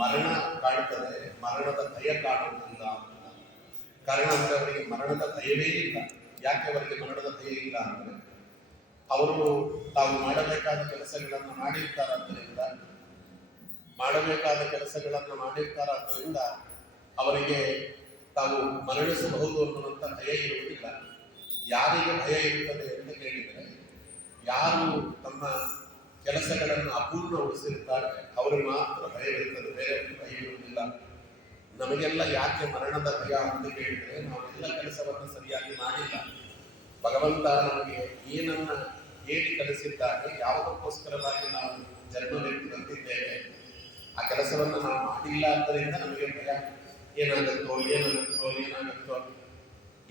ಮರಣ ಕಾಡುತ್ತದೆ, ಮರಣದ ಭಯ ಕಾಡುವುದಿಲ್ಲ. ಕಾರಣ ಅಂದರೆ ಅವರಿಗೆ ಮರಣದ ಭಯವೇ ಇಲ್ಲ. ಯಾಕೆ ಅವರಿಗೆ ಮರಣದ ಭಯ ಇಲ್ಲ ಅಂದರೆ ಅವರು ತಾವು ಮಾಡಬೇಕಾದ ಕೆಲಸಗಳನ್ನು ಮಾಡಿರ್ತಾರಾದ್ದರಿಂದ ಅವರಿಗೆ ತಾವು ಮರಣಿಸಬಹುದು ಅನ್ನುವಂಥ ಭಯ ಇರುವುದಿಲ್ಲ. ಯಾರಿಗೆ ಭಯ ಇರುತ್ತದೆ ಅಂತ ಹೇಳಿದರೆ, ಯಾರು ತಮ್ಮ ಕೆಲಸಗಳನ್ನು ಅಪೂರ್ಣಗೊಳಿಸಿರುತ್ತಾರೆ ಅವರಿಗೆ ಮಾತ್ರ ಭಯವಿರುತ್ತದೆ, ಬೇರೆಯವರಿಗೆ ಭಯ ಇರುವುದಿಲ್ಲ. ನಮಗೆಲ್ಲ ಯಾಕೆ ಮರಣದ ಭಯ ಅಂತ ಹೇಳಿದರೆ, ನಾವೆಲ್ಲ ಕೆಲಸವನ್ನು ಸರಿಯಾಗಿ ಮಾಡಿಲ್ಲ. ಭಗವಂತ ನಮಗೆ ಏನನ್ನ ಹೇಳಿ ಕಲಿಸಿದ್ದಾನೆ, ಯಾವುದಕ್ಕೋಸ್ಕರವಾಗಿ ನಾವು ಜನ್ಮವೆತ್ತಿದ್ದೇವೆ, ಆ ಕೆಲಸವನ್ನು ನಾವು ಮಾಡಿಲ್ಲ ಆದ್ದರಿಂದ ನಮಗೆ ಭಯ. ಏನಾಗುತ್ತೋ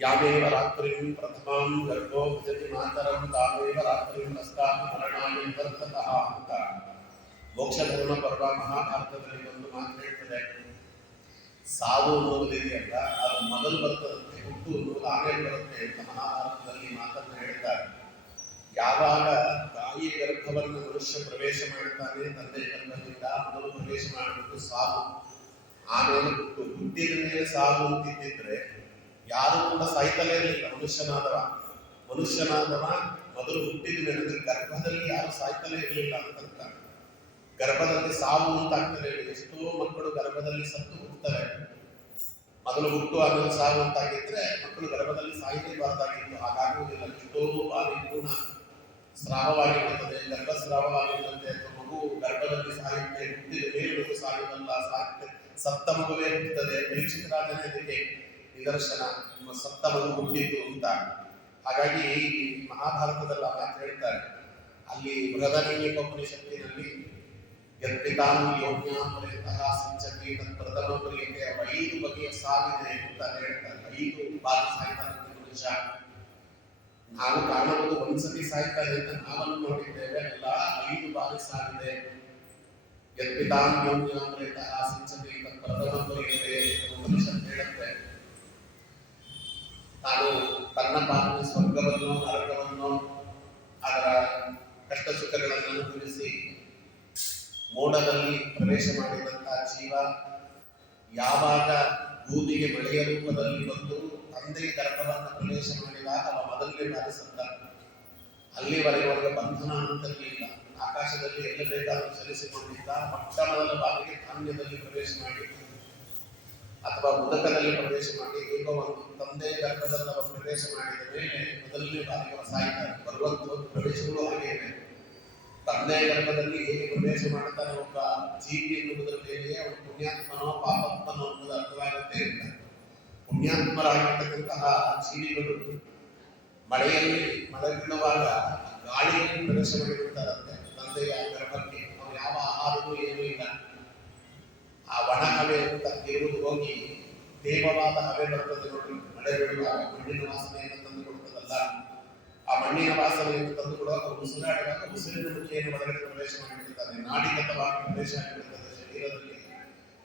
ಯಾವೇವ ರಾತ್ರಿಂ ಪ್ರಥಮಾಂ ಗರ್ಭೋ ಭಜತಿ ಮಾತರಂ ತಾವೇವ ರಾತ್ರಿಂ ನಸ್ತಾಪಿ ಮರಣಾಯ ವರ್ತತಃ ಅಂತ ಮೋಕ್ಷ ಧರ್ಮ ಪರ್ವ ಮಹಾಭಾರತದಲ್ಲಿ ಒಂದು ಮಾತು ಹೇಳ್ತದೆ. ಸಾವು ಅನ್ನೋದಿದೆಯಲ್ಲ, ಅದು ಮೊದಲು ಬರ್ತದಂತೆ, ಹುಟ್ಟು ಅನ್ನೋದು ಆಮೇಲೆ ಬರುತ್ತೆ ಅಂತ ಮಹಾಭಾರತದಲ್ಲಿ ಮಾತನ್ನು ಹೇಳ್ತಾರೆ. ಯಾವಾಗ ತಾಯಿಯ ಗರ್ಭವನ್ನು ಮನುಷ್ಯ ಪ್ರವೇಶ ಮಾಡ್ತಾನೆ, ತಂದೆ ಗರ್ಭದಿಂದ ಮೊದಲು ಪ್ರವೇಶ ಮಾಡಿಬಿಟ್ಟು ಸಾವು, ಆಮೇಲೆ ಹುಟ್ಟಿದ ಮೇಲೆ ಸಾವು ಅಂತಿದ್ದಿದ್ರೆ ಯಾರು ಕೂಡ ಸಾಯ್ತಲೇ ಇರಲಿಲ್ಲ. ಮನುಷ್ಯನಾದವ ಮೊದಲು ಹುಟ್ಟಿದ ಮೇಲೆ ಗರ್ಭದಲ್ಲಿ ಯಾರು ಸಾಯ್ತಲೇ ಇರಲಿಲ್ಲ ಅಂತಂತ. ಗರ್ಭದಲ್ಲಿ ಸಾವು ಅಂತಾಗ್ತದೆ. ಎಷ್ಟೋ ಮಕ್ಕಳು ಗರ್ಭದಲ್ಲಿ ಸತ್ತು ಹುಟ್ಟುತ್ತವೆ. ಮೊದಲು ಹುಟ್ಟು ಆಮೇಲೆ ಸಾವು ಅಂತಾಗಿದ್ರೆ ಮಕ್ಕಳು ಗರ್ಭದಲ್ಲಿ ಸಾಯಲೇಬಾರ್ದಾಗಿತ್ತು. ಹಾಗಾಗುವುದಿಲ್ಲ. ಎಷ್ಟೋ ಬಾರಿ ಪೂರ್ಣ ಸ್ರಾವವಾಗಿರುತ್ತದೆ, ಗರ್ಭಸ್ರಾವವಾಗಿರುತ್ತದೆ. ಮಗು ಗರ್ಭದಲ್ಲಿ ಸಾಯುತ್ತೆ, ಹುಟ್ಟಿದ ಮೇಲೆ ಸಾಯುವುದಲ್ಲ, ಸತ್ತ ಮಗುವೇ ಹುಟ್ಟುತ್ತದೆ. ಪರೀಕ್ಷಿತರಾಗನೇ ಅದಕ್ಕೆ ನಿದರ್ಶನ, ಸತ್ತ ಮಗು ಹುಟ್ಟಿದ್ದು ಅಂತ. ಹಾಗಾಗಿ ಈ ಮಹಾಭಾರತದಲ್ಲಿ ಮಾತು ಹೇಳ್ತಾರೆ. ಅಲ್ಲಿ ಬೃಹದಾರಣ್ಯಕೋಪನಿಷತ್ತಿನಲ್ಲಿ ಯತ್ಪಿತಾಂ ಯೋನ್ಯಾಮೃತಃ ಸಿಂಚತಿ ತತ್ಪ್ರಥಮ ಪ್ರಿಯತೆ 5 ಬಗೆಯ ಸಾವಿದೆ ಅಂತ ಹೇಳ್ತಾರೆ. 5 ಬಾರಿ ಸಾಯ್ತಾನೆ ಮನುಷ್ಯ. ನಾವು ಕಾಣಬಹುದು ಒಂದ್ಸತಿ ಸಾಯ್ತಾರೆ ಅಂತ ನಾವನ್ನು ನೋಡಿದ್ದೇವೆ, ಅಲ್ಲ 5 ಬಾರಿ ಸಾವಿದೆ. ಯತ್ಪಿತಾಂ ಯೋನ್ಯಾಮೃತಃ ಸಿಂಚತಿ ತತ್ಪ್ರಥಮ ಪ್ರಿಯತೆ ಉಪನಿಷತ್ ಹೇಳುತ್ತೆ. ತಾನು ತನ್ನ ಪಾಲಿನ ಸ್ವರ್ಗವನ್ನು ನರಕವನ್ನು ಅದರ ಕಷ್ಟ ಸುಖಗಳನ್ನು ಅನುಭವಿಸಿ ಮೋಡದಲ್ಲಿ ಪ್ರವೇಶ ಮಾಡಿದಂತಹ ಜೀವ ಯಾವಾಗ ಭೂಮಿಗೆ ಮಳೆಯ ರೂಪದಲ್ಲಿ ಬಂದು ತಂದೆಯ ಗರ್ಭವನ್ನು ಪ್ರವೇಶ ಮಾಡಿದಾಗ ಅವ ಮೊದಲನೇ ಬಾರಿ ಸತ್ತ. ಅಲ್ಲಿವರೆಗೆ ಅವರಿಗೆ ಬಂಧನ ಅಂತರಲಿಲ್ಲ. ಆಕಾಶದಲ್ಲಿ ಎಲ್ಲ ಬೇಕಾದರೂ ಚಲಿಸಿಕೊಂಡಿದ್ದ. ಮೊಟ್ಟ ಮೊದಲ ಬಾರಿಗೆ ಧಾನ್ಯದಲ್ಲಿ ಪ್ರವೇಶ ಮಾಡಿ ಅಥವಾ ಮುದಕದಲ್ಲಿ ಪ್ರವೇಶ ಮಾಡಿ ಹೇಗೋ ಒಂದು ತಂದೆಯ ಗರ್ಭದಲ್ಲಿ ಅವರು ಪ್ರವೇಶ ಮಾಡಿದ ಮೇಲೆ ಮೊದಲನೇ ಬಾರಿಗೆ ಅವರು ಸಾಯ್ತಾರೆ. ಬರುವಂತ ಒಂದು ಪ್ರವೇಶಗಳು ಹಾಗೆ ಇದೆ. ತಂದೆಯ ಗರ್ಭದಲ್ಲಿ ಹೇಗೆ ಪ್ರವೇಶ ಮಾಡ್ತಾನೆ ಒಬ್ಬ ಜೀವಿ ಎನ್ನುವುದರ ಮೇಲೆ ಅವನು ಪುಣ್ಯಾತ್ಮನೋ ಪಾಪಾತ್ಮನೋ ಅನ್ನೋದು ಅರ್ಥವಾಗುತ್ತೆ ಅಂತ. ಪುಣ್ಯಾತ್ಮರಾಗಿರ್ತಕ್ಕಂತಹ ಜೀವಿಗಳು ಮಳೆಯಲ್ಲಿ ಮಳೆ ಬೀಳುವಾಗ ಗಾಳಿಯಲ್ಲಿ ಪ್ರವೇಶ ಮಾಡಿಬಿಡ್ತಾರಂತೆ ತಂದೆಯ ಗರ್ಭಕ್ಕೆ. ಅವ್ರು ಯಾವ ಆಹಾರವೂ ಏನೂ ಇಲ್ಲ. ಆ ಒಣ ಹವೆ ಅಂತ ಇರುವುದು ಹೋಗಿ ತೇವವಾದ ಹವೆ ಬರ್ತದೆ ನೋಡಿ, ಮಳೆ ಬೀಳುವಾಗ ಮಣ್ಣಿನ ವಾಸನೆಯನ್ನು ತಂದು ಕೊಡ್ತದಲ್ಲ, ಆ ಮಣ್ಣಿನ ವಾಸನೆಯನ್ನು ತಂದು ಕೊಡುವಾಗ ಉಸಿರಾಡುವಾಗ ಉಸಿರಿನ ಮುಖಿಯನ್ನು ಒಳಗಡೆ ಪ್ರವೇಶ ಮಾಡಿಬಿಡ್ತಾರೆ. ನಾಡಿಗತವಾಗಿ ಪ್ರವೇಶ ಆಗಿಬಿಡ್ತದೆ ಶರೀರದಲ್ಲಿ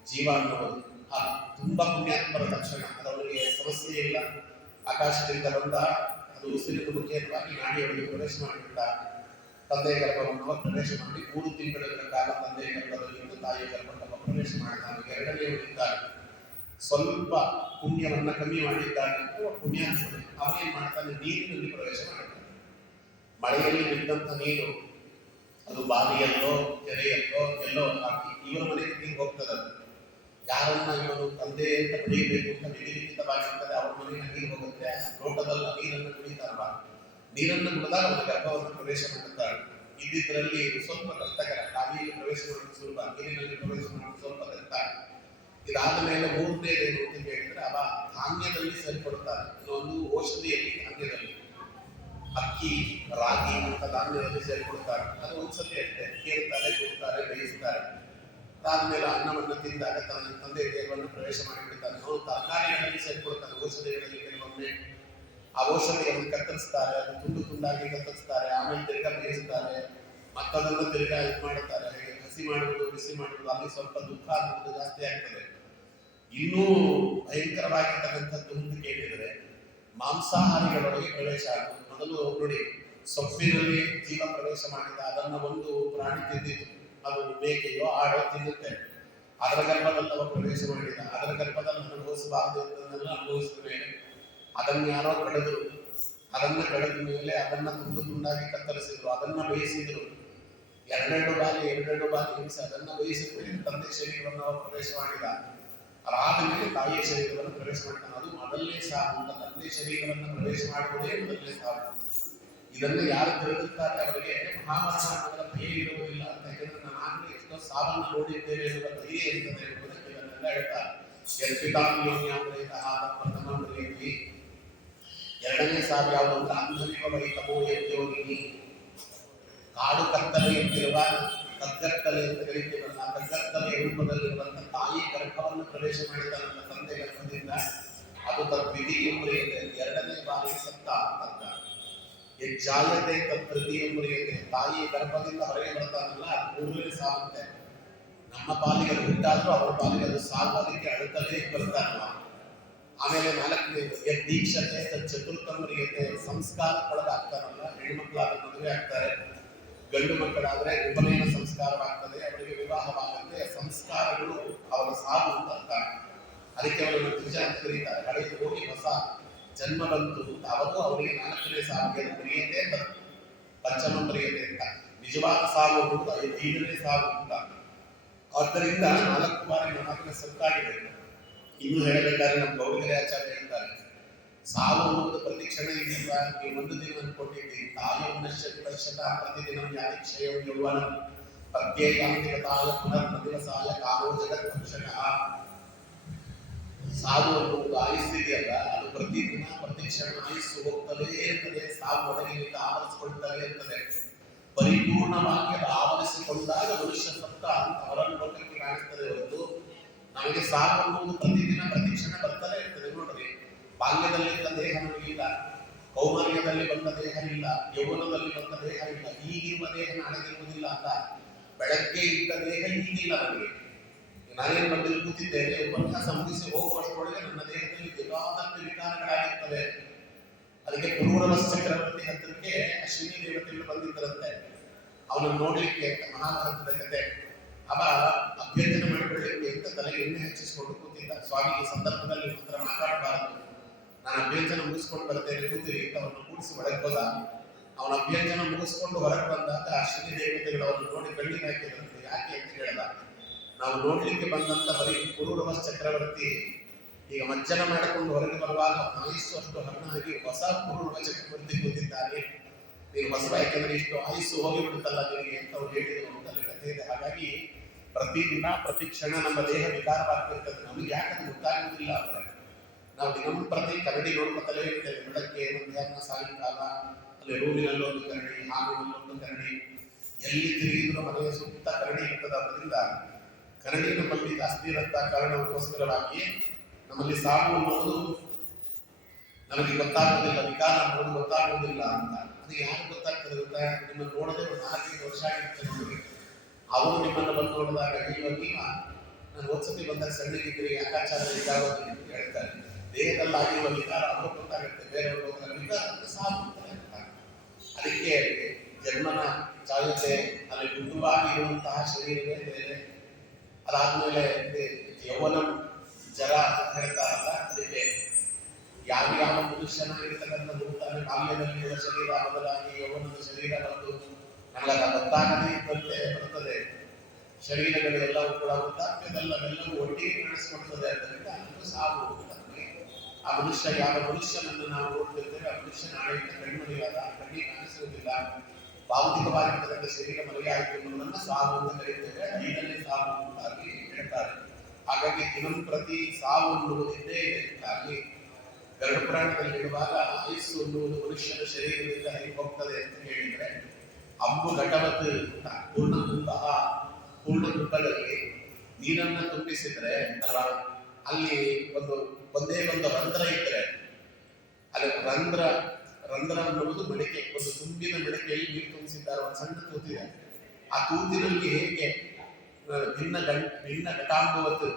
ಜೀವ ಅನ್ನೋದು. ಆ ತುಂಬಾ ಪುಣ್ಯಾತ್ಮರ ಲಕ್ಷಣ. ಅದು ಅವರಿಗೆ ಸಮಸ್ಯೆ ಇಲ್ಲ. ಆಕಾಶದಿಂದ ಬಂದ ಅದು ಉಸಿರಿನ ಮುಖೇನವಾಗಿ ನಾಡಿಯೊಳಗೆ ಪ್ರವೇಶ ಮಾಡಿಬಿಟ್ಟ. ತಂದೆಯ ಗರ್ಭವನ್ನು ಪ್ರವೇಶ ಮಾಡಿ 3 ತಿಂಗಳ ಕಾಲ ತಂದೆಯ ಗರ್ಭದಲ್ಲಿ ತಾಯಿಯ ಗರ್ಭವನ್ನು ಪ್ರವೇಶ ಮಾಡಿದ್ದಾನೆ. 2ನೇವರಿದ್ದಾರೆ ಸ್ವಲ್ಪ ಪುಣ್ಯವನ್ನ ಕಮ್ಮಿ ಮಾಡಿದ್ದಾನೆ, ಪುಣ್ಯಾತ್ಮನೆ. ಅವನೇನ್ ಮಾಡ್ತಾನೆ, ನೀರಿನಲ್ಲಿ ಪ್ರವೇಶ ಮಾಡ್ತಾನೆ. ಮಳೆಯಲ್ಲಿ ಬಿದ್ದಂತ ನೀರು ಅದು ಬಾವಿಯಲ್ಲೋ ಕೆರೆಯಲ್ಲೋ ಎಲ್ಲೋ ಹಾಕಿ ಇವರ ಮನೆಗೆ ನೀರು ಹೋಗ್ತದೆ. ಯಾರನ್ನ ಇವನು ತಂದೆ ಅಂತ ಕುಡಿಯಬೇಕು ಅಂತ ವಿಧಿಲಿಖಿತವಾಗಿರ್ತದೆ, ಅವ್ರ ಮನೆಗೆ ನೀರು ಹೋಗುತ್ತೆ. ಲೋಟದಲ್ಲ ನೀರನ್ನು ಕುಡಿತಾರಲ್ಲ, ನೀರನ್ನು ಕುಡಿದಾಗ ಅವನ ಗರ್ಭವನ್ನು ಪ್ರವೇಶ ಮಾಡುತ್ತಾರೆ. ಇದ್ದಿದ್ರಲ್ಲಿ ಸ್ವಲ್ಪ ಕಷ್ಟಕರ. ಬಾವಿಯಲ್ಲಿ ಪ್ರವೇಶ ಮಾಡೋದು ಸುಲಭ, ನೀರಿನಲ್ಲಿ ಪ್ರವೇಶ ಮಾಡೋದು ಸ್ವಲ್ಪ ಕಷ್ಟ. ಇದಾದ ಮೇಲೆ 3ನೇದೇನು ಅಂತ ಹೇಳಿದ್ರೆ ಅವ ಧಾನ್ಯದಲ್ಲಿ ಸೇರ್ಪಡುತ್ತಾರೆ. ಇನ್ನೊಂದು ಔಷಧಿಯಲ್ಲಿ ಧಾನ್ಯದಲ್ಲಿ ಅಕ್ಕಿ ರಾಗಿ ಅಂತ ಧಾನ್ಯದಲ್ಲಿ ಸೇರ್ಕೊಡ್ತಾರೆ. ಅದು ಒಂದ್ಸತಿ ಅಷ್ಟೇ ಕೇಳ್ತಾರೆ, ಕೊಡ್ತಾರೆ, ಬೇಯಿಸ್ತಾರೆ. ಅದಾದ್ಮೇಲೆ ಅನ್ನವನ್ನು ತಿಂದಾಗ ತನ್ನ ತಂದೆ ದೇಹವನ್ನು ಪ್ರವೇಶ ಮಾಡಿಬಿಡ್ತಾನೆ. ಅವನು ತರಕಾರಿಗಳಲ್ಲಿ ಸೇರ್ಕೊಡ್ತಾನೆ, ಔಷಧಿಗಳಲ್ಲಿ ಕೆಲವೊಮ್ಮೆ ಆ ಔಷಧಿಯನ್ನು ಕತ್ತರಿಸ್ತಾರೆ, ಅದು ತುಂಡು ತುಂಡಾಗಿ ಕತ್ತರಿಸ್ತಾರೆ, ಆಮೇಲೆ ತಿರ್ಗಾ ಬೇಯಿಸ್ತಾರೆ, ಮತ್ತದನ್ನು ತಿರ್ಗಾ ಇದು ಮಾಡುತ್ತಾರೆ. ಹಸಿ ಮಾಡುವುದು ಬಿಸಿ ಮಾಡುವುದು, ಅಲ್ಲಿ ಸ್ವಲ್ಪ ದುಃಖ ಅನ್ನೋದು ಜಾಸ್ತಿ ಆಗ್ತದೆ. ಇನ್ನೂ ಭಯಂಕರವಾಗಿರ್ತಕ್ಕಂಥದ್ದು ಮುಂದೆ ಕೇಳಿದರೆ ಮಾಂಸಾಹಾರಿಗಳೊಳಗೆ ಪ್ರವೇಶ ಆಗುವುದು. ಮೊದಲು ನೋಡಿ, ಸೊಪ್ಪಿನಲ್ಲಿ ಜೀವ ಪ್ರವೇಶ ಮಾಡಿದ ಅದನ್ನು ಒಂದು ಪ್ರಾಣಿ ತಿಂದಿತ್ತು. ಅದು ಮೇಕೆಯೋ ಆಡೋ ತಿನ್ನುತ್ತೆ. ಅದರ ಗರ್ಭದಲ್ಲಿ ಅವ ಪ್ರವೇಶ ಮಾಡಿದ. ಅದರ ಗರ್ಭದಲ್ಲಿ ಅನುಭವಿಸಬಾರದು ಎಂದನ್ನೆಲ್ಲ ಅನುಭವಿಸಿದ ಮೇಲೆ ಅದನ್ನು ಯಾರೋ ಕಳೆದರು. ಅದನ್ನ ಕಳೆದ ಮೇಲೆ ಅದನ್ನ ತುಂಡು ತುಂಡಾಗಿ ಕತ್ತರಿಸಿದ್ರು, ಅದನ್ನ ಬೇಯಿಸಿದ್ರು. ಎರಡೆರಡು ಬಾರಿ ಹಿಂಸೆ ಅದನ್ನ ಬೇಯಿಸಿದ ಮೇಲೆ ತಂದೆ ಶರೀರವನ್ನು ಅವ ಪ್ರವೇಶ ಮಾಡಿದ. ಅದಾದ ಮೇಲೆ ತಾಯಿಯ ಶರೀರವನ್ನು ಪ್ರವೇಶ ಮಾಡ್ತಾನೆ. ಅದು ಮೊದಲನೇ ಸಾವು ಅಂತ. ತಂದೆ ಶರೀರವನ್ನು ಪ್ರವೇಶ ಮಾಡುವುದೇ ಮೊದಲನೇ ಸಾವು. ಇದನ್ನು ಯಾರು ತಿಳಿದಿರ್ತಾರೆ ಅವರಿಗೆ ಮಹಾಮರಣ ಭಯ ಇರುವುದಿಲ್ಲ ಅಂತ. ಯಾಕಂದ್ರೆ ನಾನು ಆಗಲೇ ಎಷ್ಟೋ ಸಾವನ್ನು ನೋಡಿದ್ದೇನೆ ಎನ್ನುವ ಧೈರ್ಯ ಇರ್ತದೆ ಎಂಬುದಕ್ಕೆ ಇದನ್ನೆಲ್ಲ ಹೇಳ್ತಾರೆ. ಎರಡನೇ ಸಾವು ಯಾವುದು ಅಂದ್ರೆ ಅಂಧವಿವ ವೈತಮೋ ಯೋಗಿನಿ, ಕಾಡು ಕತ್ತಲೆ ಎಂತಿರುವ ಕಗ್ಗತ್ತಲೆ ಅಂತ ಕರೀತೀವಲ್ಲ, ಕಗ್ಗತ್ತಲೆಯ ರೂಪದಲ್ಲಿರುವಂತ ತಾಯಿ ಗರ್ಭವನ್ನು ಪ್ರವೇಶ ಮಾಡಿದ ನನ್ನ ತಂದೆ ಗರ್ಭದಿಂದ ಅದು ತದ್ವಿಧಿ ಎಂಬುರಿಯತೆ. ಎರಡನೇ ಬಾರಿಗೆ ಸತ್ತ ಅಂತ. ಜಾಯತೆ ತದ್ವಿಧಿ ಎಂಬುರಿಯತೆ. ತಾಯಿ ಗರ್ಭದಿಂದ ಹೊರಗೆ ಬರ್ತಾನಲ್ಲ ಅದು ಮೂರನೇ ಸಾವಂತೆ. ನಮ್ಮ ಪಾಲಿಗೆ ಅದು ಹುಟ್ಟಾದ್ರೂ ಅವರ ಪಾಲಿಗೆ ಅದು ಸಾವು, ಅದಕ್ಕೆ ಅಳುತ್ತಲೇ ಬರ್ತಾನವ. ಆಮೇಲೆ ನಾಲ್ಕನೇದು ದೀಕ್ಷತೆ ಚತುರ್ಥಮರಿಯತೆ. ಸಂಸ್ಕಾರಕ್ಕೊಳಗಾಗ್ತಾರಲ್ಲ, ಹೆಣ್ಮಕ್ಳಾದ ಮದುವೆ ಆಗ್ತಾರೆ, ಗಂಡು ಮಕ್ಕಳಾದ್ರೆ ಉಪನಯನ ಸಂಸ್ಕಾರವಾಗ್ತದೆ, ಅವರಿಗೆ ವಿವಾಹವಾಗುತ್ತೆ. ಸಂಸ್ಕಾರಗಳು ಅವರ ಸಾವು ಅಂತ ಅರ್ಥ. ಅದಕ್ಕೆ ಅವರನ್ನು ದ್ವಿಜ ಅಂತ ಕರೀತಾರೆ. ಹಳೆದು ಹೋಗಿ ಹೊಸ ಜನ್ಮ ಬಂತು ಅಂತ. ಅವರು ಅವರಿಗೆ ನಾಲ್ಕನೇ ಸಾವಿಗೆ ಪ್ರಿಯತೆ ಪಂಚಮ ಪ್ರಿಯತೆ ಅಂತ. ನಿಜವಾದ ಸಾವು ಅಂತ 5ನೇ ಸಾವು ಅಂತ. ಆದ್ದರಿಂದ 4 ಬಾರಿ ಮಹಾತ್ಮ ಸತ್ತಾಗಿದೆ. ಇನ್ನು ಹೇಳಬೇಕಾದ್ರೆ ನಮ್ಮ ಗೌರಿಗರೆ ಆಚಾರ್ಯ ಹೇಳ್ತಾರೆ, ಸಾವು ಅನ್ನುವುದು ಪ್ರತಿ ಕ್ಷಣ ಇದೆಯಲ್ಲ. ನೀವು ಒಂದು ದಿನ ಅನ್ಕೊಂಡಿದ್ದೀರಿ, ತಾಯಿಯನ್ನಶ್ಯತ ಪ್ರತಿದಿನ ಯಾಕ್ಷಯ ಯೌವನ ಪ್ರತ್ಯೇಕಾಂತಿಕತಾಯ ಪುನರ್ನದಿವಸಾಯ ಕಾಮೋ ಜಗತ್ಪಕ್ಷಕ. ಸಾವು ಅನ್ನುವುದು ಆಯುಸ್ಸಿದೆಯಲ್ಲ, ಅದು ಪ್ರತಿದಿನ ಪ್ರತಿ ಕ್ಷಣ ಆಯುಸ್ಸು ಹೋಗ್ತಲೇ ಇರ್ತದೆ. ಸಾವು ಒಳಗಿನಿಂದ ಆವರಿಸಿಕೊಳ್ತಲೇ ಇರ್ತದೆ. ಪರಿಪೂರ್ಣವಾಗಿ ಅದು ಆವರಿಸಿಕೊಂಡಾಗ ಮನುಷ್ಯ ಸತ್ತ ಅಂತ ಹೊರಗೆ ಲೋಕಕ್ಕೆ ಕಾಣಿಸ್ತದೆ ಹೊರತು ನಮಗೆ ಸಾವು ಅನ್ನುವುದು ಪ್ರತಿದಿನ ಪ್ರತಿ ಕ್ಷಣ ಬರ್ತಲೇ ಇರ್ತದೆ. ನೋಡ್ರಿ, ಬಾಲ್ಯದಲ್ಲಿದ್ದ ದೇಹ ನಮಗಿಲ್ಲ, ಕೌಮಾರ್ಯದಲ್ಲಿ ಬಂದ ದೇಹ ಇಲ್ಲ, ಯೌವನದಲ್ಲಿ ಬಂದ ದೇಹ ಇಲ್ಲ, ಈಗಿರುವ ದೇಹ ನಾಳೆಗಿರುವುದಿಲ್ಲ ಅಂತ. ಬೆಳಗ್ಗೆ ಇದ್ದ ದೇಹ ಈಗಿಲ್ಲ ನನಗೆ. ನಾನೇನು ಬಂದಿಲ್ಲಿ ಕೂತಿದ್ದೇನೆ, ಉಪನ್ಯಾಸ ಮುಗಿಸಿ ಹೋಗುವಷ್ಟರೊಳಗೆ ನನ್ನ ದೇಹದಲ್ಲಿ ಬೇಕಾದಷ್ಟು ವಿಕಾರಗಳಾಗಿರ್ತವೆ. ಅದಕ್ಕೆ ಪುರೂರವಸ್ ಚಕ್ರವರ್ತಿ ಹತ್ತಿರಕ್ಕೆ ಅಶ್ವಿನಿ ದೇವತೆಗಳು ಬಂದಿದ್ದರಂತೆ ಅವನನ್ನು ನೋಡ್ಲಿಕ್ಕೆ. ಮಹಾಭಾರತದ ಕತೆ. ಅವ ಅಭ್ಯರ್ಥನೆ ಮಾಡಿಕೊಳ್ಳಿಕ್ಕೆ ಅಂತ ತಲೆಗೆ ಎಣ್ಣೆ ಹಚ್ಚಿಸಿಕೊಂಡು ಕೂತಿದ್ದ. ಸ್ವಾಮಿ, ಈ ಸಂದರ್ಭದಲ್ಲಿ ಮಾತ್ರ ಮಾತಾಡಬಾರದು, ನಾನು ಅಭ್ಯರ್ಥನೆ ಮುಗಿಸ್ಕೊಂಡು ಬರ್ತೇನೆ, ಕೂತಿರಿ ಅಂತ ಅವನು ಕೂಡಿಸಿ ಒಳಗೆ ಹೋದ. ಅವನ ಅಭ್ಯರ್ಥನೆ ಮುಗಿಸ್ಕೊಂಡು ಹೊರಗೆ ಬಂದಾಗ ಅಶ್ವಿನಿ ದೇವತೆಗಳು ಅವನು ನೋಡಿ ಕಣ್ಣಿಗೆ ಹಾಕಿದ್ರಂತೆ. ಯಾಕೆ ಅಂತ ಹೇಳಿದ, ನಾವು ನೋಡ್ಲಿಕ್ಕೆ ಬಂದಂತ ಬರೀ ಪುರೂರವಸ್ ಚಕ್ರವರ್ತಿ ಈಗ ಮಜ್ಜನ ಮಾಡಿಕೊಂಡು ಹೊರಗೆ ಬರುವಾಗ ಆಯುಸ್ಸು ಅಷ್ಟು ಹಣ್ಣಾಗಿ ಹೊಸ ಪುರೂರವ ಚಕ್ರವರ್ತಿ ಕೂತಿದ್ದಾನೆ. ನೀನು ಹೊಸ, ಯಾಕಂದ್ರೆ ಇಷ್ಟು ಆಯುಸ್ಸು ಹೋಗಿಬಿಡುತ್ತಲ್ಲ ನಿನಗೆ ಅಂತ ಅವ್ರು ಹೇಳಿದ್ರು ಅಂತ ಅಲ್ಲಿ ಕಥೆ ಇದೆ. ಹಾಗಾಗಿ ಪ್ರತಿದಿನ ಪ್ರತಿ ಕ್ಷಣ ನಮ್ಮ ದೇಹ ವಿಕಾರವಾಗ್ತಿರ್ತದೆ. ನಮಗೆ ಯಾಕಂದ್ರೆ ಗೊತ್ತಾಗುವುದಿಲ್ಲ ಅಂದ್ರೆ ನಾವು ದಿನಂಪ್ರತಿ ಕರಡಿ ನೋಡ್ಕೊತಲೇ ಇರ್ತೇವೆ. ಬೆಳಗ್ಗೆ, ಮಧ್ಯಾಹ್ನ, ಸಾಯಂಕಾಲ ಅಲ್ಲಿ ರೂಮಿನಲ್ಲಿ ಒಂದು ಕರಡಿ, ಹಾಲಿನಲ್ಲಿ ಒಂದು ಕರಡಿ, ಎಲ್ಲಿ ತಿರುಗಿದ್ರು ಮನೆಯ ಸುತ್ತ ಕರಡಿ ಇರ್ತದೆ. ಅದರಿಂದ ಕರಡಿ ನಮ್ಮಲ್ಲಿ ಜಾಸ್ತಿ ಇರಂತ ಕಾರಣಕ್ಕೋಸ್ಕರವಾಗಿ ನಮ್ಮಲ್ಲಿ ಸಾವು ಅನ್ನೋದು ನಮಗೆ ಗೊತ್ತಾಗೋದಿಲ್ಲ, ವಿಕಾರ ಅನ್ನೋದು ಗೊತ್ತಾಗೋದಿಲ್ಲ ಅಂತ. ಅದು ಯಾರು ಗೊತ್ತಾಗ್ತದೆ ಗೊತ್ತಾ? ನಿಮ್ಮನ್ನು ನೋಡದೆ ಒಂದು 4-5 ವರ್ಷ ಆಗಿರ್ತದೆ ನೋಡಿ. ಅವರು ನಿಮ್ಮನ್ನು ಬಂದು ನೋಡಿದಾಗ ಈಗ ನಾನು ಒಂದ್ಸತಿ ಬಂದಾಗ ಸಣ್ಣಗಿದ್ರಿ, ಯಾಕಾಚಾರ ಇದ್ದಾಗೋದು ಅಂತ ಹೇಳ್ತಾರೆ. ದೇಹದಲ್ಲಿ ಆಗಿರುವ ವಿಕಾರ ಅವ್ರಿಗೆ ಗೊತ್ತಾಗುತ್ತೆ, ಬೇರೆಯವ್ರಿಗೆ ಗೊತ್ತಾಗ ವಿಕಾರ ಅಂತ ಸಾವು ಅಂತ. ಅದಕ್ಕೆ ಜನ್ಮನ ಚಾಯತೆ ಅಲ್ಲಿ ಮೃದುವಾಗಿ ಇರುವಂತಹ ಶರೀರವೇ ಬೇರೆ. ಅದಾದ್ಮೇಲೆ ಯೌವನ ಜರ ಅಂತ ಹೇಳ್ತಾರಲ್ಲ, ಅದಕ್ಕೆ ಯಾವ ಮನುಷ್ಯನಾಗಿರ್ತಕ್ಕಂಥ ಹುಡುಕ್ತಾನೆ ಬಾಲ್ಯದಲ್ಲಿರುವ ಶರೀರ ಬದಲಾಗಿ ಯೌವನದ ಶರೀರ ಬಂದು ನಮಗ ಗೊತ್ತಾಗದೇ ಇದ್ದಂತೆ ಬರ್ತದೆ. ಶರೀರಗಳೆಲ್ಲವೂ ಕೂಡ ವೃದ್ಧಾಪ್ಯದಲ್ಲವೆಲ್ಲವೂ ಒಟ್ಟಿಗೆ ಕಾಣಿಸ್ಕೊಳ್ತದೆ. ಅದರಿಂದ ಅದು ಸಾವು. ಆ ಮನುಷ್ಯ, ಯಾವ ಮನುಷ್ಯನನ್ನು ನಾವು ನೋಡ್ತಿರ್ತೇವೆ ಆ ಮನುಷ್ಯ ನಾಳೆಯಿಂದ ಕಣ್ಮರಿಯಾದ, ಕಣ್ಣಿಗೆ ಕಾಣಿಸುವುದಿಲ್ಲ, ಭೌತಿಕವಾಗಿರ್ತಕ್ಕಂಥ ಶರೀರ ಮರೆಯಾಯಿತು ಅನ್ನೋದನ್ನ ಸಾವು ಅಂತ ಕರೀತೇವೆ. 5ನೇ ಸಾವು ಅಂತಾಗಿ ಹೇಳ್ತಾರೆ. ಹಾಗಾಗಿ ದಿನಂಪ್ರತಿ ಸಾವು ಅನ್ನುವುದಿದ್ದೇ ಇದೆ. ಹಾಗಾಗಿ ಗರುಡ ಪುರಾಣದಲ್ಲಿರುವಾಗ ಆಯುಸ್ಸು ಅನ್ನುವುದು ಮನುಷ್ಯನ ಶರೀರದಿಂದ ಹೇಗೆ ಹೋಗ್ತದೆ ಅಂತ ಹೇಳಿದ್ರೆ, ಅಂಬು ಘಟವತ್ ಪೂರ್ಣ ಕುಂಭದಲ್ಲಿ ನೀರನ್ನ ತುಂಬಿಸಿದ್ರೆ ಅಲ್ಲಿ ಒಂದೇ ಒಂದು ರಂಧ್ರ ಇದ್ರೆ, ಅಲ್ಲಿ ರಂಧ್ರ ಅನ್ನುವುದು ಮಡಿಕೆ, ಒಂದು ತುಂಬಿದ ಮಡಿಕೆಯಲ್ಲಿ ನೀರು ತುಂಬಿಸಿದ್ದಾರೆ, ಒಂದು ಸಣ್ಣ ತೂತಿದೆ. ಆ ತೂತಿನಲ್ಲಿ ಹೇಗೆ ಭಿನ್ನ ಘಟಾಂಬವತ್ತು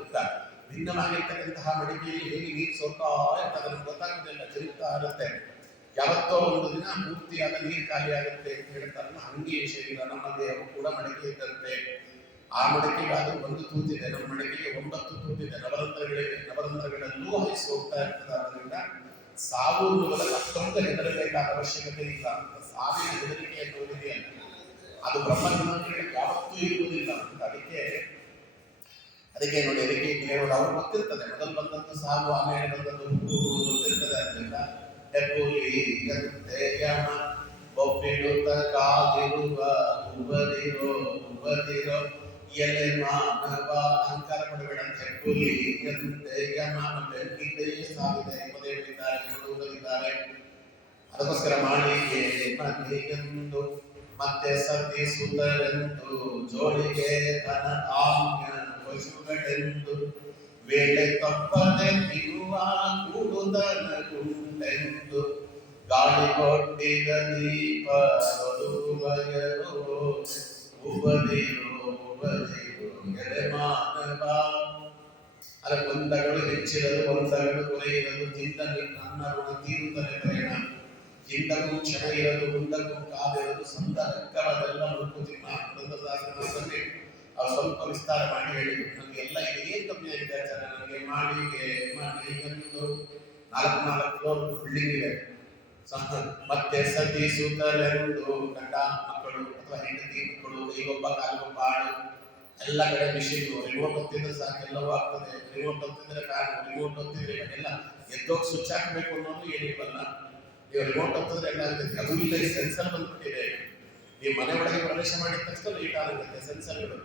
ಭಿನ್ನವಾಗಿರ್ತಕ್ಕಂತಹ ಮಡಿಕೆಯಲ್ಲಿ ಹೇಗೆ ನೀರು ಸೋರ್ತಾ ಇರ್ತದೆ ನಮ್ಗೆ ಗೊತ್ತಾಗೋದಿಲ್ಲ, ಜರುಗ್ತಾ ಇರುತ್ತೆ. ಯಾವತ್ತೋ ಒಂದು ದಿನ ಪೂರ್ತಿಯಾದ ನೀರು ಖಾಲಿ ಆಗುತ್ತೆ ಅಂತ ಹೇಳ್ತಾರಲ್ಲ, ಹಂಗೆ ಶರೀರ ನಮ್ಮ ದೇಹವು ಕೂಡ ಮಡಿಕೆ ಇದ್ದಂತೆ. ಆ ಮಡಕೆಗಾದ್ರೂ ಒಂದು ತೂತಿದೆ, ನಮ್ಮ ಮಡಕೆಗೆ 9 ತೂತಿದೆ. ನವರಂಧ್ರಗಳಲ್ಲೂ ಹರಿಸಿ ಹೋಗ್ತಾ ಇರ್ತದೆ. ಆದ್ದರಿಂದ ಸಾವು ಅನ್ನುವುದಕ್ಕೆ ಅಷ್ಟೊಂದು ಹೆದರಬೇಕಾದ ಅವಶ್ಯಕತೆ ಇಲ್ಲ. ಸಾವಿನ ಹೆದರಿಕೆ ಎನ್ನುವುದಿದೆಯಲ್ಲ, ಅದು ಬ್ರಹ್ಮಜ್ಞಾನಿಗಳಿಗೆ ಯಾವತ್ತೂ ಇರುವುದಿಲ್ಲ ಅಂತ. ಅದಕ್ಕೆ ನೋಡಿ, ಅದಕ್ಕೆ ಕೇವಲ ಅವ್ರು ಗೊತ್ತಿರ್ತದೆ, ಮೊದಲು ಬಂದಂತ ಸಾವು, ಆಮೇಲೆ ಬಂದದ್ದು ಗೊತ್ತಿರ್ತದೆ. ಅದರಿಂದ ಒಪ್ಪಿಡುತ್ತ ಕಾದಿರುವ ಉಬದಿರೋ ಎಲೆ ಮಾನವ ಅಹಂಕಾರ ಪಡಬೇಡ ಅಂತ ಹೆಪ್ಪುಲಿ ಯಮಾನ ಬೆಂಕಿದ್ದೇ ಸಾವಿದೆ ಪದೇ ಹೇಳಿದ್ದಾರೆ. ಅದಕ್ಕೋಸ್ಕರ ಮಾಳಿಗೆ ಮನೆಗೆಂದು ಮತ್ತೆ ಸತಿಸುತ್ತರೆಂದು ಜೋಳಿಗೆ ಧನ ಧಾನ್ಯ ಪಶುಗಳೆಂದು ವೇಳೆ ತಪ್ಪದೆ ತಿರುವ ಕೂಡುದನ ಗುಂಡೆಂದು ಗಾಳಿ ಕೊಟ್ಟಿದ ದೀಪ ಬರುವಯರು ಉಬದಿರು ಎಲೆ ಮಾನವ. ಅದ ಒಂದಗಳು ಹೆಚ್ಚಿರದು, ಒಂದಗಳು ಕೊರೆಯಿರದು, ತಿಂದ ನನ್ನ ಋಣ ತೀರುತ್ತದೆ ಪ್ರೇಮ. ಹಿಂದಕ್ಕೂ ಕ್ಷಣ ಇರದು, ಮುಂದಕ್ಕೂ ಕಾದಿರದು, ಸಂದ ಲೆಕ್ಕವದೆಲ್ಲ ಮುಕ್ಕುತಿಮ್ಮ. ಬೃಂದದಾಸರಲ್ಲಿ ಅವ್ರು ಸ್ವಲ್ಪ ವಿಸ್ತಾರ ಮಾಡಿ ಹೇಳಿದ್ರು. ನಮಗೆಲ್ಲ ಇದು ಏನ್ ಕಮ್ಮಿ ಆಗಿದೆ ಸರ್, ನನಗೆ ಮಾಳಿಗೆ ಮನೆಗೆಂದು 4 ಫ್ಲೋರ್ ಬಿಲ್ಡಿಂಗ್ ಇದೆ. ಮತ್ತೆ ಸತಿ ಸುತ್ತಲೆಂದು ಗಂಡ ಮಕ್ಕಳು ಅಥವಾ ಹೆಂಡತಿ ಮಕ್ಕಳು, ಕೈಗೊಬ್ಬ ಕಾಲಿಗೊಬ್ಬ ಆಡು, ಎಲ್ಲ ಕಡೆ ಮಿಷಿನ್. ರಿಮೋಟ್ ಒತ್ತಿದ್ರೆ ಸಾಕು ಎಲ್ಲವೂ ಆಗ್ತದೆ. ರಿಮೋಟ್ ಒತ್ತಿದ್ರೆ ಫ್ಯಾನ್, ರಿಮೋಟ್ ಒತ್ತಿದ್ರೆ ಎಲ್ಲ ಎದ್ದೋಗಿ ಸ್ವಿಚ್ ಹಾಕಬೇಕು ಅನ್ನೋದು ಏನಿಲ್ವಲ್ಲ. ನೀವು ರಿಮೋಟ್ ಒತ್ತಿದ್ರೆ ಎಲ್ಲ ಆಗ್ತದೆ. ಅದು ಇಲ್ಲ, ಸೆನ್ಸರ್ ಬಂದ್ಬಿಟ್ಟಿದೆ. ನೀವು ಮನೆ ಒಳಗೆ ಪ್ರವೇಶ ಮಾಡಿದ ತಕ್ಷಣ ಲೀಟ್ ಆಗುತ್ತೆ ಸೆನ್ಸರ್ಗಳು.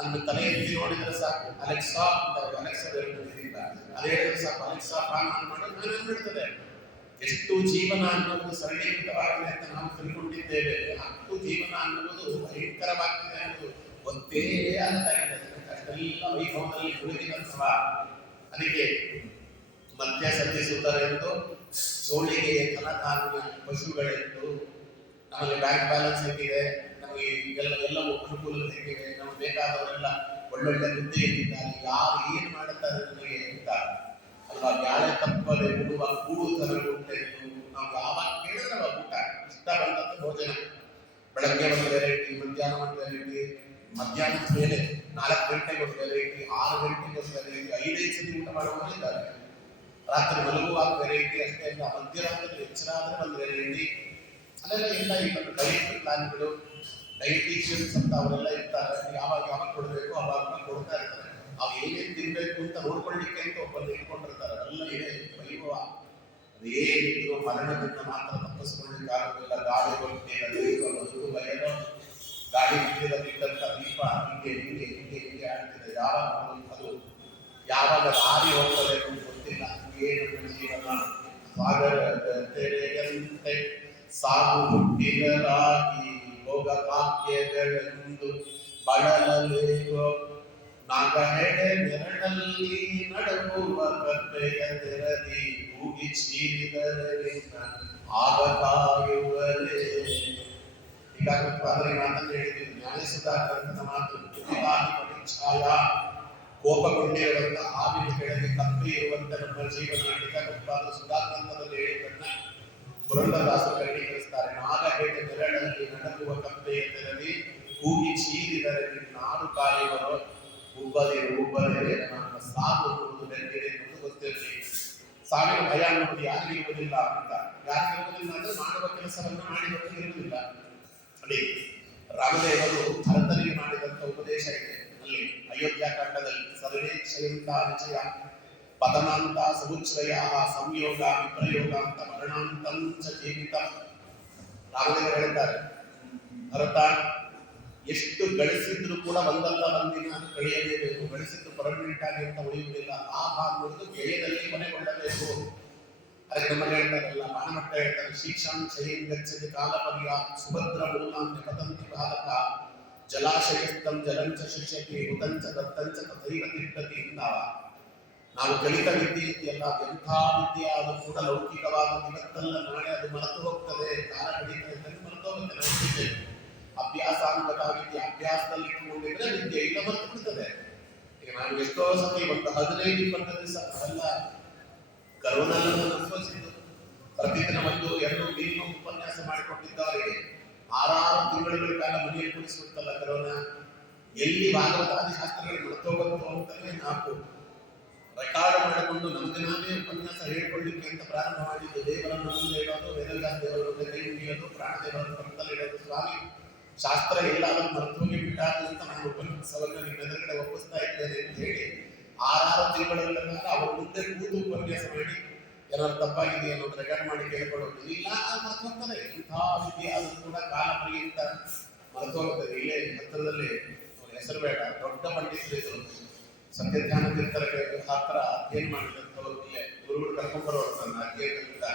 ಅಂದ್ರೆ ತಲೆ ಎತ್ತಿ ನೋಡಿದ್ರೆ ಸಾಕು, ಅಲೆಕ್ಸಾ ಅಂತ ಅಲೆಕ್ಸಾ ಇಲ್ಲ, ಅದೇ ಹೇಳಿದ್ರೆ ಸಾಕು, ಅಲೆಕ್ಸಾ ಫ್ಯಾನ್ ಆನ್ ಮಾಡೋದು ನಾನು ಬಿಡ್ತದೆ. ಎಷ್ಟು ಜೀವನ ಅನ್ನೋದು ಸರಳೀಕೃತವಾಗಿದೆ ಅಂತ ನಾವು ತಿಳ್ಕೊಂಡಿದ್ದೇವೆ, ಅಷ್ಟು ಜೀವನ ಅನ್ನುವುದು ಭಯಂಕರವಾಗ್ತದೆ ಅನ್ನೋದು ಗೊತ್ತೇ ಆಗ್ತಾ ಇದೆ. ಅಷ್ಟೆಲ್ಲ ವೈಭವದಲ್ಲಿ ಉಳಿದಿರುವ ಅದಕ್ಕೆ ಮಧ್ಯ ಸಲ್ಲಿಸುತ್ತಾರೆಂದು ಜೋಳಿಗೆ ಧನ ಧಾನ್ಯ ಪಶುಗಳೆಂದು. ನಮಗೆ ಬ್ಯಾಂಕ್ ಬ್ಯಾಲೆನ್ಸ್ ಹೇಗಿದೆ, ನಮಗೆ ಎಲ್ಲವೂ ಅನುಕೂಲಗಳು ಹೇಗಿವೆ, ನಮಗೆ ಬೇಕಾದವರೆಲ್ಲ ಒಳ್ಳೊಳ್ಳೆ ಹುದ್ದೆಯಲ್ಲಿದ್ದಾರೆ, ಯಾರು ಏನು ಮಾಡುತ್ತಾರೆ ನಮಗೆ ಅಂತ ಅಲ್ವಾ. ಗಾಳಿ ತಪ್ಪದೆ ಉಡುವ ಕೂಡುತನ ಉಂಟೆಂದು ನಾವು ಯಾವಾಗ ಕೇಳಿದ್ರೆ ಅವಾಗ ಊಟ ಇಷ್ಟ ಬಂದಂತ ಭೋಜನ. ಬೆಳಗ್ಗೆ ಒಂದು ವೆರೈಟಿ, ಮಧ್ಯಾಹ್ನ ಒಂದು ವೆರೈಟಿ, ಮಧ್ಯಾಹ್ನದ ಮೇಲೆ 4 ಗಂಟೆಗೆ ಒಂದು ವೆರೈಟಿ, 6 ಗಂಟೆಗೆ ಒಂದು ವೆರೈಟಿ, 5 ಸತಿ ಊಟ ಮಾಡುವವರಿದ್ದಾರೆ. ರಾತ್ರಿ ಮಲಗುವಾಗ ವೆರೈಟಿ ಅಷ್ಟೇ ಅಲ್ಲ, ಮಧ್ಯರಾತ್ರಿ ಎಚ್ಚರ ಆದ್ರೆ ಒಂದು ವೆರೈಟಿ. ಅಲ್ಲೆಲ್ಲ ಎಲ್ಲ ಇವತ್ತು ಡೈಟ್ ಪ್ಲಾನ್ಗಳು, ಡೈಟಿಷಿಯನ್ಸ್ ಅಂತ ಅವರೆಲ್ಲ ಇರ್ತಾರೆ. ಯಾವಾಗ ಕೊಡಬೇಕು ಅವಾಗ ಕೊಡ್ತಾ ಇರ್ತಾರೆ. ನಾವು ಏನೇನು ತಿನ್ಬೇಕು ಅಂತ ನೋಡ್ಕೊಳ್ಳಿಕ್ಕೆ ಅಂತ ಒಬ್ಬರು ಇಟ್ಕೊಂಡಿರ್ತಾರೆ. ಎಲ್ಲ ಇದೆ ವೈಭವ. ಅದೇನಿದ್ರು ಮರಣದಿಂದ ಮಾತ್ರ ತಪ್ಪಿಸ್ಕೊಳ್ಳಿಕ್ಕೆ ಆಗೋದಿಲ್ಲ. ಗಾಳಿ ಬದುಕು ಬಯಲು ಗಾಳಿ ಬಿಟ್ಟಿದ್ದಂತ ದೀಪ ಹಿಂಗೆ ಆಗ್ತಿದೆ. ಅದು ಯಾವಾಗ ದಾರಿ ಹೋಗ್ತದೆ ಅಂತ ಗೊತ್ತಿಲ್ಲ. ಏನು ಜೀವನ ಸಾಗರದ ತೆರೆಯಂತೆ ಸಾಗು ಹುಟ್ಟಿಗರಾಗಿ ಭೋಗ ಭಾಗ್ಯಗಳೆಂದು ಬಳಲಲೇಕೋ ನಾಗಹೆಡೆ ನೆರಳಲ್ಲಿ ನಡುವ ಕಪ್ಪೆಯ ತೆರದಿ ಕೂಗಿ ಚೀರಿದರಿಂದ ಆಗ ಕಾಯುವರೇ. ಹೀಗಾದ್ರೆ ಮಾತನ್ನು ಹೇಳಿದ್ದೀವಿ. ನ್ಯಾಯಸುಧಾಕರಂತ ಮಾತು, ಛಾಯ ಕೋಪಗೊಂಡಿರುವಂತ ಆವಿನ ಕೆಳಗೆ ಕಪ್ಪೆ ಇರುವಂತ ನಮ್ಮ ಜೀವನ ಟೀಕಾಕೃತ್ಪಾದ ಸುಧಾಕರಂತದಲ್ಲಿ ಹೇಳಿದ್ದನ್ನ ಪುರಂದರದಾಸರು ಕರೀಕರಿಸ್ತಾರೆ. ನಾಗಹೆಡೆ ನೆರಳಲ್ಲಿ ನಡುವ ಕಪ್ಪೆಯ ತೆರದಿ ಕೂಗಿ ಚೀರಿದರೆ ನಾಡು ಕಾಯುವರು ಉಬ್ಬದಿರು ನಮ್ಮ ಸಾವು ಅನ್ನುವುದು ಬೆಂಕಿದೆ ಅನ್ನೋದು ಗೊತ್ತಿರಲಿ. ಸಾವಿನ ಭಯ ಅನ್ನೋದು ಯಾರಿಗಿರುವುದಿಲ್ಲ ಅಂತ. ಯಾರಿಗಿರುವುದಿಲ್ಲ ಅಂದ್ರೆ ಮಾಡುವ ಕೆಲಸವನ್ನ ಮಾಡಿದವರಿಗೆ ಇರುವುದಿಲ್ಲ. ಅಲ್ಲಿ ರಾಮದೇವರು ಭರತನಿಗೆ ಮಾಡಿದಂತ ಉಪದೇಶ ಇದೆ. ಅಲ್ಲಿ ಅಯೋಧ್ಯಾಕಾಂಡದಲ್ಲಿ ಸರ್ವೇಕ್ಷಯಂತ ವಿಜಯ ಪತನಾಂತ ಸಮುಚ್ಛಯ ಸಂಯೋಗ ವಿಪ್ರಯೋಗ ಅಂತ ಮರಣಾಂತಂಚ ಜೀವಿತ. ರಾಮದೇವರು ಹೇಳಿದ್ದಾರೆ, ಭರತ ಎಷ್ಟು ಗಳಿಸಿದ್ರು ಕೂಡ ಒಂದಲ್ಲ ಒಂದಿನ ಅದು ಕಳೆಯಲೇಬೇಕು. ಗಳಿಸಿದ್ದು ಪರ್ಮನೆಂಟ್ ಆಗಿ ಅಂತ ಉಳಿಯುವುದಿಲ್ಲ. ಲಾಭ ಅನ್ನೋದು ವ್ಯಯದಲ್ಲಿ ಕೊನೆಗೊಳ್ಳಬೇಕು. ಅದಕ್ಕೆ ನಮ್ಮಲ್ಲಿ ಹೇಳ್ತಾರಲ್ಲ, ಮಾನಮಟ್ಟ ಹೇಳ್ತಾರೆ, ಶಿಕ್ಷಾಂಶಯಂ ಗಚ್ಚತಿ ಕಾಲಪರ್ಯ ಸುಭದ್ರ ಮೂಲಾಂತ ಪತಂತಿ ಬಾಲಕ ಜಲಾಶಯಸ್ಥಂ ಜಲಂಚ ಶಿಷ್ಯಕ್ಕೆ ಹುತಂಚ ದತ್ತಂಚ ತಥೈವ ತಿಷ್ಟತಿ ಎಂದವ. ನಾವು ಕಲಿತ ವಿದ್ಯೆ ಇದೆಯಲ್ಲ, ಎಂಥ ವಿದ್ಯೆ ಅದು ಕೂಡ ಲೌಕಿಕವಾದ ಇವತ್ತಲ್ಲ ನಾಳೆ ಅದು ಮರೆತು ಹೋಗ್ತದೆ. ಕಾಲ ಕಡಿಮೆ ಮರೆತು ಹೋಗುತ್ತೆ. ಅಭ್ಯಾಸ ಅನ್ನುವಂಥ ವಿದ್ಯೆ ಅಭ್ಯಾಸದಲ್ಲಿ ಇಟ್ಟುಕೊಂಡಿದ್ರೆ ವಿದ್ಯೆ ಇಲ್ಲ ಮರೆತು ಬಿಡ್ತದೆ. ಈಗ ನಾನು ಎಷ್ಟೋ ಸತಿ ಒಂದು 15-20 ದಿವಸ ಅವೆಲ್ಲ ಕರೋನಾ ಅನುಭವಿಸಿದ್ದು. ಪ್ರತಿದಿನ 1-2 ಮಿನಿಮಮ್ ಉಪನ್ಯಾಸ ಮಾಡಿಕೊಟ್ಟಿದ್ದವರಿಗೆ 6 ತಿಂಗಳುಗಳ ಕಾಲ ಮನೆಯಲ್ಲಿ ಕುಡಿಸ್ಬಿಡ್ತಲ್ಲ ಕರೋನಾ. ಎಲ್ಲಿ ಭಾಗವತಾದಿ ಶಾಸ್ತ್ರಗಳು ಮರ್ತೋಗುತ್ತೋ ಅಂತಲೇ ನಾವು ರೆಕಾರ್ಡ್ ಮಾಡಿಕೊಂಡು ನಮಗೆ ನಾವೇ ಉಪನ್ಯಾಸ ಹೇಳ್ಕೊಳ್ಳಿಕ್ಕೆ ಅಂತ ಪ್ರಾರಂಭ ಮಾಡಿದ್ದು. ದೇವರನ್ನು ಮುಂದೆ ಇಡೋದು, ವೇದವ್ಯಾಸ ದೇವರ ಮುಂದೆ ಕೈ ಮುಗಿಯೋದು, ಪ್ರಾಣದೇವರನ್ನು ಪಕ್ಕದಲ್ಲಿ ಇಡೋದು. ಸ್ವಾಮಿ ಶಾಸ್ತ್ರ ಎಲ್ಲಾದರೂ ಮರೆತು ಹೋಗಿ ಬಿಟ್ಟಾರು ಅಂತ ನಾನು ಉಪನ್ಯಾಸವನ್ನು ನಿಮ್ಮ ಎದುರುಗಡೆ ಒಪ್ಪಿಸ್ತಾ ಇದ್ದೇನೆ ಅಂತ ಹೇಳಿ 6 ತಿಂಗಳೆಲ್ಲ ಅವ್ರ ಮುಂದೆ ಕೂತು ಉಪನ್ಯಾಸ ಮಾಡಿ ಏನಾದ್ರು ತಪ್ಪಾಗಿದೆ ಅನ್ನೋದು ರೆಕಾರ್ಡ್ ಮಾಡಿ ಕೇಳ್ಕೊಳ್ಳೋದು. ಇಲ್ಲ ಮರೆತು ಹೋಗ್ತದೆ. ಇಂಥ ವಿದ್ಯೆ ಅದು ಕೂಡ ಕಾಲ ಪರ್ಯಂತ ಮರೆತು ಹೋಗ್ತದೆ. ಇಲ್ಲೇ ಹತ್ತಿರದಲ್ಲಿ ಹೆಸರು ಬೇಡ, ದೊಡ್ಡ ಪಂಡಿತರು ಸತ್ಯಜ್ಞಾನ ತೀರ್ಥರ ಹತ್ರ ಅಧ್ಯಯನ ಮಾಡಿದಂಥವ್ರು ಇಲ್ಲೇ ಗುರುಗಳು ಕರ್ಕೊಂಡ್ಬರೋರು ನನ್ನ ಅಧ್ಯಯನದಿಂದ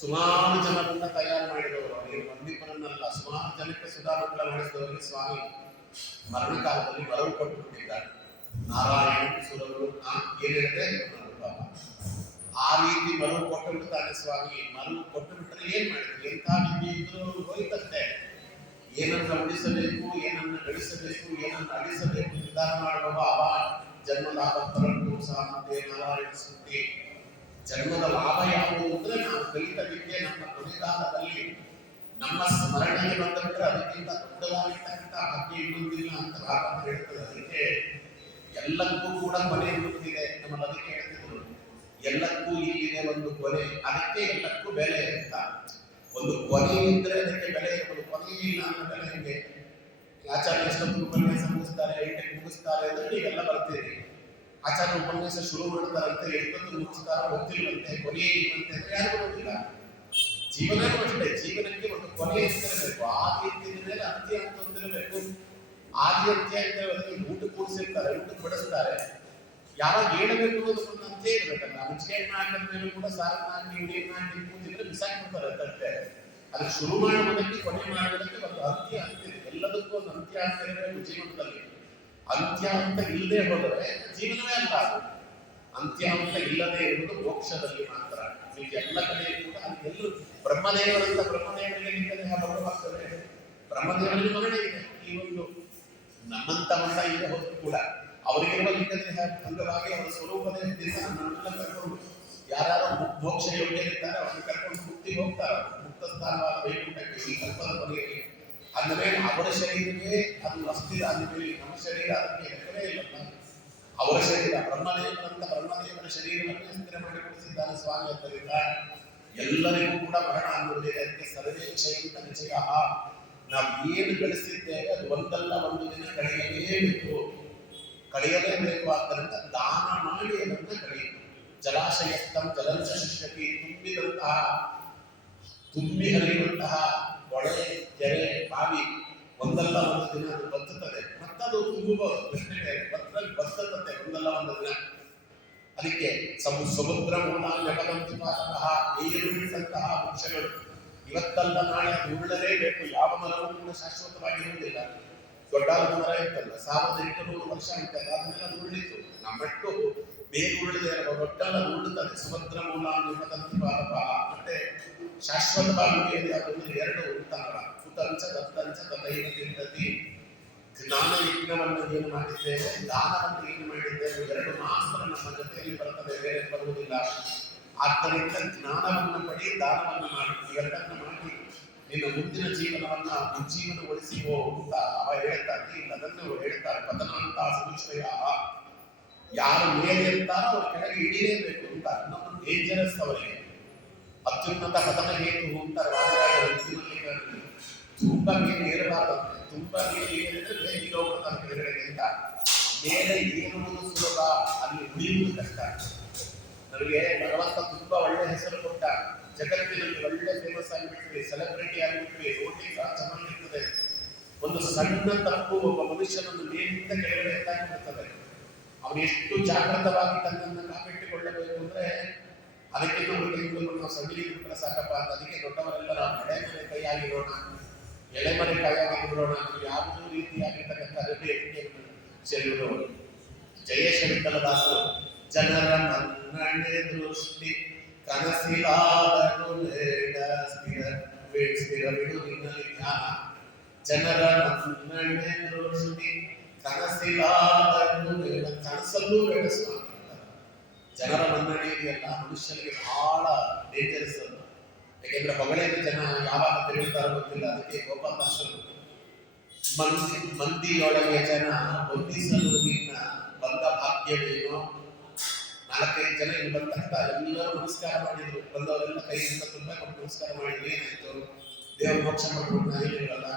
ಸುಮಾರು ಜನರನ್ನ ತಯಾರು ಮಾಡಿದವರು. ಅವರಿಗೆ ಮಂದಿಪರನ್ನಲ್ಲ, ಸುಮಾರು ಜನಕ್ಕೆ ಸುಧಾಮಂಗಲ ಮಾಡಿಸಿದವರಿಗೆ ಸ್ವಾಮಿ ಮರಣ ಕಾಲದಲ್ಲಿ ಮರವು ಕೊಟ್ಟುಬಿಟ್ಟಿದ್ದಾರೆ. ನಾರಾಯಣ ಸುರರು ಏನ್ ಹೇಳಿದ್ರೆ ಆ ರೀತಿ ಮರವು ಕೊಟ್ಟು ಬಿಡ್ತಾನೆ ಸ್ವಾಮಿ. ಮರವು ಕೊಟ್ಟು ಬಿಟ್ಟರೆ ಏನ್ ಮಾಡಿದ್ರು? ಎಂಥ ವಿದ್ಯೆ ಇದ್ರು ಹೋಯ್ತಂತೆ. ಏನನ್ನ ಉಳಿಸಬೇಕು, ಏನನ್ನ ಗಳಿಸಬೇಕು, ಏನನ್ನ ಅಳಿಸಬೇಕು ನಿರ್ಧಾರ ಮಾಡುವ ಅವ ಜನ್ಮದ ಆಪತ್ತರಕ್ಕೂ ಸಹ ಮತ್ತೆ ನಾರಾಯಣ ಸ್ಮೃತಿ. ಜನ್ಮದ ಲಾಭ ಯಾವುದು ಅಂದ್ರೆ ನಾವು ಕಲಿತ ವಿದ್ಯೆ ನಮ್ಮ ಕೊನೆಗಾಲದಲ್ಲಿ ನಮ್ಮ ಸ್ಮರಣೆಗೆ ಬಂದರೆ ಅದಕ್ಕಿಂತ ದೊಡ್ಡದಾಗಿರ್ತಕ್ಕಂಥ ಭಾಗ್ಯ ಇನ್ನೊಂದಿಲ್ಲ ಅಂತ ಭಾಗವತ ಹೇಳ್ತದೆ. ಅದಕ್ಕೆ ಎಲ್ಲಕ್ಕೂ ಕೂಡ ಕೊನೆ ಎನ್ನುತ್ತಿದೆ. ನಮ್ಮಲ್ಲಿ ಅದಕ್ಕೆ ಹೇಳ್ತಿದ್ರು, ಎಲ್ಲಕ್ಕೂ ಇಲ್ಲಿದೆ ಒಂದು ಕೊನೆ, ಅದಕ್ಕೆ ಎಲ್ಲಕ್ಕೂ ಬೆಲೆ ಅಂತ. ಒಂದು ಕೊನೆ ಇದ್ರೆ ಅದಕ್ಕೆ ಬೆಲೆ ಇರ್ಬೋದು, ಕೊನೆ ಇಲ್ಲ ಅನ್ನೋ ಬೆಲೆ ಹೆಂಗೆ? ಆಚಾರ್ಯ ಎಷ್ಟೊತ್ತು ಉಪನ್ಯಾಸ ಮುಗಿಸ್ತಾರೆ, 8ಕ್ಕೆ ಮುಗಿಸ್ತಾರೆ ಅಂದ್ರೆ ಎಲ್ಲ ಬರ್ತೀರಿ. ಆಚಾರ್ಯ ಉಪನ್ಯಾಸ ಶುರು ಮಾಡ್ತಾರಂತೆ, ಎಷ್ಟೊತ್ತು ಮುಗಿಸ್ತಾರ ಗೊತ್ತಿಲ್ಲಂತೆ, ಕೊನೆ ಇಲ್ಲಂತೆ ಅಂದ್ರೆ ಯಾರು ಗೊತ್ತಿಲ್ಲ. ಜೀವನವೂ ಅಷ್ಟೇ, ಜೀವನಕ್ಕೆ ಒಂದು ಕೊನೆ ಇರ್ತಿರಬೇಕು, ಆದಿ ಇರ್ತಿದ ಮೇಲೆ ಅಂತ್ಯ ಅಂತ ಹೊಂದಿರಬೇಕು. ಆದಿ ಅಂತ್ಯ ಅಂದ್ರೆ ಅದಕ್ಕೆ ಊಟ ಕೂಡಿಸಿರ್ತಾರೆ, ಊಟಕ್ಕೆ ಬಡಿಸ್ತಾರೆ, ಯಾವಾಗ ಹೇಳಬೇಕು ಅನ್ನೋದು ಒಂದು ಅಂತ್ಯ ಇರ್ಬೇಕಲ್ಲ. ಮುಂಚೆಯನ್ನು ಹಾಕಿದ ಮೇಲೆ ಕೂಡ ಸಾರನ್ನ ಹಾಕಿ ಉಡಿಯನ್ನ ಹಾಕಿ ಕೂತಿದ್ರೆ ಬಿಸಾಕ್ಬಿಡ್ತಾರೆ ತಟ್ಟೆ. ಅದಕ್ಕೆ ಶುರು ಮಾಡುವುದಕ್ಕೆ ಕೊನೆ ಮಾಡುವುದಕ್ಕೆ ಒಂದು ಅಂತ್ಯ ಅಂತಿದೆ. ಎಲ್ಲದಕ್ಕೂ ಒಂದು ಅಂತ್ಯ ಅಂತ ಇರಬೇಕು ಜೀವನದಲ್ಲಿ. ಅಂತ್ಯ ಅಂತ ಇಲ್ಲದೆ ಹೋದರೆ ಜೀವನವೇ ಅಲ್ಲ. ಅದು ಅಂತ್ಯ ಅಂತ ಇಲ್ಲದೆ ಇರುವುದು ಮೋಕ್ಷದಲ್ಲಿ ಮಾತ್ರ. ಈಗ ಎಲ್ಲ ಕಡೆ ಕೂಡ ಎಲ್ಲರೂ ಬ್ರಹ್ಮದೇವರಿಗೆ ನಿಂತನೆ ಬರುವಾಗ್ತದೆ. ಬ್ರಹ್ಮದೇವರಿಗೆ ಮರಣ ಇದೆ. ಈ ಒಂದು ನಮ್ಮಂತ ಮಂಡ ಈಗ ಹೋದ್ರು ಕೂಡ ಅವರಿಗಿರುವ ಲಿಂಗದೇಹ ಅಂಗವಾಗಿ ಅವರ ಸ್ವರೂಪದ ನಮ್ಮನ್ನೆಲ್ಲ ಕರ್ಕೊಂಡು ಯಾರು ಮೋಕ್ಷ ಯೋಗ್ಯರಿದ್ದಾರೆ ಅವ್ರನ್ನ ಕರ್ಕೊಂಡು ಮುಕ್ತಿಗೆ ಹೋಗ್ತಾರೆ. ಮುಕ್ತ ಸ್ಥಾನವಾದ ವೈಕುಂಠಕ್ಕೆ ಈ ಕಲ್ಪದ ಕೊನೆಯಲ್ಲಿ ಅಂದ್ರೆ ಅವರ ಶರೀರವೇ ಅದು ಅಸ್ಥಿರ. ಅಂದ್ಮೇಲೆ ನಮ್ಮ ಶರೀರ ಅದಕ್ಕೆ ಲೆಕ್ಕವೇ ಇಲ್ಲ. ಅವರ ಶರೀರ ಬ್ರಹ್ಮದೇವರ ಶರೀರವನ್ನು ಸ್ಥಿರ ಮಾಡಿಕೊಡಿಸಿದ್ದಾನೆ ಸ್ವಾಮಿ. ಆದ್ದರಿಂದ ಎಲ್ಲರಿಗೂ ಕೂಡ ಮರಣ ಅನ್ನುವುದೇ. ಅದಕ್ಕೆ ಸರ್ವೇಚ್ಛೆಯಿಂದ ನಿಶ್ಚಯ. ನಾವು ಏನು ಗಳಿಸಿದ್ದೇವೆ ಅದು ಒಂದಲ್ಲ ಒಂದು ದಿನ ಕಳೆಯಲೇಬೇಕು. ಆದ್ದರಿಂದ ದಾನ ಮಾಡಿ ಅದನ್ನು ಕಳೆಯಿತು. ಜಲಾಶಯಸ್ಥಂ ಜಲಂಚ ಶಿಷ್ಯತಿ, ತುಂಬಿ ಹರಿಯುವಂತಹ ಹೊಳೆ, ಕೆರೆ, ಬಾವಿ ಒಂದಲ್ಲ ಒಂದು ದಿನ ಅದು ಬರ್ತದೆ. ಮತ್ತದು ತುಂಬುವ ಪ್ರಶ್ನೆ ಬರ್ತದೆ ಒಂದಲ್ಲ ಒಂದು ದಿನ. ಅದಕ್ಕೆ ಸಮುದ್ರ ಮೂಲ ಜಗದಂತಿ ಪಾತಃ ಬೇರುಂಟಂತಹ ವೃಕ್ಷಗಳು ಇವತ್ತಲ್ಲ ನಾಳೆ ಉರುಳಲೇಬೇಕು. ಯಾವ ಮರವೂ ಕೂಡ ಶಾಶ್ವತವಾಗಿರುವುದಿಲ್ಲ. ದೊಡ್ಡಾದ ಮರ ಇತ್ತಲ್ಲ 1800 ವರ್ಷ ಇತ್ತಲ್ಲ, ಅದನ್ನೆಲ್ಲ ಉರುಳಿತು. ನಮ್ಮಟ್ಟು ಬೇಗ ಉರುಳದೆ ಇರುವ ದೊಡ್ಡಲ್ಲ ಉರುಳುತ್ತದೆ. ಸಮುದ್ರ ಮೂಲ ಜಗದಂತಿ ಪಾತಃ ಮತ್ತೆ ಶಾಶ್ವತವಾಗಿ ಅದೊಂದು 2 ಉಂಟಾಗ ಕುತಂಚ ದತ್ತಂಚ ತಥೈವ ತಿಂತತಿ. ಜ್ಞಾನ ಯಜ್ಞವನ್ನು ಏನು ಮಾಡಿದ್ದೇವೆ, ದಾನವನ್ನು ಏನು ಮಾಡಿದ್ದೇವೆ, 2 ಮಾತ್ರ ನಮ್ಮ ಜೊತೆಯಲ್ಲಿ ಬರ್ತದೆ, ಬೇರೆ ಬರುವುದಿಲ್ಲ. ಆದ್ದರಿಂದ ಜ್ಞಾನವನ್ನು ಪಡಿ, ದಾನವನ್ನು ಮಾಡಿ, 2 ಮಾಡಿ ನಿನ್ನ ಮುಂದಿನ ಜೀವನವನ್ನ ಉಜ್ಜೀವನಗೊಳಿಸಿಕೋ ಅಂತ ಅವ ಹೇಳ್ತಾರೆ. ಈಗ ಅದನ್ನು ಹೇಳ್ತಾರೆ, ಪತನಾಂತ ಸಂಶಯ. ಯಾರು ಮೇಲೆ ಇರ್ತಾರೋ ಅವ್ರ ಕೆಳಗೆ ಇಳಿಯಲೇಬೇಕು ಅಂತ. ನಮ್ಮ ಡೇಂಜರಸ್ ಅವರಿಗೆ ಅತ್ಯುನ್ನತ ಪತನ ಹೇತು ಅಂತಾರೆ ರಾಜರಾಜರು. ತುಂಬಾ ಮೇಲೆ ಏರಬಾರದಂತೆ. ತುಂಬಾ ಮೇಲೆ ಏರಿದ್ರೆ ಬೇಗ ಹೋಗ್ಬಿಡ್ತಾರೆ ಕೆಳಗಡೆಗೆ ಅಂತ. ಮೇಲೆ ಏರುವುದು ಸುಲಭ, ಅಲ್ಲಿ ಉಳಿಯುವುದು ಕಷ್ಟ. ನನಗೆ ಭಗವಂತ ತುಂಬಾ ಒಳ್ಳೆ ಹೆಸರು ಕೊಟ್ಟ. ಜಗತ್ತಿನಲ್ಲಿ ಒಳ್ಳೆ ಫೇಮಸ್ ಆಗಿಬಿಟ್ವಿ, ಸೆಲೆಬ್ರಿಟಿ ಆಗಿಬಿಟ್ವಿ, ರೋಟಿ ಸಹ ಚೆನ್ನಾಗಿರ್ತದೆ. ಒಂದು ಸಣ್ಣ ತಪ್ಪು ಒಬ್ಬ ಮನುಷ್ಯನನ್ನು ಮೇಲಿಂದ ಕೆಳಗಡೆ ಎತ್ತಾಗಿಬಿಡ್ತದೆ. ಅವನು ಎಷ್ಟು ಜಾಗೃತವಾಗಿ ತನ್ನನ್ನು ಕಾಪಿಟ್ಟುಕೊಳ್ಳಬೇಕು ಅಂದ್ರೆ ಅದಕ್ಕೆ ನಾವು ಸಡಿಲಿ ಬಿಟ್ಟರೆ ಸಾಕಪ್ಪ ಅಂತ. ಅದಕ್ಕೆ ದೊಡ್ಡವರೆಲ್ಲ ನಾವು ಎಳೆಮರೆ ಕೈಯಾಗಿರೋಣ, ಎಳೆಮರೆ ಕೈಯಾಗಿರೋಣ. ಯಾವುದೂ ರೀತಿಯಾಗಿರ್ತಕ್ಕಂಥ ಸೇರಿರು ಜಯೇಶ್ವರಿಕಲದಾಸರು ಜನರ ಮನ್ನಣೆ ದೃಷ್ಟಿ ಕನಸಿಲಾದನು ಸ್ಥಿರ ಬಿಡು ನಿನ್ನಲ್ಲಿ ಧ್ಯಾನ. ಜನರ ಮನ್ನಣೆ ದೃಷ್ಟಿ ಕನಸಿಲಾದನು ಕನಸಲ್ಲೂ ಬೇಡ ಸ್ವಾಮಿ. ಜನರ ಮನ್ನಣೆ ಇದೆಯಲ್ಲ ಮನುಷ್ಯನಿಗೆ ಬಹಳ ಡೇಂಜರಸ್. ಯಾಕೆಂದ್ರೆ ಹೊಗಳಿದ ಜನ ಯಾವಾಗ ತಿರುಗುತ್ತಾರೋ ಗೊತ್ತಿಲ್ಲ. ಅದಕ್ಕೆ ಗೋಪಾಲದಾಸರು ಮಂದಿಯೊಳಗೆ ಜನ ವಂದಿಸಲು ನಿನ್ನ ಬಂದ ಭಾಗ್ಯವೇನೋ. 4-5 ಜನ ಇಲ್ಲಿ ಬಂದ ತಕ್ಷಣ ಎಲ್ಲರೂ ನಮಸ್ಕಾರ ಮಾಡಿದ್ರು. ಬಂದವರೆಲ್ಲ ಕೈ ತುಂಬ ಕೊಟ್ಟು ನಮಸ್ಕಾರ ಮಾಡಿದ್ರು. ಏನಾಯ್ತು? ದೇವ್ರ ಮೋಕ್ಷ ಮಾಡ್ಕೊಂಡು ಹೇಳಿರಲ್ಲ.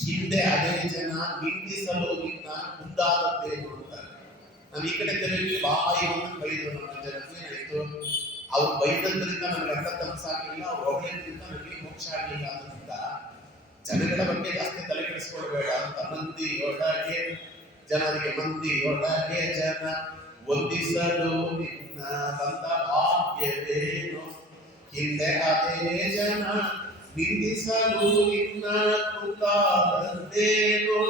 ಹಿಂದೆ ಅದೇ ಜನ ನಿಂದಿಸಲು ನಿನ್ನ ಮುಂದಾದದ್ದೇನು ಅಂತಾರೆ. ನಾನು ಈ ಕಡೆ ತೆರಳಿ ಬಾಯಿ ಬೈದ್ರು ನಮ್ಮ ಜನಕ್ಕೆ. ಏನಾಯ್ತು? ಅವ್ರು ಬೈದದ್ರಿಂದ ನಮ್ಗೆ ಅರ್ಥ ತನಸಾಗಲಿಲ್ಲ, ಅವ್ರು ಹೊಗಳಿದ್ರಿಂದ ನಮಗೆ ಮೋಕ್ಷ ಆಗಲಿಲ್ಲ. ಅನ್ನೋದ್ರಿಂದ ಜನಗಳ ಬಗ್ಗೆ ಜಾಸ್ತಿ ತಲೆ ಕೆಡಿಸ್ಕೊಳ್ಬೇಡ ಅಂತ. ಮಂದಿಯೊಳಗೆ ಜನರಿಗೆ ಮಂದಿಯೊಳಗೆ ಜನ ವಂದಿಸಲು ನಿನ್ನ ಬಂದ ಭಾಗ್ಯವೇನು. ಹಿಂದೆ ಅದೇ ಜನ ನಿಂದಿಸಲು ನಿನ್ನ ಕೃತಾದೇನೋ.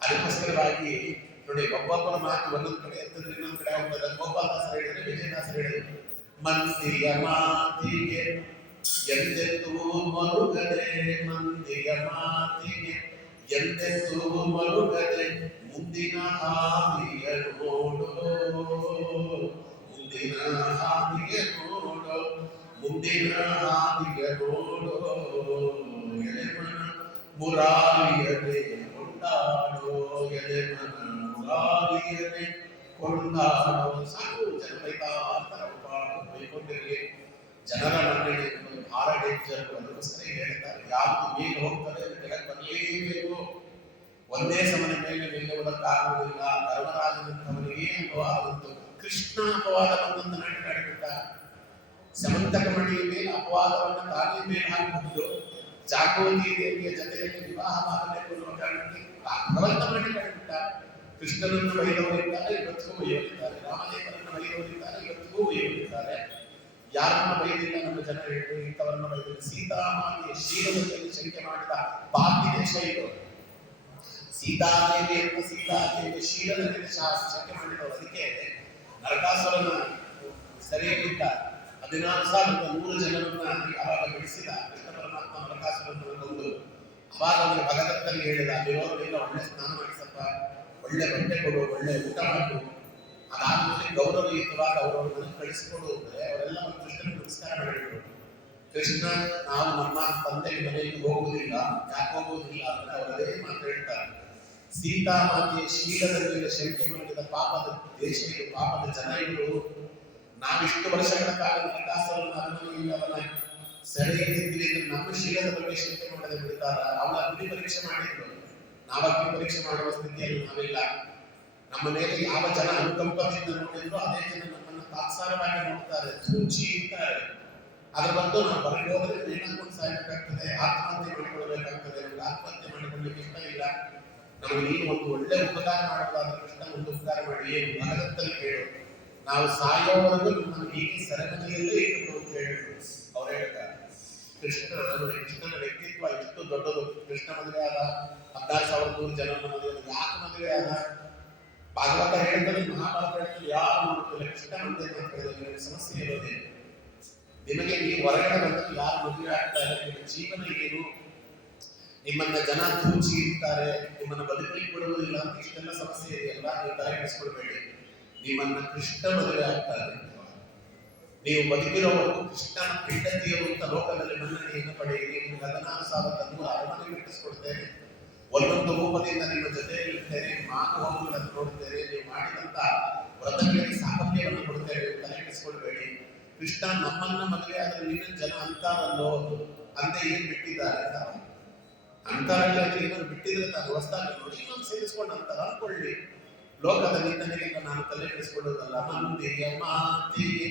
ಅದಕ್ಕೋಸ್ಕರವಾಗಿ ನೋಡಿ, ಒಬ್ಬೊಬ್ಬರ ಮಾತು ಒಂದೊಂದು ಕಡೆ ಎತ್ತಿದ್ರೆ ಇನ್ನೊಂದು ಕಡೆ ಹೋಗ್ತದೆ. ಗೋಪಾಲದಾಸರು ಹೇಳಿದ್ರೆ, ವಿಜಯದಾಸರು ಹೇಳಿದ್ರು, ಮಂದಿಯ ಮಾತಿಗೆ ಎಂದೆಂದೂ ಮರುಗದೆ, ಮಂದಿಯ ಮಾತಿಗೆ ಎಂದೆಂದೂ ಮರುಗದೆ, ಮುಂದಿನ ಹಾದಿಯ ನೋಡೋ, ಮುಂದಿನ ಹಾದಿಯ ನೋಡೋ, ಮುಂದಿನ ಹಾದಿಯ ನೋಡೋ, ಎಲೆಮನ ಮುರಾರಿಯದೆ ಕೊಂಡಾಡೋ, ಎಲೆಮನ ಮುರಾರಿಯದೆ ಕೊಂಡಾಡೋ. ಸಾಕು, ಜನ ಬೈತಾ ಬೈಕೊಂಡಿರಲಿ. ಜನರ ಮನ್ನಣೆ ಭಾರ ಡೇಂಜರ್. ಅದಕ್ಕೋಸ್ಕರ ಹೇಳ್ತಾರೆ, ಯಾವುದು ಮೇಲೆ ಹೋಗ್ತದೆ ಕೆಳಗೆ ಬರಲೇಬೇಕು. ಒಂದೇ ಸಮನೆ ಮೇಲೆ ನಿಲ್ಲುವುದಕ್ಕಾಗುವುದಿಲ್ಲ. ಧರ್ಮರಾಜನಂತವನಿಗೆ ಅಪವಾದಂತು. ಕೃಷ್ಣ ಅಪವಾದ ಬಂದಂತ ನಾಟಕ ಆಡಿಬಿಟ್ಟ. ಸಮಂತಕ ಮಣಿಯ ಮೇಲೆ ಅಪವಾದವನ್ನು ತಾನೇ ಮೇಲೆ ಹಾಕಬಹುದು. ಜಾಗವತಿ ದೇವಿಯ ಜೊತೆಯಲ್ಲಿ ವಿವಾಹವಾಗಬೇಕು ಅನ್ನುವ ಕಾರಣಕ್ಕೆ ಭಗವಂತ ನಾಟಕ ಆಡಿಬಿಟ್ಟ. ಕೃಷ್ಣನನ್ನು ಬೈದವರಿದ್ದಾರೆ, ಇವತ್ತಿಗೂ ಬೈಯಲಿದ್ದಾರೆ. ರಾಮದೇವರನ್ನು ಬೈದವರಿದ್ದಾರೆ, ಇವತ್ತಿಗೂ ಬೈಯಲಿದ್ದಾರೆ. ಯಾರನ್ನ ಬೈದಿಲ್ಲ ನಮ್ಮ ಜನ ಹೇಳಿದ್ರು, ಇಂಥವರನ್ನ ಬೈದಿಲ್ಲ. ಸೀತಾಮಾತೆಯ ಶೀಲದಲ್ಲಿ ಶಂಕೆ ಮಾಡಿದ ಪಾಪಿ ದೇಶ ಇದು. ಸೀತಾದೇವಿ ಅಂತ ಸೀತಾದೇವಿಯ ಶೀಲದಲ್ಲಿ ಶಂಕೆ ಮಾಡಿದವರು. ಅದಕ್ಕೆ ನರಕಾಸುರನ ಸರಿಯಾಗಿದ್ದ 16,100 ಜನರನ್ನ ಅವಾಗ ಬಿಡಿಸಿದ ಕೃಷ್ಣ ಪರಮಾತ್ಮ. ನರಕಾಸುರನ ಕೊಂದು ಅವಾಗ ಅವನಿಗೆ ಭಗದತ್ತಲ್ಲಿ ಹೇಳಿದ, ಅಲ್ಲಿರೋರೆಲ್ಲ ಒಳ್ಳೆ ಸ್ನಾನ ಮಾಡಿಸಪ್ಪ, ಒಳ್ಳೆ ಬಟ್ಟೆ ಕೊಡು, ಒಳ್ಳೆ ಊಟ ಮಾಡು, ಅದಾದ್ಮೇಲೆ ಗೌರವಯುತವಾಗಿ ಅವರವರನ್ನು ಕಳಿಸಿಕೊಡು ಅಂದರೆ ಅವರೆಲ್ಲ ಒಂದು ಕೃಷ್ಣನ ನಮಸ್ಕಾರ ಮಾಡಿದ್ರು. ಕೃಷ್ಣ, ನಾವು ನಮ್ಮ ತಂದೆ ಮನೆಗೆ ಹೋಗುವುದಿಲ್ಲ. ಯಾಕೆ ಹೋಗುವುದಿಲ್ಲ ಅಂದ್ರೆ ಅವರದೇ ಮಾತು ಹೇಳ್ತಾರೆ. ಸೀತಾಮಾತೆಯ ಶೀಲದಲ್ಲಿ ಶಂಕೆ ಮಾಡಿದ ಪಾಪದ ದೇಶ ಇದು, ಪಾಪದ ಜನ ಇವರು. ನಾವಿಷ್ಟು ವರ್ಷಗಳ ಕಾಲ ನರಕಾಸುರನ ಅರಮನೆಯಲ್ಲಿ ಅವನ ಸೆರೆ ಹಿಡಿದಿದ್ರಿ ಅಂದ್ರೆ ನಮ್ಮ ಶೀಲದ ಬಗ್ಗೆ ಶಂಕೆ ಮಾಡದೆ ಬಿಡ್ತಾರ. ಅವನ ಅಗ್ನಿ ಪರೀಕ್ಷೆ ಮಾಡಿದ್ರು. ನಾವು ಅಗ್ನಿ ಪರೀಕ್ಷೆ ಮಾಡುವ ಸ್ಥಿತಿಯಲ್ಲಿ ನಾವಿಲ್ಲ. ನಮ್ಮ ಮೇಲೆ ಯಾವ ಜನ ಅನುಕಂಪದಿಂದ ನೋಡಿದ್ರು ಅದೇ ಜನ ನಮ್ಮನ್ನು ತಾತ್ಸಾರವಾಗಿ ನೋಡ್ತಾರೆ, ಸೂಚಿ ಇರ್ತಾರೆ. ಅದ್ರ ಬಂದು ನಾವು ಹೊರಗೆ ಹೋದ್ರೆ ನೇಣಾಕೊಂಡು ಸಾಯಬೇಕಾಗ್ತದೆ, ಆತ್ಮಹತ್ಯೆ ಮಾಡಿಕೊಳ್ಬೇಕಾಗ್ತದೆ. ನಮ್ಗೆ ಆತ್ಮಹತ್ಯೆ ಮಾಡಿಕೊಳ್ಳಿಕ್ಕೆ ಇಷ್ಟ ಇಲ್ಲ. ನಮಗೆ ನೀನು ಒಂದು ಒಳ್ಳೆ ಉಪಕಾರ ಮಾಡೋದಾದ್ರೆ ಕೃಷ್ಣ ಒಂದು ಉಪಕಾರ ಮಾಡಿ, ಏನು ಭಗವಂತನಿಗೆ ಹೇಳು, ನಾವು ಸಾಯೋವರೆಗೂ ನಮ್ಮನ್ನು ಹೀಗೆ ಸೆರೆಮನೆಯಲ್ಲೇ ಇಟ್ಟು ಅಂತ ಹೇಳಿದ್ರು. ಅವ್ರು ಹೇಳ್ತಾರೆ, ಕೃಷ್ಣನ ವ್ಯಕ್ತಿತ್ವ ಎಷ್ಟು ದೊಡ್ಡದು. ಕೃಷ್ಣ ಮದುವೆ ಆದ 16,100 ಜನ ಮದುವೆ. ಯಾಕೆ ಮದುವೆ ಆದ? ಭಾಗವತ ಹೇಳ್ತಾರೆ, ಮಹಾಭಾರತ ಹೇಳ್ತಾರೆ, ಯಾರು ನೋಡುತ್ತಿಲ್ಲ. ಕೃಷ್ಣ ಮದುವೆ ಅಂತ ಹೇಳಿದ್ರೆ ಸಮಸ್ಯೆ ಇರೋದೇ. ನಿಮಗೆ ನೀವು ಹೊರಗಡೆ ಬಂದಲ್ಲಿ ಯಾರು ಮದುವೆ ಆಗ್ತಾರೆ, ನಿಮ್ಮ ಜೀವನ ಏನು, ನಿಮ್ಮನ್ನ ಜನ ತೂಚಿ ಇರ್ತಾರೆ, ನಿಮ್ಮನ್ನ ಬದುಕಲಿಕ್ಕೆ ಬಿಡುವುದಿಲ್ಲ ಅಂತ ಇಷ್ಟೆಲ್ಲ ಸಮಸ್ಯೆ ಇದೆಯಲ್ಲ. ನೀವು ತಲೆ ಕೆಡಿಸ್ಕೊಳ್ಬೇಡಿ. ನಿಮ್ಮನ್ನ ಕೃಷ್ಣ ಮದುವೆ ಆಗ್ತಾರೆ. ನೀವು ಬದುಕಿರೋವರೆಗೂ ಕೃಷ್ಣನ ಹೆಂಡತಿಯರು ಅಂತ ಲೋಕದಲ್ಲಿ ಮನ್ನಣೆಯನ್ನು ಪಡೆಯಿರಿ. ನೀವು 14,100 ಅರಮನೆ ಕಟ್ಟಿಸ್ಕೊಡ್ತೇನೆ, ಒಂದೊಂದು ರೂಪದಿಂದ ನಿಮ್ಮ ಜೊತೆಯಲ್ಲಿ ಇರ್ತೇನೆ, ಮಾತು ಹೋಗುಗಳನ್ನು ನೋಡ್ತೇನೆ, ನೀವು ಮಾಡಿದಂತ ವ್ರತಗಳಿಗೆ ಸಾಫಲ್ಯವನ್ನು ಕೊಡ್ತೇವೆ. ತಲೆ ಕೆಡಿಸ್ಕೊಳ್ಬೇಡಿ. ಕೃಷ್ಣ ನಮ್ಮನ್ನ ಮದುವೆ ಆದ್ರೆ ನಿನ್ನ ಜನ ಅಂತಾರಲ್ಲೋ ಅಂತ ಏನ್ ಬಿಟ್ಟಿದ್ದಾರೆ ಅಂತ ಅಂತಾರಲ್ಲ. ಏನಾದ್ರು ಬಿಟ್ಟಿದ್ರೆ ತಾನು ಹೊಸದಾಗಿ ನೋಡಿ ಇನ್ನೊಂದು ಸೇರಿಸ್ಕೊಂಡು ಅಂತಾರ ಅನ್ಕೊಳ್ಳಿ. ಲೋಕದ ನಿಂದನೆಯಿಂದ ನಾನು ತಲೆ ಕೆಡಿಸ್ಕೊಳ್ಳೋದಲ್ಲ. ಮಂದಿಯ ಮಾತಿಗೆ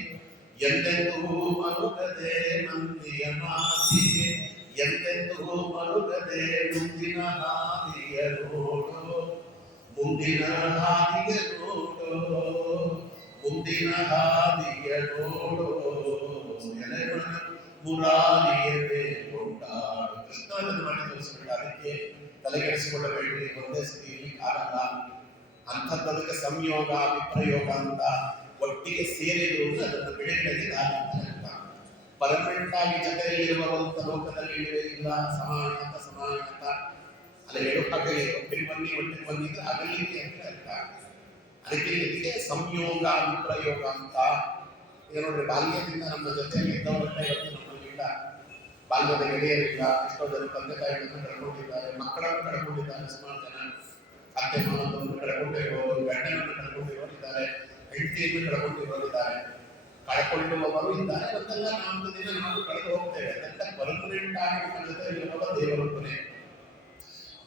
ಎಂದೆಂದೂ ಮರುಗದೆ, ಮಂದಿಯ ಮಾತಿಗೆ ಎಂದೆಂದೂ ಮರುಗದೆ, ಮುಂದಿನ ಹಾದಿಯ ನೋಡೋ, ಮುಂದಿನ ಹಾದಿಯ ನೋಡೋ, ಮುಂದಿನ ಹಾದಿಯ ನೋಡೋ, ಎಲೆಮನ ಮುರಾರಿಯದೆ ಕೊಂಡಾಡು. ಕೃಷ್ಣನನ್ನು ಮಾಡಿ ತೋರಿಸ್ಬಿಟ್ಟ. ಅದಕ್ಕೆ ತಲೆಗೆಡಿಸಿಕೊಳ್ಳಬೇಡಿ. ಒಂದೇ ಸ್ಥಿತಿಯಲ್ಲಿ ಕಾರಣ ಅಂಥದ್ದಕ್ಕೆ ಸಂಯೋಗ ವಿಪ್ರಯೋಗ ಅಂತ ಒಟ್ಟಿಗೆ ಸೇರಿದ್ರು ಅದನ್ನು ಬಿಡುಗಡೆಗೆ ದಾರಿ ಅಂತ. ಪರ್ಮನೆಂಟ್ ಆಗಿ ಜೊತೆಯಲ್ಲಿರುವಂತ ಲೋಕದಲ್ಲಿ ಇಲ್ಲ. ಸಮಾನ ಅಂತ ಅಲ್ಲಿ ಹೇಳೋಕ್ಕಾಗಲಿ. ಒಟ್ಟಿಗೆ ಬನ್ನಿ ಅಂದ್ರೆ ಅಗಲಿಕೆ ಅಂತ ಅರ್ಥ. ಅದಕ್ಕೆ ಇದಕ್ಕೆ ಸಂಯೋಗ ವಿಪ್ರಯೋಗ ಅಂತ. ಈಗ ನೋಡ್ರಿ, ಬಾಲ್ಯದಿಂದ ನಮ್ಮ ಜೊತೆಯಲ್ಲಿ ಇದ್ದವರನ್ನ ಇವತ್ತು ನಮ್ಮಲ್ಲಿ ಇಲ್ಲ. ಬಾಲ್ಯದ ಗೆಳೆಯರಿಲ್ಲ, ಎಷ್ಟೋ ಜನ ತಂದೆ ತಾಯಿಗಳನ್ನು ಕಳ್ಕೊಂಡಿದ್ದಾರೆ, ಮಕ್ಕಳನ್ನು ಕಳ್ಕೊಂಡಿದ್ದಾರೆ, ಸುಮಾರು ಜನ ಅತ್ತೆ ಮಾವನನ್ನು ಕಳ್ಕೊಂಡಿರೋರು, ಗಂಡನನ್ನು ಕಳ್ಕೊಂಡಿರೋರು ಇದ್ದಾರೆ, ಹೆಂಡತಿಯನ್ನು ಕಳ್ಕೊಂಡಿರೋರಿದ್ದಾರೆ, ಕಳ್ಕೊಳ್ಳುವವರು ಇದ್ದಾರೆ. ಅದೆಲ್ಲ ನಾಲ್ಕು ದಿನ ನಾವು ಕಳೆದು ಹೋಗ್ತೇವೆ. ಅದೆಲ್ಲ ಪರ್ಮನೆಂಟ್ ಆಗಿ ನಮ್ಮ ಜೊತೆ ಇರುವ ದೇವರೊಬ್ಬನೇ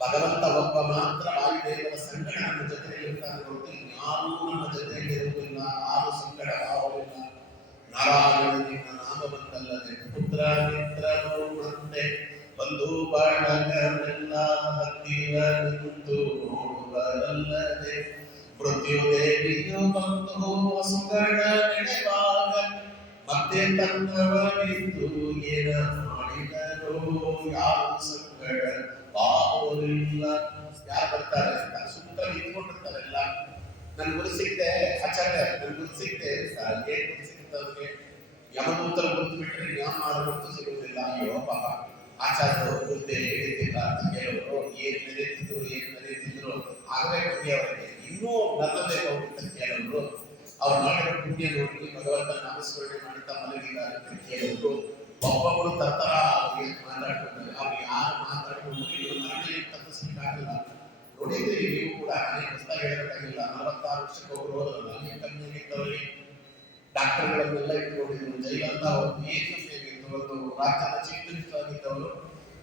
ಭಗವಂತ ಒಬ್ಬ ಮಾತ್ರ. ವಾಯುದೇವರ ಸಂಕಟ ನಮ್ಮ ಜೊತೆಯಲ್ಲಿ ಇರ್ತಾನೆ ಹೊರತು ಯಾರೂ ನಮ್ಮ ಜೊತೆಯಲ್ಲಿ ಇರುವುದಿಲ್ಲ. ಆರು ಸಂಕಟ ಭಾವವಿಲ್ಲ. ನಾರಾಯಣ ನಿನ್ನ ನಾಮವನ್ನಲ್ಲದೆ ಪುತ್ರ ಮಿತ್ರರು ಮತ್ತೆ ಬಂಧು ಬಳಗವೆಲ್ಲ ಹತ್ತಿರ ನಿಂತು ನೋಡುವರಲ್ಲದೆ ಮೃತ್ಯುದೇವಿಯು ಬಂದು ಹಸುಗಳ ನೆನೆವಾಗ ಮತ್ತೆ ತನ್ನವರಿದ್ದು ಏನ ಮಾಡಿದರೋ ಯಾರು ಸಂಕಟ ಬಾವುರಿಲ್ಲ. ಯಾರು ಬರ್ತಾರೆ ಅಂತ ಸುತ್ತ ನಿಂತ್ಕೊಂಡಿರ್ತಾರೆ. ಎಲ್ಲ ನನ್ ಗುರು ಸಿಕ್ತೆ ಆಚಾರ್ಯ, ನನ್ ಗುರು ಸಿಕ್ತೆ ಏನ್ ಗುರು ಸಿಕ್ತವ್ರಿಗೆ ಯಮದೂತರ ಗುರುತು ಬಿಟ್ಟರೆ ಯಾವ ಮಾಡೋದು ಸಿಗುವುದಿಲ್ಲ. ಅಯ್ಯೋ ಪಾಪ ಆಚಾರ್ಯರು ಗುರುತೆ ಹೇಳಿದ್ದಿಲ್ಲ ಅಂತ ಕೆಲವರು ಏನ್ ನಡೆಯುತ್ತಿದ್ರು ಆಗಲೇ ಅವರಿಗೆ ಇನ್ನೂ ನಲ್ಲಬೇಕು ಅಂತ ಕೆಲವರು ಅವ್ರು ಮಾಡಿದ ಪುಣ್ಯ ನೋಡಿ ಭಗವಂತ ನಾಮಸ್ಮರಣೆ ಮಾಡ್ತಾ ಮಲಗಿದ್ದಾರೆ ಅಂತ ಕೇಳಿದ್ರು. ಒಬ್ಬೊಬ್ಬರು ತತ್ತರ ಮಾತಾಡ್ಕೊಂಡ್ರೆ ಅವ್ರು ಯಾರು ಮಾತಾಡ್ಕೊಂಡು ಇವರು ಮರಳಿ ತಪ್ಪಿಸ್ಲಿಕ್ಕಾಗಲ್ಲ. ನೋಡಿದ್ರಿ ನೀವು ಕೂಡ ಅನೇಕ ಹೊಸದಾಗಿ ಹೇಳಬೇಕಾಗಿಲ್ಲ. 46 ವರ್ಷಕ್ಕೊಬ್ಬರು ಹೋದ್ರಲ್ಲ, ಅನೇಕ ಕಮ್ಮಿಯಾಗಿದ್ದವರಿಗೆ ಡಾಕ್ಟರ್ಗಳನ್ನೆಲ್ಲ ಇಟ್ಕೊಂಡಿದ್ರು. ಜೈಲಂತ ಒಂದು ಏನು ಕಮ್ಮಿಯಾಗಿತ್ತು. ಒಂದು ರಾಜ್ಯದ ಚೀಫ್ ಮಿನಿಸ್ಟರ್ ಆಗಿದ್ದವರು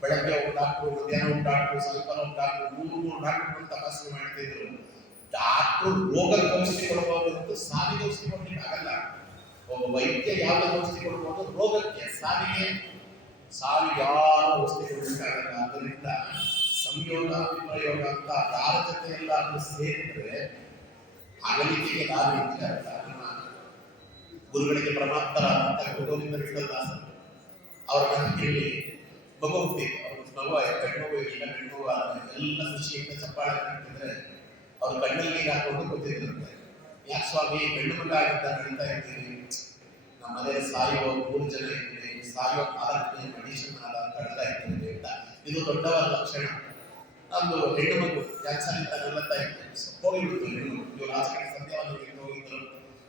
ಬೆಳಗ್ಗೆ ಒಂದು ಡಾಕ್ಟ್ರು, ಮಧ್ಯಾಹ್ನ ಒಂದು ಡಾಕ್ಟ್ರು, ಸಾಯಂಕಾಲ ಒಂದು ಡಾಕ್ಟ್ರು, 3 ಡಾಕ್ಟರ್ಗಳು ತಪಾಸಣೆ ಮಾಡ್ತಿದ್ರು. ಡಾಕ್ಟ್ರು ರೋಗದ ಔಷಧಿ ಕೊಡಬಹುದು ಅಂತ ಸಾವಿಗೆ ಔಷಧಿ ಕೊಡ್ಲಿಕ್ಕೆ ಆಗಲ್ಲ. ಒಬ್ಬ ವೈದ್ಯ ಯಾವ್ದು ಔಷಧಿ ಕೊಡ್ಬೋದು? ರೋಗಕ್ಕೆ. ಸಾವಿಗೆ ಯಾರು ಔಷಧಿ ಕೊಡಲಿಕ್ಕಾಗಲ್ಲ. ಅದರಿಂದ ಸಂಯೋಗ ವಿಪ್ರಯೋಗ ಅಂತ ಯಾರ ಜೊತೆ ಎಲ್ಲಾದ್ರೂ ಸೇರಿದ್ರೆ ಅಗಲಿಕೆಗೆ ದಾರಿ ಇದ್ದಾರೆ. ನಮ್ಮ ಗುರುಗಳಿಗೆ ಪ್ರಮಾತ್ತರ ಅಂತ ಗೋವಿಂದ ವಿಠಲದಾಸರು ಅವರ ಮನೆಯಲ್ಲಿ ಮಗು ಹುಟ್ಟಿದ್ರು. ಅವ್ರ ಮಗು ಗಂಡು ಇಲ್ಲ, ಗಂಡು ಎಲ್ಲ ಖುಷಿಯಿಂದ ಚಪ್ಪಾಳೆ ಹಾಕಿದ್ರೆ ಅವ್ರ ಕಣ್ಣಲ್ಲಿ ನೀರು ಹಾಕೊಂಡು ಕೂತಿದ್ರಂತೆ. ಯಾಕೆ ಸ್ವಾಮಿ ಗಂಡು ಮಗ ಆಗಿದ್ದ ನಡೀತಾ ಇದ್ದೀರಿ? ನಮ್ಮ ಮನೆಯಲ್ಲಿ ಸಾಯುವ 3 ಜನ ಇದ್ದೀರಿ, ಸಾಯುವ 4ನೇ ಮೆಡಿಷನ್ ಕಡ್ತಾ ಇದ್ದೀರಿ ಅಂತ. ಇದು ದೊಡ್ಡವರ ಲಕ್ಷಣ. ನಮ್ದು ಹೆಣ್ಣು ಮಗು ಕ್ಯಾನ್ಸರ್ ಇಂದ ನಲ್ಲತ್ತಾ ಇತ್ತು, ಹೋಗಿಬಿಡ್ತು ಹೆಣ್ಣು ಮಗು. ಇವರು ಆಚರಣೆ ಸಂಧ್ಯಾವನಿಗೆ ಹೋಗಿದ್ರು.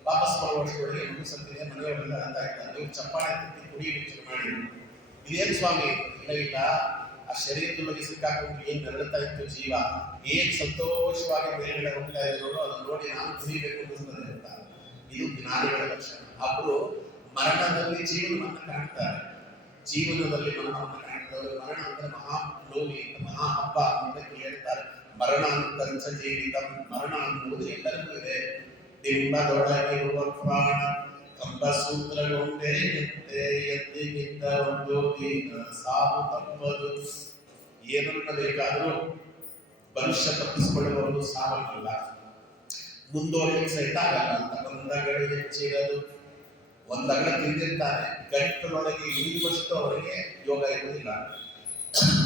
ವಾಪಸ್ ಬರುವಷ್ಟೊಳಗೆ ಮಗು ಸತ್ತಿದೆ. ಮನೆಯವರೆಲ್ಲ ಅಳ್ತಾ ಇದ್ದಾರೆ. ನೀವು ಚಪ್ಪಾಳೆ ತಿಂದು ಕುಡಿ ಶುರು ಮಾಡಿ. ಇದೇನು ಸ್ವಾಮಿ? ಇಲ್ಲ ಆ ಶರೀರದೊಳಗೆ ಸಿಕ್ಕಾಕೊಂಡು ಏನ್ ನರಳುತ್ತಾ ಇತ್ತು ಜೀವ, ಏನ್ ಸಂತೋಷವಾಗಿ ಮೇಲ್ಗಡೆ ಹೋಗ್ತಾ ಇದೆ ನೋಡು, ಅದನ್ನ ನೋಡಿ ನಾನು ಕುಡಿಬೇಕು ಅನ್ನಿಸ್ತದೆ ಅಂತ. ಇದು ಜ್ಞಾನಿಗಳ ಲಕ್ಷಣ. ಅವರು ಮರಣದಲ್ಲಿ ಜೀವನವನ್ನು ಕಾಣ್ತಾರೆ, ಜೀವನದಲ್ಲಿ ಮರಣವನ್ನು ಕಾಣ್ತಾರೆ. ಮರಣ ಅಂದ್ರೆ ಮಹಾ ನೋವಿ ಅಂತ, ಮಹಾ ಹಬ್ಬ ಅಂತ ಹೇಳ್ತಾರೆ. ಮರಣ ಅಂತಂಚ ಜೀವಿತ. ಮರಣ ಅನ್ನುವುದು ಎಲ್ಲರಿಗೂ ಇದೆ. ಡಿಂಬದೊಳಗಿರುವ ಪ್ರಾಣ ಕಂಬ ಸೂತ್ರಗೊಂಡೇ ಎದ್ದಿಗಿದ್ದ ಒಂದು ದಿನ ಸಾವು ತಪ್ಪದು. ಏನನ್ನ ಬೇಕಾದರೂ ಭವಿಷ್ಯ ತಪ್ಪಿಸಿಕೊಳ್ಳುವುದು ಸಾವಲ್ಲ, ಮುಂದುವರಿಯಕ್ಕೆ ಸಹಿತ ಆಗಲ್ಲ ಅಂತ. ಒಂದಗಳು ಹೆಚ್ಚಿರೋದು, ಒಂದಗಳ ತಿಂದಿರ್ತಾರೆ, ಗಂಟಲೊಳಗೆ ಇಳಿಯುವಷ್ಟು ಅವರಿಗೆ ಯೋಗ ಇರುವುದಿಲ್ಲ.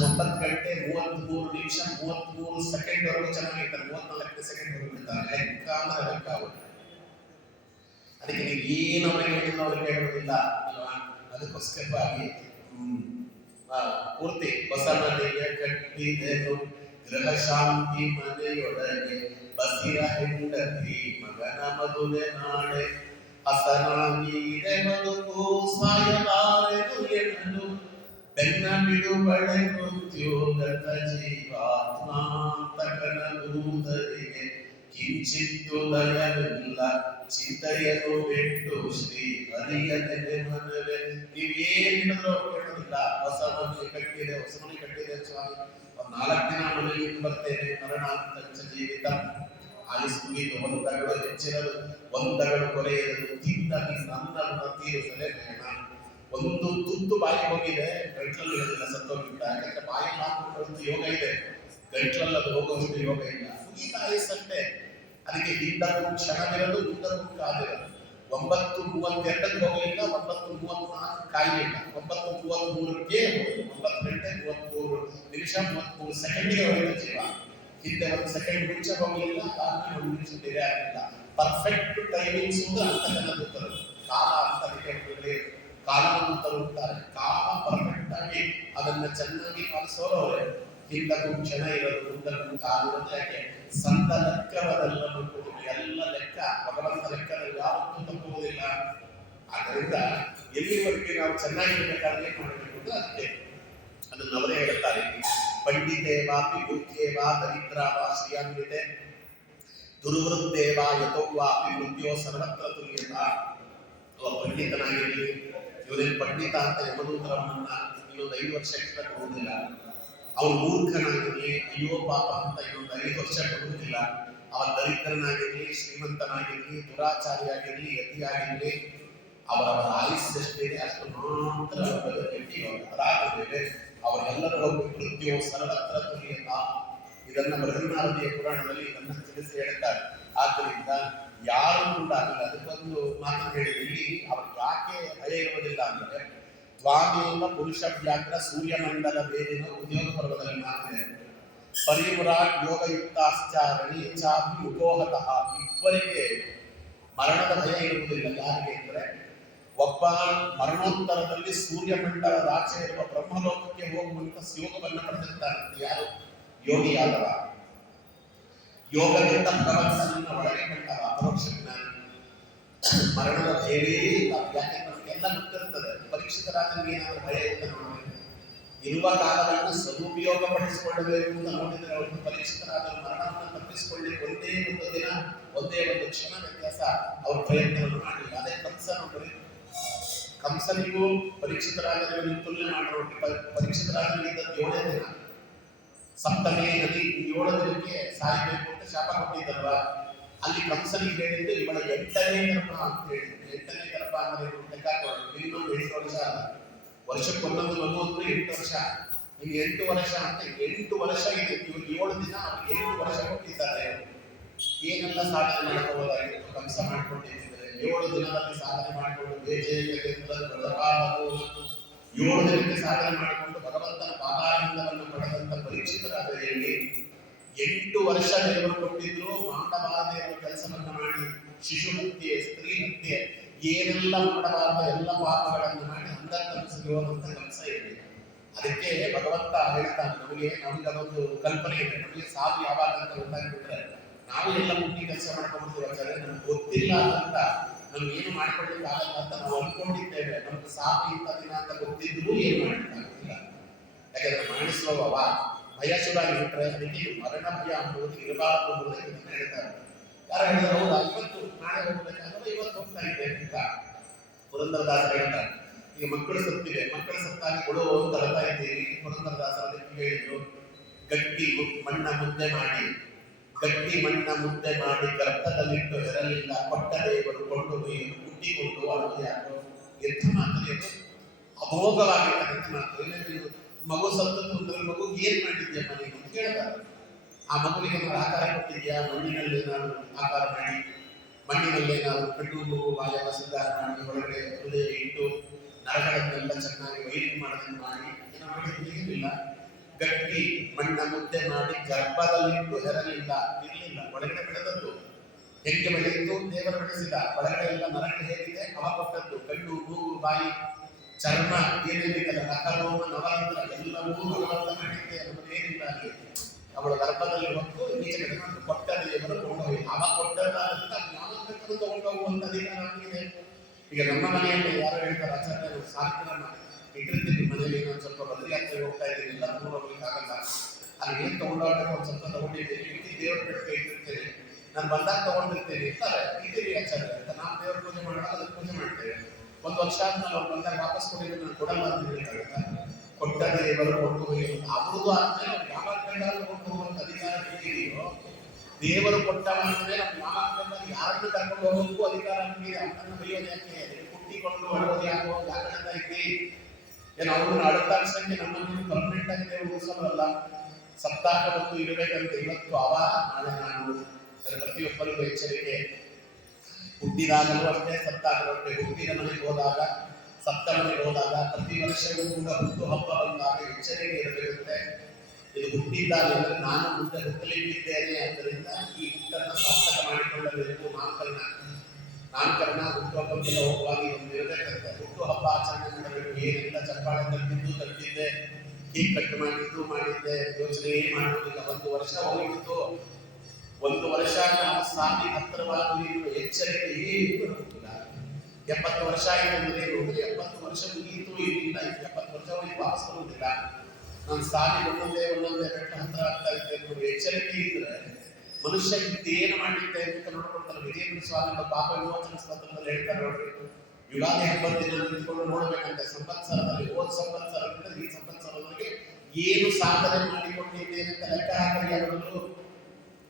9 ಗಂಟೆ 33 ನಿಮಿಷ 33 ಸೆಕೆಂಡ್ ವರೆಗೂ ಚೆನ್ನಾಗಿರ್ತಾರೆ, 34 ಸೆಕೆಂಡ್ ವರೆಗೂ ಬಿಡ್ತಾರೆ. ಲೆಕ್ಕ ಅಂದ್ರೆ ಲೆಕ್ಕ ಆಗುತ್ತೆ. ಅದಕ್ಕೆ ನೀವು ಏನು ಅವರಿಗೆ ಹೇಳಿದ್ರು ಅವ್ರಿಗೆ ಹೇಳುವುದಿಲ್ಲ ಅಲ್ವಾ? ಅದಕ್ಕೋಸ್ಕರವಾಗಿ ಪೂರ್ತಿ ಬಸವನಿಗೆ ಕಟ್ಟಿದೆನು ಗೃಹ ಶಾಂತಿ ಮನೆಯೊಳಗೆ ಬಸಿರ ಹೆಂಡತಿ ಮಗನ ಮದುವೆ ನಾಳೆ ಹಸನಾಗಿ ಇದೆ ಬದುಕು ಸಾಯಲಾರೆದು ಎನ್ನಲು ಬೆನ್ನ ಬಿಡುಬಳೆ ಮೃತ್ಯೋಗತ ಜೀವಾತ್ಮಾಂತಕನ ದೂತರಿಗೆ ಕಿಂಚಿತ್ತು ದಯವಿಲ್ಲ ಚಿಂತೆಯನ್ನು ಬಿಟ್ಟು ಶ್ರೀ ಹರಿಯ ನೆಲೆ ಮನವೇ. ನೀವೇನಿದ್ರು ಕೇಳೋದಿಲ್ಲ. ಹೊಸ ಮನೆ ಕಟ್ಟಿದೆ ಸ್ವಾಮಿ, ಒಂದು 4 ದಿನ ಮನೆಯಲ್ಲಿ ಬರ್ತೇನೆ, ಮರಣ ಅಂತ ಜೀವಿತ ಆಲಿಸ್ ಮುಗಿದು. ಒಂದಗಳು ಹೆಚ್ಚಿರಲು ಒಂದಗಳು ಕೊರೆಯಲು ತಿಂದ ನನ್ನ ತೀರಿಸಲೇ ಬೇಡ. ಒಂದು ತುತ್ತು ಬಾಯಿ ಹೋಗಿದೆ, ಗಂಟ್ಲಲ್ಲಿ ಇರೋದಿಲ್ಲ, ಸತ್ತೋಗಿಬಿಟ್ಟ. ಯಾಕಂದ್ರೆ ಬಾಯಲ್ಲಿ ಹಾಕಿಕೊಳ್ಳುವಂತ ಯೋಗ ಇದೆ, ಗಂಟ್ಲಲ್ಲಿ ಅದು ಹೋಗುವಷ್ಟು ಯೋಗ ಇಲ್ಲ. ಮುಗಿತಾ ಆಯಸ್ಸಂತೆ. ಅದಕ್ಕೆ ಹಿಂದಕ್ಕೂ ಕ್ಷಣವಿರೋದು, ಮುಂದಕ್ಕೂ ಕಾದಿರೋದು. 9:32 ಹೋಗಲಿಲ್ಲ, 9:34 ಕಾಯಲಿಲ್ಲ, 9:33ಗೆ 9 ಗಂಟೆ 33 ನಿಮಿಷ 33 ಸೆಕೆಂಡ್ಗೆ ಹೋಗಿದ್ದ ಜೀವ. ಹಿಂದೆ 1 ಸೆಕೆಂಡ್ ಮುಂಚೆ ಹೋಗಲಿಲ್ಲ, ಆದ್ಮೇಲೆ 1 ನಿಮಿಷ ಬೇರೆ ಆಗಲಿಲ್ಲ. ಪರ್ಫೆಕ್ಟ್ ಟೈಮಿಂಗ್ಸ್ ಅಂತಕ್ಕಂಥ ಗೊತ್ತರು. ಕಾಲ ಅಂತ ಅದಕ್ಕೆ ಕಾಲವನ್ನು ತರುತ್ತಾರೆ. ಕಾಲ ಪರ್ಫೆಕ್ಟ್ ಆಗಿ ಅದನ್ನ ಚೆನ್ನಾಗಿ ಪಾಲಿಸೋರು ಅವರೇ. ಹಿಂದಕ್ಕೂ ಕ್ಷಣ ಇರೋದು, ಮುಂದಕ್ಕೂ ಕಾಲಿರೋದು. ಯಾಕೆ? ಸಂತ ಲೆಕ್ಕವರೆಲ್ಲರೂ ಎಲ್ಲ ಲೆಕ್ಕ ಭಗವಂತ ಲೆಕ್ಕದಲ್ಲಿ ಯಾವತ್ತೂ ತಪ್ಪುವುದಿಲ್ಲ. ಆದ್ದರಿಂದ ಎಲ್ಲಿವರೆಗೆ ನಾವು ಚೆನ್ನಾಗಿರ್ಬೇಕಾದ್ರೆ ಮಾಡಬೇಕು, ಅಂತ ಅಷ್ಟೇ. ಅದನ್ನು ಅವರೇ ಹೇಳ್ತಾರೆ, ಪಂಡಿತೆ ವಾಪಿ ಮೂರ್ಖೇ ವಾ ದರಿದ್ರ ವಾ ಶ್ರೀಯಾನ್ವಿತೆ ದುರ್ವೃತ್ತೇ ವಾ ಯಥೋ ವಾಪಿ ಮೃತ್ಯೋ ಸರ್ವತ್ರ ತುಲ್ಯತ. ಅವ ಪಂಡಿತನಾಗಿರಲಿ, ಇವರೇನು ಪಂಡಿತ ಅಂತ ಯಮದೂತರವನ್ನ ಇನ್ನೊಂದು 5 ವರ್ಷ ಎಕ್ಸ್ಟ್ರಾ ಕೊಡುವುದಿಲ್ಲ. ಅವನು ಮೂರ್ಖನಾಗಿರಲಿ, ಅಯ್ಯೋ ಪಾಪ ಅಂತ ಇನ್ನೊಂದು 5 ವರ್ಷ ಕೊಡುವುದಿಲ್ಲ. ಅವ ದರಿದ್ರನಾಗಿರಲಿ, ಶ್ರೀಮಂತನಾಗಿರಲಿ, ದುರಾಚಾರಿಯಾಗಿರಲಿ, ಯತಿಯಾಗಿರಲಿ, ಅವರವರ ಆಯುಷ್ಯಷ್ಟಿದೆ ಅಷ್ಟು ಮಾತ್ರ ಅದಾದ ಅವರೆಲ್ಲರೂ ಹೋಗಿ ಮೃತ್ಯು ಸರ್ವತ್ರ ತುಲ್ಯತ. ಇದನ್ನ ಬೃಹನ್ನಾರದಿಯ ಪುರಾಣದಲ್ಲಿ ಇದನ್ನು ತಿಳಿಸಿ ಹೇಳ್ತಾರೆ. ಆದ್ದರಿಂದ ಯಾರು ಕೂಡ ಆಗಲ್ಲ. ಅದಕ್ಕೊಂದು ಮಾತು ಹೇಳಿದ್ರು, ಇಲ್ಲಿ ಅವ್ರಿಗೆ ಯಾಕೆ ಭಯ ಇರುವುದಿಲ್ಲ ಅಂದರೆ, ದ್ವಾದೇವ ಪುರುಷ ವ್ಯಾಘ್ರ ಸೂರ್ಯಮಂಡಲ ಬೇರಿನ ಉದ್ಯೋಗ ಪರ್ವದಲ್ಲಿ ಮಾತಿದೆ, ಪರಿಮುರಾಟ್ ಯೋಗಯುಕ್ತಾಶ್ಚಾರಣಿ ಚಾಪಿ ಮುಖೋಹತಃ. ಇಬ್ಬರಿಗೆ ಮರಣದ ಭಯ ಇರುವುದಿಲ್ಲ. ಯಾರಿಗೆ ಅಂದರೆ, ಒಬ್ಬ ಮರಣೋತ್ತರದಲ್ಲಿ ಸೂರ್ಯಮಂಡಲದ ಆಚೆ ಇರುವ ಬ್ರಹ್ಮಲೋಕಕ್ಕೆ ಹೋಗುವಂತ ಯೋಗವನ್ನು ಪಡೆದಿರ್ತಾನಂತೆ. ಯಾರು? ಯೋಗಿಯಾದವ, ಯೋಗದಿಂದ ಭಗವಂತನನ್ನ ಒಳಗೆ ಕಂಡವ, ಅಪರೋಕ್ಷ ಜ್ಞಾನ. ಮರಣದ ಭಯವೇ ಇಲ್ಲ. ಯಾಕೆ? ನಮಗೆಲ್ಲ ಗೊತ್ತಿರ್ತದೆ. ಪರೀಕ್ಷಿತರಾದಲ್ಲಿ ಏನಾದರೂ ಭಯ ಇರ್ತದೆ ನೋಡಿ. ಇರುವ ಕಾಲವನ್ನು ಸದುಪಯೋಗ ಪಡಿಸಿಕೊಳ್ಳಬೇಕು ಅಂತ ನೋಡಿದರೆ ಅವರಿಗೆ ಪರೀಕ್ಷಿತರಾದ ಮರಣವನ್ನು ತಪ್ಪಿಸಿಕೊಳ್ಳಿ ಒಂದೇ ಒಂದು ದಿನ, ಒಂದೇ ಒಂದು ಕ್ಷಣ ವ್ಯತ್ಯಾಸ ಅವರು ಪ್ರಯತ್ನವನ್ನು ಮಾಡಿಲ್ಲ. ಅದೇ ಕಂಸ ನೋಡ್ರಿ, ಕಂಸನಿಗೂ ಪರೀಕ್ಷಿತರಾದಲ್ಲಿ ತುಲನೆ ಮಾಡಿ. ಪರೀಕ್ಷಿತರಾದಲ್ಲಿ 7 ದಿನ, ಸಪ್ತಮೇ ನದಿ 7 ದಿನಕ್ಕೆ ಸಾಯಬೇಕು ಅಂತ ಶಾಪ ಕೊಟ್ಟಿದ್ದಲ್ವ. ಅಲ್ಲಿ ಕಂಸನಿಗೆ ಹೇಳಿದ್ದು ಇವಳ 8ನೇ ಗರ್ಭ ಅಂತ ಹೇಳಿದ್ರು. 8ನೇ ಗರ್ಭ ಅಂದ್ರೆ ಇನ್ನೊಂದು 8 ವರ್ಷ ಅಲ್ಲ, ವರ್ಷಕ್ಕೊಂದೊಂದು ಮಗು ಅಂದ್ರೆ 8 ವರ್ಷ. ಈಗ 8 ವರ್ಷ ಅಂತ 8 ವರ್ಷ ಇದೆ. ಇವಾಗ 7 ದಿನ ಅವ್ರಿಗೆ 8 ವರ್ಷ ಕೊಟ್ಟಿದ್ದಾರೆ. ಏನೆಲ್ಲ ಸಾಧನೆ ಮಾಡಬಹುದಾಗಿತ್ತು ಕಂಸ ಮಾಡ್ಕೊಂಡಿದ್ದಾರೆ. 7 ದಿನದಲ್ಲಿ ಸಾಧನೆ ಮಾಡಿಕೊಂಡು 7 ದಿನಕ್ಕೆ ಸಾಧನೆ ಮಾಡಿಕೊಂಡು ಭಗವಂತನ ಪಾದಾರವಿಂದವನ್ನು ಪಡೆದಂತ ಪರೀಕ್ಷಿತರಾದಲ್ಲಿ 8 ವರ್ಷ ದೇವರು ಕೊಟ್ಟಿದ್ರು. ಮಾಡಬಾರದೆ ಅವರ ಕೆಲಸವನ್ನು ಮಾಡಿ, ಶಿಶು ಹತ್ಯೆ, ಸ್ತ್ರೀ ಹತ್ಯೆ, ಏನೆಲ್ಲ ಮಾಡಬಾರದ ಎಲ್ಲ ಪಾಪಗಳನ್ನು ಮಾಡಿ ಅಂಧಕಂಸಿರುವಂತ ಕೆಲಸ ಇದೆ. ಅದಕ್ಕೆ ಭಗವಂತ ಹೇಳ್ತಾನೆ, ನಮಗದೊಂದು ಕಲ್ಪನೆ ಇದೆ. ನಮಗೆ ಸಾವು ಯಾವಾಗ ಅಂತ ಗೊತ್ತಾಗ್ಬಿಟ್ರೆ ನಾವು ಎಲ್ಲ ಮುಖ್ಯ ಕೆಲಸ ಮಾಡ್ಕೊಂಡ್ಬಿಡ್ತೀವಿ. ನಮ್ಗೆ ಗೊತ್ತಿಲ್ಲ ಅಂತ, ನಮ್ಗೆ ಏನು ಮಾಡ್ಕೊಳ್ಳಿಕ್ಕೆ ಆಗಲ್ಲ ಅಂತ ನಾವು ಅನ್ಕೊಂಡಿದ್ದೇವೆ. ನಮ್ಗೆ ಸಾವು ಇಂಥ ದಿನ ಅಂತ ಗೊತ್ತಿದ್ರು ಏನು ಮಾಡಲಿಕ್ಕಾಗ್ತಿಲ್ಲ. ಯಾಕಂದ್ರೆ ಮಾಡಿಸುವವ ಭಯ ಶುರುವಾಗಿಬಿಟ್ರೆ ಅದಕ್ಕೆ ಮರಣ ಭಯ ಅನ್ನುವುದು ಇರಬಾರದು ಅನ್ನೋದೇ ಇದನ್ನು ಹೇಳ್ತಾರೆ. ಯಾರು ಹೇಳಿದ್ರೆ, ಹೌದಾ ಇವತ್ತು ನಾಳೆ ಹೋಗ್ಬೇಕಾದ್ರೆ ಇವತ್ತು ಹೋಗ್ತಾ ಇದ್ದೇವೆ ಅಂತ ಪುರಂದರದಾಸರು ಹೇಳ್ತಾರೆ. ಈಗ ಮಕ್ಕಳು ಸತ್ತಿದೆ, ಮಕ್ಕಳು ಸತ್ತಾಗ ಕೊಡು ಅಂತ ಹೇಳ್ತಾ ಇದ್ದೀರಿ. ಪುರಂದರದಾಸರ ಅದಕ್ಕೆ ಹೇಳಿದ್ರು, ಗಟ್ಟಿ ಮಣ್ಣ ಮುದ್ದೆ ಮಾಡಿ ಗರ್ಭದಲ್ಲಿಟ್ಟು ಹೆರಲಿಲ್ಲ, ಕೊಟ್ಟ ದೇವರು ಕೊಂಡು ಒಯ್ಯಲು ಕುಟ್ಟಿಕೊಂಡು ಅಡುಗೆ ಯಾಕೋ. ಎಂಥ ಮಾತನೆಯದು ಅಮೋಘವಾಗಿರ್ತಕ್ಕಂಥ ಮಾತು. ಇಲ್ಲ ಮಗು ಸತ್ತದ್ದು ಅಂದ್ರೆ ಮಗು ಏನ್ ಮಾಡಿದ್ಯಮ್ಮ ನೀನು ಅಂತ ಕೇಳ್ತಾರೆ. ಆ ಮಗುವಿಗೆ ಏನಾದ್ರು ಆಕಾರ ಕೊಟ್ಟಿದ್ಯಾ? ಮಣ್ಣಿನಲ್ಲಿ ಏನಾದ್ರು ಆಕಾರ ಮಾಡಿ, ಮಣ್ಣಿನಲ್ಲಿ ಏನಾದ್ರು ಕಣ್ಣು ಮೂಗು ಬಾಯವ ಸಿದ್ಧಾರ ಮಾಡಿ, ಒಳಗಡೆ ಹೃದಯ ಇಟ್ಟು ನರಗಳನ್ನೆಲ್ಲ ಚೆನ್ನಾಗಿ ವೈರಿಂಗ್ ಮಾಡೋದನ್ನು ಮಾಡಿ ಏನೋ ಮಾಡಿಲ್ಲ. ಗಟ್ಟಿ ಮಣ್ಣ ಮುದ್ದೆ ಮಾಡಿ ಗರ್ಭದಲ್ಲಿಟ್ಟು ಹೆರಲಿಲ್ಲ, ಇರಲಿಲ್ಲ, ಒಳಗಡೆ ಬೆಳೆದದ್ದು. ಹೆಂಗೆ ಬೆಳೆಯಿತು? ದೇವರು ಬೆಳೆಸಿದ. ಒಳಗಡೆ ಎಲ್ಲ ನರಗಳು ಹೇಗಿದೆ ಅವ ಕೊಟ್ಟದ್ದು. ಕಣ್ಣು ಮೂಗು ಬಾಯಿ ಚರ್ಮ ಏನೇನಿಲ್ಲ, ನಕರೋಮ ನವರಂಧ್ರ ಎಲ್ಲವೂ ಭಗವಂತ ಮಾಡಿದ್ದೆ. ನಮ್ಮದೇನಿಲ್ಲ ಅಲ್ಲಿ. ಅವಳ ಗರ್ಭದಲ್ಲಿ ಹೊತ್ತು ಈಚೆ ಕಡೆ ಕೊಟ್ಟ ದೇವರು ಕೊಂಡೋಗಿ ಅವ ಕೊಟ್ಟದ್ದಾದಂತ ಜ್ಞಾನಕ್ಕೂ ತಗೊಂಡೋಗುವಂತ ಅಧಿಕಾರ ಆಗಿದೆ. ಈಗ ನಮ್ಮ ಮನೆಯಲ್ಲಿ ಯಾರು ಹೇಳ್ತಾರೆ, ಆಚಾರ್ಯರು ಸಾಹಿತ್ಯನ ಇಟ್ಟಿರ್ತೀನಿ ಮನೆಯಲ್ಲಿ, ನಾನು ಸ್ವಲ್ಪ ಬದಲಿ ಯಾತ್ರೆ ಹೋಗ್ತಾ ಇದ್ದೀನಿ, ಎಲ್ಲ ತಗೊಂಡು ಹೋಗ್ಲಿಕ್ಕಾಗಲ್ಲ, ಅಲ್ಲಿ ಏನ್ ತಗೊಂಡೋಗ್ಬೇಕು ಒಂದು ಸ್ವಲ್ಪ ತಗೊಂಡಿದ್ದೀನಿ, ಇಟ್ಟು ದೇವ್ರ ಬೆಟ್ಟಕ್ಕೆ ಇಟ್ಟಿರ್ತೇನೆ, ನಾನು ಬಂದಾಗ ತಗೊಂಡಿರ್ತೇನೆ ಇರ್ತಾರೆ. ಇದ್ದೀರಿ ಆಚಾರ್ಯ ಅಂತ ನಾವು ದೇವ್ರ ಪೂಜೆ ಮಾಡೋಣ, ಅದಕ್ಕೆ ಪೂಜೆ ಮಾಡ್ತೇವೆ. 1 ವರ್ಷ ಆದ್ಮೇಲೆ ಅವ್ರು ಬಂದಾಗ ವಾಪಸ್ ಕೊಡಿದ್ರೆ ನಾನು ಕೊಡಲ್ಲ ಅಂತ ಹೇಳಿದಾಗ ಕೊಟ್ಟ ದೇವರು ಕೊಂಡು ಹೋಗಿರೋದು ಅವ್ರದ್ದು ಆದ್ಮೇಲೆ ಅವ್ರು ಯಾವಾಗ ಬೇಕಾದ್ರೂ ಕೊಂಡು ಹೋಗುವಂತ ಅಧಿಕಾರ ಹೇಗಿದೆಯೋ, ದೇವರು ಕೊಟ್ಟವನ್ನೇ ನಮ್ಗೆ ಯಾವಾಗ ಬೇಕಾದ್ರೂ ಯಾರನ್ನು ಕರ್ಕೊಂಡು ಹೋಗೋದಕ್ಕೂ ಅಧಿಕಾರ ನಮಗೆ. ಅವನನ್ನು ಬೈಯೋದು ಯಾಕೆ? ಕುಟ್ಟಿಕೊಂಡು ಅಳೋದು ಯಾಕೋ? ಯಾಕಂತ ಇದ್ದಿ ಏನು ಅವ್ರನ್ನ ಅಳುತ್ತಾ ಅನ್ಸಂಗೆ ನಮ್ಮನ್ನು ಪರ್ಮನೆಂಟ್ ಆಗಿ ದೇವರು ಉಳಿಸೋಲ್ಲ. ಸಪ್ತಾಹ ಹೊತ್ತು ಇರಬೇಕಂತ ಇವತ್ತು ಅವ, ನಾಳೆ ನಾನು. ಪ್ರತಿಯೊಬ್ಬರಿಗೂ ಎಚ್ಚರಿಕೆ. ಹುಟ್ಟಿದಾಗಲೂ ಅಷ್ಟೇ, ಸತ್ತಾಗಲೂ ಅಷ್ಟೇ. ಹುಟ್ಟಿದ ಮನೆಗೆ ಹೋದಾಗ, ಸತ್ತ ಮನೆಗೆ ಹೋದಾಗ, ಪ್ರತಿ ವರ್ಷವೂ ಕೂಡ ಹುಟ್ಟು ಹಬ್ಬ ಬಂದಾಗ ಎಚ್ಚರಿಕೆ ಇರಬೇಕಂತೆ. ಇದು ಹುಟ್ಟಿದ್ದಾಗ ಅಂದರೆ ನಾನು ಮುಂದೆ ಹುಟ್ಟಲಿಕ್ಕಿದ್ದೇನೆ, ಆದ್ದರಿಂದ ಈ ಹುಟ್ಟನ್ನು ಸಾರ್ಥಕ ಮಾಡಿಕೊಳ್ಳಬೇಕು. ನಾಮಕರಣ ಹುಟ್ಟುಹಬ್ಬಕ್ಕೆಲ್ಲ ಹೋಗುವಾಗ ಒಂದು ಇರಬೇಕಂತೆ. ಹುಟ್ಟು ಹಬ್ಬ ಆಚರಣೆ ಮಾಡಬೇಕು. ಏನೆಲ್ಲ ಚಪ್ಪಾಳೆ ತಟ್ಟಿದ್ದೆ, ಕೇಕ್ ಕಟ್ ಮಾಡಿದ್ದೆ, ಯೋಚನೆ ಮಾಡುವುದಿಲ್ಲ. 1 ವರ್ಷ ಹೋಗಿತ್ತು. 1 ವರ್ಷ ನಾವು ಸಾಧಿ ಹತ್ತಿರವಾಗಿ ಎಚ್ಚರಿಕೆ ಏನಿಲ್ಲ. 70 ವರ್ಷ ಆಯಿತು ಅಂದ್ರೆ ನೋಡಿದ್ರೆ 70 ವರ್ಷ ಮುಗಿಯಿತು ಇಲ್ಲ 70 ವರ್ಷ ವಾಪಸ್ ಬರುವುದಿಲ್ಲ. ನಾನು ಸಾಲಿ ಒಂದೊಂದೇ ಬೆಟ್ಟ ಹತ್ರ ಆಗ್ತಾ ಇದ್ದೆ ನೋಡಿ. ಎಚ್ಚರಿಕೆ ಇದ್ರೆ ಮನುಷ್ಯ ಏನು ಮಾಡಿದ್ದೆ ಅಂತ ನೋಡ್ಕೊಳ್ತಾರೆ. ವಿಜಯಪುರ ಸ್ವಾಮಿ ಪಾಪ ವಿಮೋಚನ ಸ್ತೋತ್ರದಲ್ಲಿ ಹೇಳ್ತಾರೆ ನೋಡ್ರಿ, ಯುಗಾದಿ ಹಬ್ಬದ ದಿನ ನಿಂತ್ಕೊಂಡು ನೋಡ್ಬೇಕಂತೆ ಸಂವತ್ಸರದಲ್ಲಿ ಹೋದ ಸಂವತ್ಸರದಿಂದ ಈ ಸಂವತ್ಸರದವರೆಗೆ ಏನು ಸಾಧನೆ ಮಾಡಿಕೊಂಡಿದ್ದೇನೆ ಅಂತ ಲೆಕ್ಕ ಹಾಕಿ ಅವರನ್ನು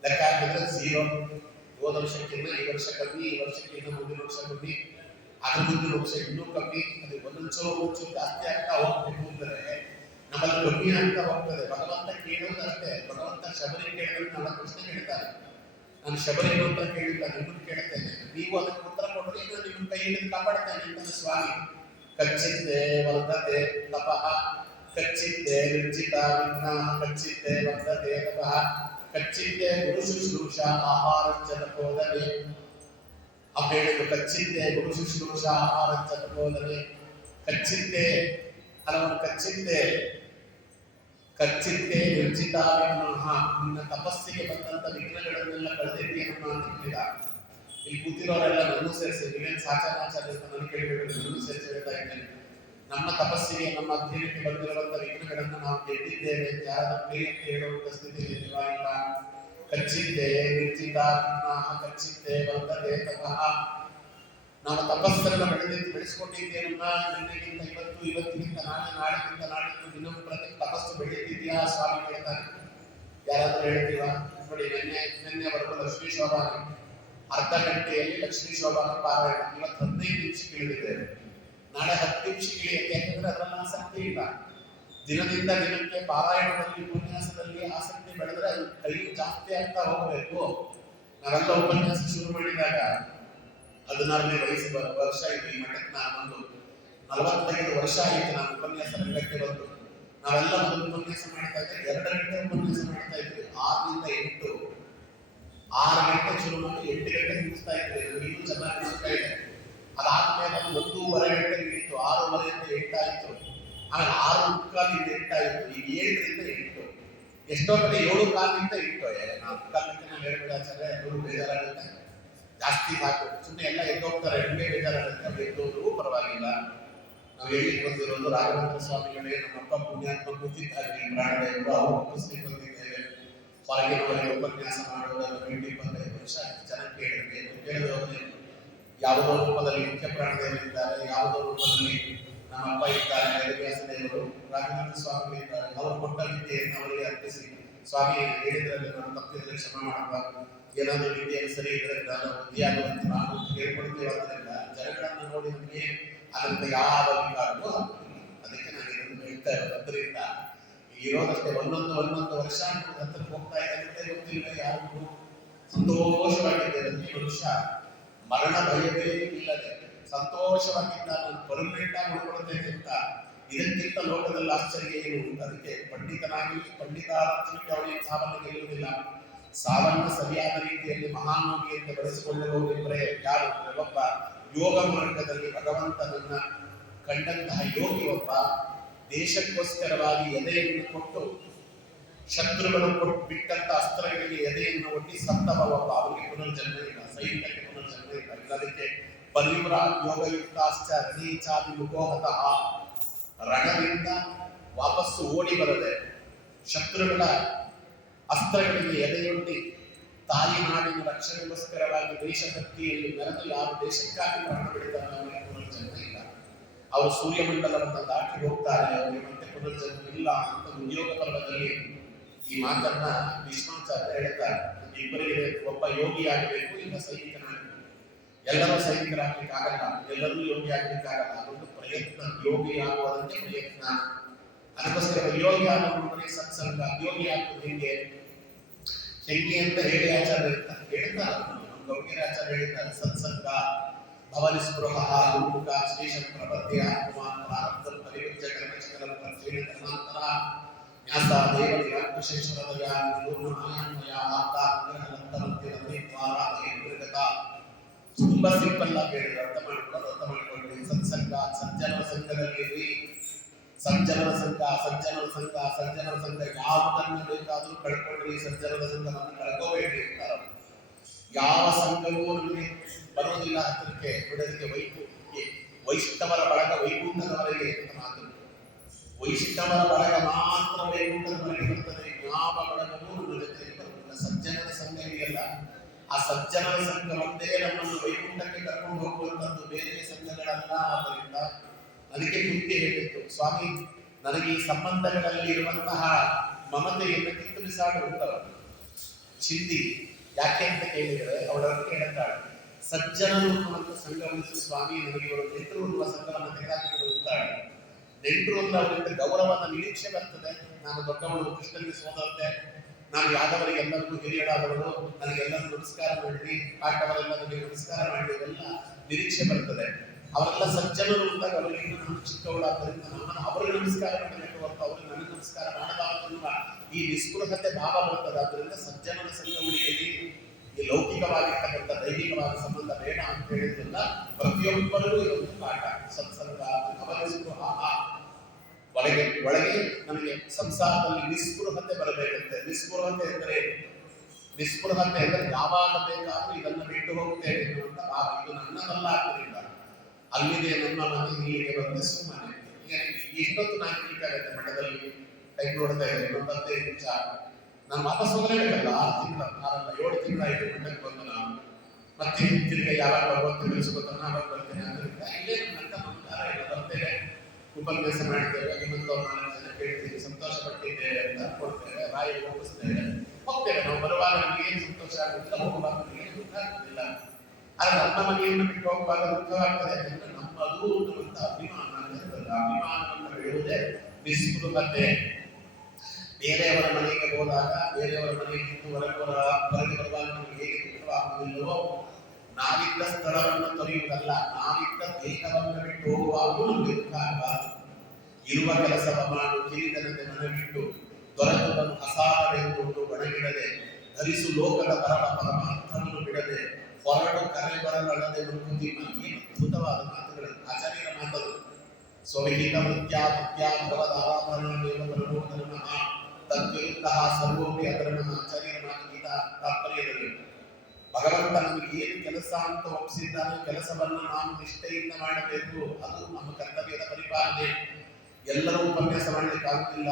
ಲೆಕ್ಕ ಹಾಕಿದ್ರೆ 0. ಹೋದ ವರ್ಷಕ್ಕಿಂತ ಈ ವರ್ಷ ಕಮ್ಮಿ, ಈ ವರ್ಷಕ್ಕಿಂತ ಮುಂದಿನ ವರ್ಷ ಕಮ್ಮಿ, ಅದ್ರ ಮುಂದಿನ ವರ್ಷ ಇನ್ನೂ ಕಮ್ಮಿ. ಅದು ಒಂದೊಂದು ಜಾಸ್ತಿ ಆಗ್ತಾ ಹೋಗ್ಬೇಕು ಅಂದ್ರೆ ನಮ್ಮಲ್ಲಿ ಕಮ್ಮಿ ಆಗ್ತಾ ಹೋಗ್ತದೆ. ಭಗವಂತ ಕೇಳೋದು ಅಷ್ಟೇ. ಭಗವಂತ ಶಬರಿ ಕೇಳಿದ್ರೆ ನನ್ನ ಪ್ರಶ್ನೆ ಕೇಳ್ತಾರೆ. ನಾನು ಶಬರಿ ಉತ್ತರ ಕೇಳಿಲ್ಲ, ನಿಮ್ಮನ್ನು ಕೇಳ್ತೇನೆ, ನೀವು ಅದಕ್ಕೆ ಉತ್ತರ ಕೊಟ್ಟರೆ ನಾನು ನಿಮ್ಮ ಕೈ ಹಿಡಿದು ಕಾಪಾಡ್ತೇನೆ ಅಂತ ಸ್ವಾಮಿ. ಕಚ್ಚಿದ್ದೆ ವರ್ಧತೆ ತಪಃ, ಕಚ್ಚಿದ್ದೆ ನಿರ್ಜಿತ ವಿಘ್ನ, ಕಚ್ಚಿದ್ದೆ ವರ್ಧತೆ ತಪಃ, ಕಚ್ಚಿದ್ದೆ ಗುರು ಶುಶ್ರೂಷ ಆಹಾರಚ್ಚ ತಪೋದನೆ. ಆ ಹೇಳಿದ್ರು ಕಚ್ಚಿದ್ದೆ ಗುರು ಶುಶ್ರೂಷ ಆಹಾರಚ್ಚ ತಪೋದನೆ. ಕಚ್ಚಿದ್ದೆ ಹಲವನ್ನು ಕಚ್ಚಿದ್ದೆ ನಿರ್ಜಿತ ವಿಘ್ನ, ನಿನ್ನ ತಪಸ್ಸಿಗೆ ಬಂದಂತ ವಿಘ್ನಗಳನ್ನೆಲ್ಲ ಕಳೆದಿದ್ದೀಯಮ್ಮ ಅಂತ ಹೇಳಿದ. ಇಲ್ಲಿ ಕೂತಿರೋರೆಲ್ಲ ನನ್ನೂ ಸೇರಿಸಿ, ನೀವೇನು ಸಾಚಾರಾಚಾರ್ಯ ಅಂತ ನನಗೆ ಕೇಳಿಬಿಟ್ಟು ನನ್ನೂ ಸೇರಿಸಿ ಹೇಳ್ತಾ ಇದ್ದೇನೆ. ನಮ್ಮ ತಪಸ್ಸಿಗೆ ನಮ್ಮ ಅಧ್ಯಯನಕ್ಕೆ ಬಂದಿರುವಂತ ವಿಘ್ನಗಳನ್ನ ನಾವು ಗೆದ್ದಿದ್ದೇವೆ ಅಂತ ಯಾರ ಪ್ರಿಯ ಹೇಳುವಂತ ಸ್ಥಿತಿಯಲ್ಲಿ ಇಲ್ಲ. ಕಚ್ಚಿದ್ದೆ ನಿರ್ಜಿತ ವಿಘ್ನ, ಕಚ್ಚಿದ್ದೆ ವರ್ಧತೆ ತಪಃ. ನಾವು ತಪಸ್ಸನ್ನ ಬೆಳೆಸ್ಕೊಂಡಿದ್ದೇನಮ್ಮ. ನಿನ್ನೆಗಿಂತ ಇವತ್ತು, ಇವತ್ತಿಗಿಂತ ನಾಳೆ, ನಾಳೆಗಿಂತ ನಾಡಿದ್ದು ದಿನ ಪ್ರತಿ ತಪಸ್ಸು ಬೆಳೀತಿದ್ಯಾ ಸ್ವಾಮಿ ಹೇಳ್ತಾನೆ. ಯಾರಾದ್ರೂ ಹೇಳ್ತೀವಾ? ನೋಡಿ, ನಿನ್ನೆವರೆಗೂ ಲಕ್ಷ್ಮೀ ಶೋಭಾನೆ ಅರ್ಧ ಗಂಟೆಯಲ್ಲಿ ಲಕ್ಷ್ಮೀ ಶೋಭಾನ ಪಾರಾಯಣ. ಇವತ್ತು 15 ನಿಮಿಷ ಕೇಳಿದ್ದೇವೆ, ನಾಳೆ 10 ನಿಮಿಷ ಕೇಳಿದೆ. ಯಾಕಂದ್ರೆ ಅದರಲ್ಲಿ ಆಸಕ್ತಿ ಇಲ್ಲ. ದಿನದಿಂದ ದಿನಕ್ಕೆ ಪಾರಾಯಣದಲ್ಲಿ ಉಪನ್ಯಾಸದಲ್ಲಿ ಆಸಕ್ತಿ ಬೆಳೆದ್ರೆ ಅದು ಕೈ ಜಾಸ್ತಿ ಆಗ್ತಾ ಹೋಗಬೇಕು. ನಾವೆಲ್ಲ ಉಪನ್ಯಾಸ ಶುರು ಮಾಡಿದಾಗ 16ನೇ ವರ್ಷ ಆಯ್ತು ಈ ಮಠಕ್ಕೆ ನಾನು ಬಂದು. 45 ವರ್ಷ ಆಯಿತು ನಾನು ಉಪನ್ಯಾಸ ರಂಗಕ್ಕೆ ಬಂದು. ನಾವೆಲ್ಲ ಒಂದು ಉಪನ್ಯಾಸ ಮಾಡ್ತಾ ಇದ್ದೆ, 2 ಗಂಟೆ ಉಪನ್ಯಾಸ ಮಾಡ್ತಾ ಇದ್ವಿ. 6ರಿಂದ 8, 6 ಗಂಟೆ ಶುರು ಮಾಡಿ 8 ಗಂಟೆ ಮುಗಿಸ್ತಾ ಇದ್ವಿ. ಇನ್ನೂ ಚೆನ್ನಾಗಿ ಮುಗಿಸ್ತಾ ಇದೆ. ಅದಾದ್ಮೇಲೆ ಅದು 1:30 ಗಂಟೆ ಮುಗಿತು, 6:30 8 ಆಯಿತು. ಆಮೇಲೆ 6:45 8 ಆಯಿತು. ಈಗ 7ರಿಂದ 8, ಎಷ್ಟೋ ಕಡೆ 7:15 8. 4:15 ನಾವು ಹೇಳ್ಬೇಕಾಚಾರ್ಯ ಎಲ್ಲರೂ ಬೇಜಾರಾಗುತ್ತೆ, ಜಾಸ್ತಿ ಸಾಕು ಸುಮ್ಮನೆ ಎಲ್ಲ ಎದ್ದೋಗ್ತಾರೆ, ನಿಮಗೆ ಬೇಜಾರಾಗುತ್ತೆ. ಅವ್ರು ಎದ್ದೋದ್ರು ಪರವಾಗಿಲ್ಲ. ನಾವು ಹೇಳಿ ಬಂದಿರೋದು ರಾಘವೇಂದ್ರ ಸ್ವಾಮಿಗಳೇ ನಮ್ಮಪ್ಪ ಪುಣ್ಯಾತ್ಮ ಕೂತಿದ್ದಾರೆ ಪ್ರಾಣದೇವರು, ಅವರು ಉಪಸ್ಥಿತಿ ಬಂದಿದ್ದೇವೆ. ಹೊರಗಿನವರಿಗೆ ಉಪನ್ಯಾಸ ಮಾಡೋದನ್ನು 25 ವರ್ಷ ಜನ ಕೇಳಿದವರು ಯಾವುದೋ ರೂಪದಲ್ಲಿ ಮುಖ್ಯ ಪ್ರಾಣದೇವರಿದ್ದಾರೆ, ಯಾವುದೋ ರೂಪದಲ್ಲಿ ನಮ್ಮಪ್ಪ ಇದ್ದಾರೆ, ವೇದವ್ಯಾಸ ದೇವರು, ರಾಘವೇಂದ್ರ ಸ್ವಾಮಿಗಳಿದ್ದಾರೆ. ಅವರು ಕೊಟ್ಟ ವಿದ್ಯೆಯನ್ನು ಅವರಿಗೆ ಅರ್ಪಿಸಿ, ಸ್ವಾಮಿ ಹೇಳಿದ್ರಲ್ಲಿ ನಾನು ತಪ್ಪಿದ್ರೆ ಕ್ಷಮ ಮಾಡಬಾರ್ದು, ಏನಾದರೂ ವಿದ್ಯೆಯನ್ನು ಸರಿ ಇದ್ರೆ ನಾನು ಬುದ್ಧಿಯಾಗುವಂತೆ ನಾವು ಕೇಳ್ಕೊಳ್ತೇವಾದ್ರಿಂದ ಜನಗಳನ್ನು ನೋಡಿ ನಮಗೆ ಅದರಿಂದ ಯಾವ ವಿಕಾರವೂ ಅದಕ್ಕೆ ನಾನು ಇದನ್ನು ಹೇಳ್ತಾ ಇರೋದು. ಅದರಿಂದ ಇರೋದಷ್ಟೇ ಒಂದೊಂದು ವರ್ಷ ಹತ್ತಕ್ಕೆ ಹೋಗ್ತಾ ಇದೆ ಗೊತ್ತಿಲ್ಲ ಯಾರಿಗೂ. ಸಂತೋಷವಾಗಿದ್ದೇವೆ ಮನುಷ್ಯ ಮರಣ ಭಯವೇ ಇಲ್ಲದೆ ಸಂತೋಷವಾಗಿದ್ದ ನಾನು ಪರ್ಮನೆಂಟ್ ಆಗಿ ಉಳ್ಕೊಳ್ತೇನೆ ಅಂತ. ಇದಕ್ಕಿಂತ ಲೋಕದಲ್ಲಿ ಆಶ್ಚರ್ಯ ಏನು? ಅದಕ್ಕೆ ಪಂಡಿತಾರಾಧನೆಗೆ ಅವನಿಗೆ ಸಾವನ್ನು ಗೆಲ್ಲುವುದಿಲ್ಲ. ಸಾವನ್ನ ಸರಿಯಾದ ರೀತಿಯಲ್ಲಿ ಮಹಾನೋಗಿಯಂತೆ ಬೆಳೆಸಿಕೊಳ್ಳುವವರಿಬ್ಬರೇ ಯಾರು? ಒಬ್ಬ ಯೋಗ ಮಾರ್ಗದಲ್ಲಿ ಭಗವಂತನನ್ನ ಕಂಡಂತಹ ಯೋಗಿ, ಒಬ್ಬ ದೇಶಕ್ಕೋಸ್ಕರವಾಗಿ ಎದೆಯನ್ನು ಕೊಟ್ಟು ಶತ್ರುಗಳು ಕೊಟ್ಟು ಬಿಟ್ಟಂತ ಅಸ್ತ್ರಗಳಿಗೆ ಎದೆಯನ್ನು ಒಡ್ಡಿ ಸತ್ತವ ಒಬ್ಬ. ಅವರಿಗೆ ಪುನರ್ಜನ್ಮ ಇಲ್ಲ, ಸೈನಿಕಕ್ಕೆ ಪುನರ್ಜನ್ಮ ಇಲ್ಲ. ಅದಕ್ಕೆ ಪರಿವ್ರಾಟ್ ಯೋಗಯುಕ್ತಾಶ್ಚ ರಣೀಚಾದಿ ಮುಖೋಹತಃ, ರಣದಿಂದ ವಾಪಸ್ಸು ಓಡಿ ಬರದೆ ಶತ್ರುಗಳ ಅಸ್ತ್ರಗಳಿಗೆ ಎದೆಯೊಡ್ಡಿ ತಾಯಿ ನಾಡಿನ ರಕ್ಷಣೆಗೋಸ್ಕರವಾಗಿ ದೇಶಭಕ್ತಿಯಲ್ಲಿ ಮೆರೆದು ಯಾರು ದೇಶಕ್ಕಾಗಿ ಪ್ರಾಣ ಬಿಡ್ತಾರೆ ಅವರಿಗೆ ಪುನರ್ಜನ್ಮ ಇಲ್ಲ. ಅವರು ಸೂರ್ಯಮಂಡಲವನ್ನು ದಾಟಿ ಹೋಗ್ತಾರೆ, ಅವರಿಗೆ ಮತ್ತೆ ಪುನರ್ಜನ್ಮ ಇಲ್ಲ ಅಂತ ಉದ್ಯೋಗ ಪರ್ವದಲ್ಲಿ ಈ ಮಾತನ್ನ ಭೀಷ್ಮಾಚಾರ್ಯ ಹೇಳ್ತಾರೆ. ಇಬ್ಬರಿಗೆ ಒಬ್ಬ ಯೋಗಿ ಆಗಬೇಕು, ಇಲ್ಲ ಸೈನಿಕನಾಗಬೇಕು. ಎಲ್ಲರೂ ಸೈನಿಕರಾಗ್ಲಿಕ್ಕೆ ಆಗಲ್ಲ, ಎಲ್ಲರೂ ಯೋಗಿ ಆಗ್ಲಿಕ್ಕೆ ಆಗಲ್ಲ. ಅದೊಂದು ಪ್ರಯತ್ನ, ಯೋಗಿ ಆಗುವುದಕ್ಕೆ ಪ್ರಯತ್ನ. ಅದಕ್ಕೋಸ್ಕರ ಯೋಗಿ ಆಗುವ ಸತ್ಸಂಗ. ಯೋಗಿ ಆಗುವುದು ಹೆಂಗೆ ಅಂತ ಹೇಳಿ ಆಚಾರ್ಯ ಹೇಳ್ತಾರೆ. ಗೌರಿಯರ ಆಚಾರ್ಯ ಹೇಳಿದ್ದಾರೆ, ಸತ್ಸಂಗ ಭವನಿ ಸ್ಪೃಹ ಗುರುಮುಖ ಶ್ರೀಶಂ ಪ್ರಪದ್ಯ ಕುಮಾರ್ ಪ್ರಾರಬ್ಧಂ ಪರಿವೃಜ್ಯ ಕರ್ಮಚಕಲಂ ಪ್ರಕ್ಷೇಣ ಕರ್ಮಾಂತರ ನ್ಯಾಸ ದೇವರಿ ವಿಶೇಷರದಯ ಪೂರ್ಣ ಮಾಯಾನ್ಮಯ ಆತ್ಮ ಲಂತಮಂತೆ ದ್ವಾರ ನಿರ್ಗತ. ತುಂಬಾ ಸಿಂಪಲ್ ಆಗಿ ಹೇಳಿದ್ರು, ಅರ್ಥ ಮಾಡ್ಕೊಳ್ಳಿ. ಸತ್ಸಂಗ, ಸಜ್ಜನರ ಸಂಘದಲ್ಲಿ ಸಜ್ಜನರ ಸಂಘ ಯಾವುದನ್ನು ಬೇಕಾದರೂ ಕಳ್ಕೊಂಡ್ರಿ, ಸಜ್ಜನರ ಸಂಘವನ್ನು ಕಳ್ಕೋಬೇಡ್ರಿ ಅಂತಾರೆ. ಯಾವ ಸಂಘವೂ ನಮಗೆ ಬರೋದಿಲ್ಲ ಹತ್ತಿರಕ್ಕೆ ಬಿಡೋದಕ್ಕೆ. ವೈಷ್ಣವರ ಬಳಗ ವೈಕುಂಠದವರೆಗೆ ಅಂತ ಮಾತು. ವೈಷ್ಣವರ ಬಳಗ ಮಾತ್ರ ವೈಕುಂಠದವರೆಗೆ ಬರ್ತದೆ. ಯಾವ ಬಳಗವೂ ನಮ್ಮ ಜೊತೆಗೆ ಬರುವುದಿಲ್ಲ. ಸಜ್ಜನರ ಸಂಘ ಇದೆಯಲ್ಲ, ಆ ಸಜ್ಜನರ ಸಂಘ ಒಂದೇ ನಮ್ಮನ್ನು ವೈಕುಂಠಕ್ಕೆ ಕರ್ಕೊಂಡು ಹೋಗುವಂತದ್ದು, ಬೇರೆ ಸಂಘಗಳಲ್ಲ. ಆದ್ದರಿಂದ ಅದಕ್ಕೆ ಕುಂತಿ ಹೇಳಿತ್ತು, ಸ್ವಾಮಿ ನನಗೆ ಈ ಸಂಬಂಧಗಳಲ್ಲಿ ಇರುವಂತಹ ಮಮತೆಯನ್ನು ಕಿತ್ತು ಬಿಸಾಡುವಂತವರು ಚಿಂದಿ. ಯಾಕೆ ಅಂತ ಕೇಳಿದರೆ ಅವಳಕ್ಕೆ ಹೇಳ್ತಾಳೆ, ಸಜ್ಜನರು ಅಂತ ಸಂಘವಿಸು ಸ್ವಾಮಿ, ನನಗೆ ಇವರು ನೆಂಟರು ಅನ್ನುವ ಸಂಘವನ್ನು ತೆಗೆದಾಕಿರುತ್ತಾರೆ. ನೆಂಟರು ಅಂತ ಅವರಿಂದ ಗೌರವದ ನಿರೀಕ್ಷೆ ಬರ್ತದೆ. ನಾನು ದೊಡ್ಡವಳು, ಕೃಷ್ಣನಿಗೆ ಸೋದರತೆ, ನಾನು ಯಾದವರಿಗೆ ಎಲ್ಲರಿಗೂ ಹಿರಿಯರಾದವಳು, ನನಗೆಲ್ಲರೂ ನಮಸ್ಕಾರ ಮಾಡಿ, ಕಾಟವರೆಲ್ಲ ನನಗೆ ನಮಸ್ಕಾರ ಮಾಡಿ, ಇವೆಲ್ಲ ನಿರೀಕ್ಷೆ ಬರ್ತದೆ. ಅವರೆಲ್ಲ ಸಜ್ಜನರು ಅಂದಾಗ ಅವರಿಗೆ ನಾನು ಚಿಕ್ಕವಳಾದ್ದರಿಂದ ನಾನು ಅವರಿಗೆ ನಮಸ್ಕಾರ ಮಾಡಬೇಕು ಹೊರತು ಅವರಿಗೆ ನನಗೆ ನಮಸ್ಕಾರ ಮಾಡಬಾರದು ಅನ್ನುವ ಈ ನಿಸ್ಪೃಹತೆ ಭಾವ ಬರ್ತದೆ. ಆದ್ದರಿಂದ ಸಜ್ಜನರ ಸಂಘ ಉಳಿಯಲ್ಲಿ ಈ ಲೌಕಿಕವಾಗಿರ್ತಕ್ಕಂಥ ದೈಹಿಕವಾದ ಸಂಬಂಧ ಬೇಡ ಅಂತ ಹೇಳಿದ್ರಿಂದ ಪ್ರತಿಯೊಬ್ಬರಿಗೂ ಇದೊಂದು ಪಾಠ. ಸತ್ಸಂಗ ಗಮನಿಸಿದ್ದು ಒಳಗೆ ಒಳಗೆ ನಮಗೆ ಸಂಸಾರದಲ್ಲಿ ನಿಸ್ಪೃಹತೆ ಬರಬೇಕಂತೆ. ನಿಸ್ಪೃಹತೆ ಎಂದರೆ ನಿಸ್ಪೃಹತೆ ಅಂದರೆ ಯಾವಾಗ ಬೇಕಾದ್ರೂ ಇದನ್ನು ಬಿಟ್ಟು ಹೋಗ್ತೇವೆ ಎನ್ನುವಂತ ಭಾವ. ಇದು ನನ್ನದಲ್ಲ ಆದ್ದರಿಂದ ಅಲ್ಲಿದೆ ನನ್ನ ಮನೆ, ಇಲ್ಲಿಗೆ ಬಂದೆ ಸುಮ್ಮನೆ. ಈಗ ಎಷ್ಟೊತ್ತು ನಾನು ಇರಬೇಕಾಗತ್ತೆ ಮಠದಲ್ಲಿ ಟೈಮ್ ನೋಡ್ತಾ ಇದ್ದೇನೆ, ಇನ್ನೊಂದು 15 ನಿಮಿಷ ನಾನು ವಾಪಸ್ ಹೋಗಲೇಬೇಕಲ್ಲ. 6 ತಿಂಗಳ 7 ತಿಂಗಳಾಯಿತು ಮಠಕ್ಕೆ ಬಂದು ನಾನು. ಮತ್ತೆ ತಿರುಗಿ ಯಾವಾಗ ಭಗವಂತ ತಿಳಿಸ್ಕೊತಾನೆ ಅವಾಗ ಬರ್ತೇನೆ. ಅದರಿಂದ ಇಲ್ಲೇ ನನ್ನ ನಮಸ್ಕಾರ ಇಲ್ಲ, ಬರ್ತೇವೆ, ಉಪನ್ಯಾಸ ಮಾಡ್ತೇವೆ, ನಿಮ್ಮಂತ 4 ಜನ ಕೇಳ್ತೀವಿ, ಸಂತೋಷ ಪಟ್ಟಿದ್ದೇವೆ ಅಂತ ಕೊಡ್ತೇವೆ, ರಾಯಿ ಹೋಗಿಸ್ತೇವೆ, ಹೋಗ್ತೇವೆ. ನಾವು ಬರುವಾಗ ನಮ್ಗೆ ಏನು ಸಂತೋಷ ಆಗುತ್ತಿಲ್ಲ, ಹೋಗುವಾಗ ನಮ್ಗೆ ಏನು ದುಃಖ ಆಗುತ್ತಿಲ್ಲ. ಆದ್ರೆ ನನ್ನ ಮನೆಯನ್ನು ಬಿಟ್ಟು ಹೋಗುವಾಗ ದುಃಖವಾಗ್ತದೆ ಯಾಕಂದ್ರೆ ನಮ್ಮದು ಅನ್ನುವಂತ ಅಭಿಮಾನ ಇರ್ತದೆ. ಅಭಿಮಾನವನ್ನು ಬೆಳೆಯುವುದೇ ನಿಸ್ಪೃಹತೆ. ಬೇರೆಯವರ ಮನೆಗೆ ಹೋದಾಗ, ಬೇರೆಯವರ ಮನೆಗೆ ಹೊರಗೆ ಬರುವಾಗ ನಮಗೆ ಹೇಗೆ ದುಃಖವಾಗುವುದಿಲ್ಲವೋ, ನಾವಿದ್ದ ಸ್ಥಳವನ್ನು ತೊರೆಯುವುದಲ್ಲ, ನಾವಿದ್ದ ದೇಹವನ್ನು ಬಿಟ್ಟು ಹೋಗುವಾಗಲೂ ನಮಗೆ ದುಃಖ ಆಗಬಾರದು. ಇರುವ ಕೆಲಸವ ಮಾಡು, ಕಿರಿದನತೆ ಮನವಿಟ್ಟು, ದೊರೆತದನ್ನು ಅಸಾರವೆಂದು ಒಣಗಿಡದೆ, ಧರಿಸು ಲೋಕದ ಪರಮಾರ್ಥವನ್ನು ಬಿಡದೆ, ಹೊರಡು ಕರೆ ಬರಲಳದೆ ಮಂಕುತಿಮ್ಮ. ಏನು ಅದ್ಭುತವಾದ ಮಾತುಗಳು, ಆಚಾರ್ಯರ ಮಾತದು. ಸ್ವವಿಹಿತ ಮುತ್ಯ ಭಗವದ್ ಆರಾಧನಾ ದೇವ ಪ್ರಬೋಧನಃ ತದ್ವಿರುದ್ಧ ಸರ್ವೋಪಿ ಅದರನ್ನ. ಆಚಾರ್ಯರ ಮಾತು ಗೀತಾ ತಾತ್ಪರ್ಯದಲ್ಲಿ ಭಗವಂತ ನಮಗೆ ಏನು ಕೆಲಸ ಅಂತ ಒಪ್ಪಿಸಿದ್ದಾನೆ, ಕೆಲಸವನ್ನು ನಾವು ನಿಷ್ಠೆಯಿಂದ ಮಾಡಬೇಕು, ಅದು ನಮ್ಮ ಕರ್ತವ್ಯದ ಪರಿಪಾಲನೆ. ಎಲ್ಲರೂ ಉಪನ್ಯಾಸ ಮಾಡಲಿಕ್ಕಾಗುತ್ತಿಲ್ಲ,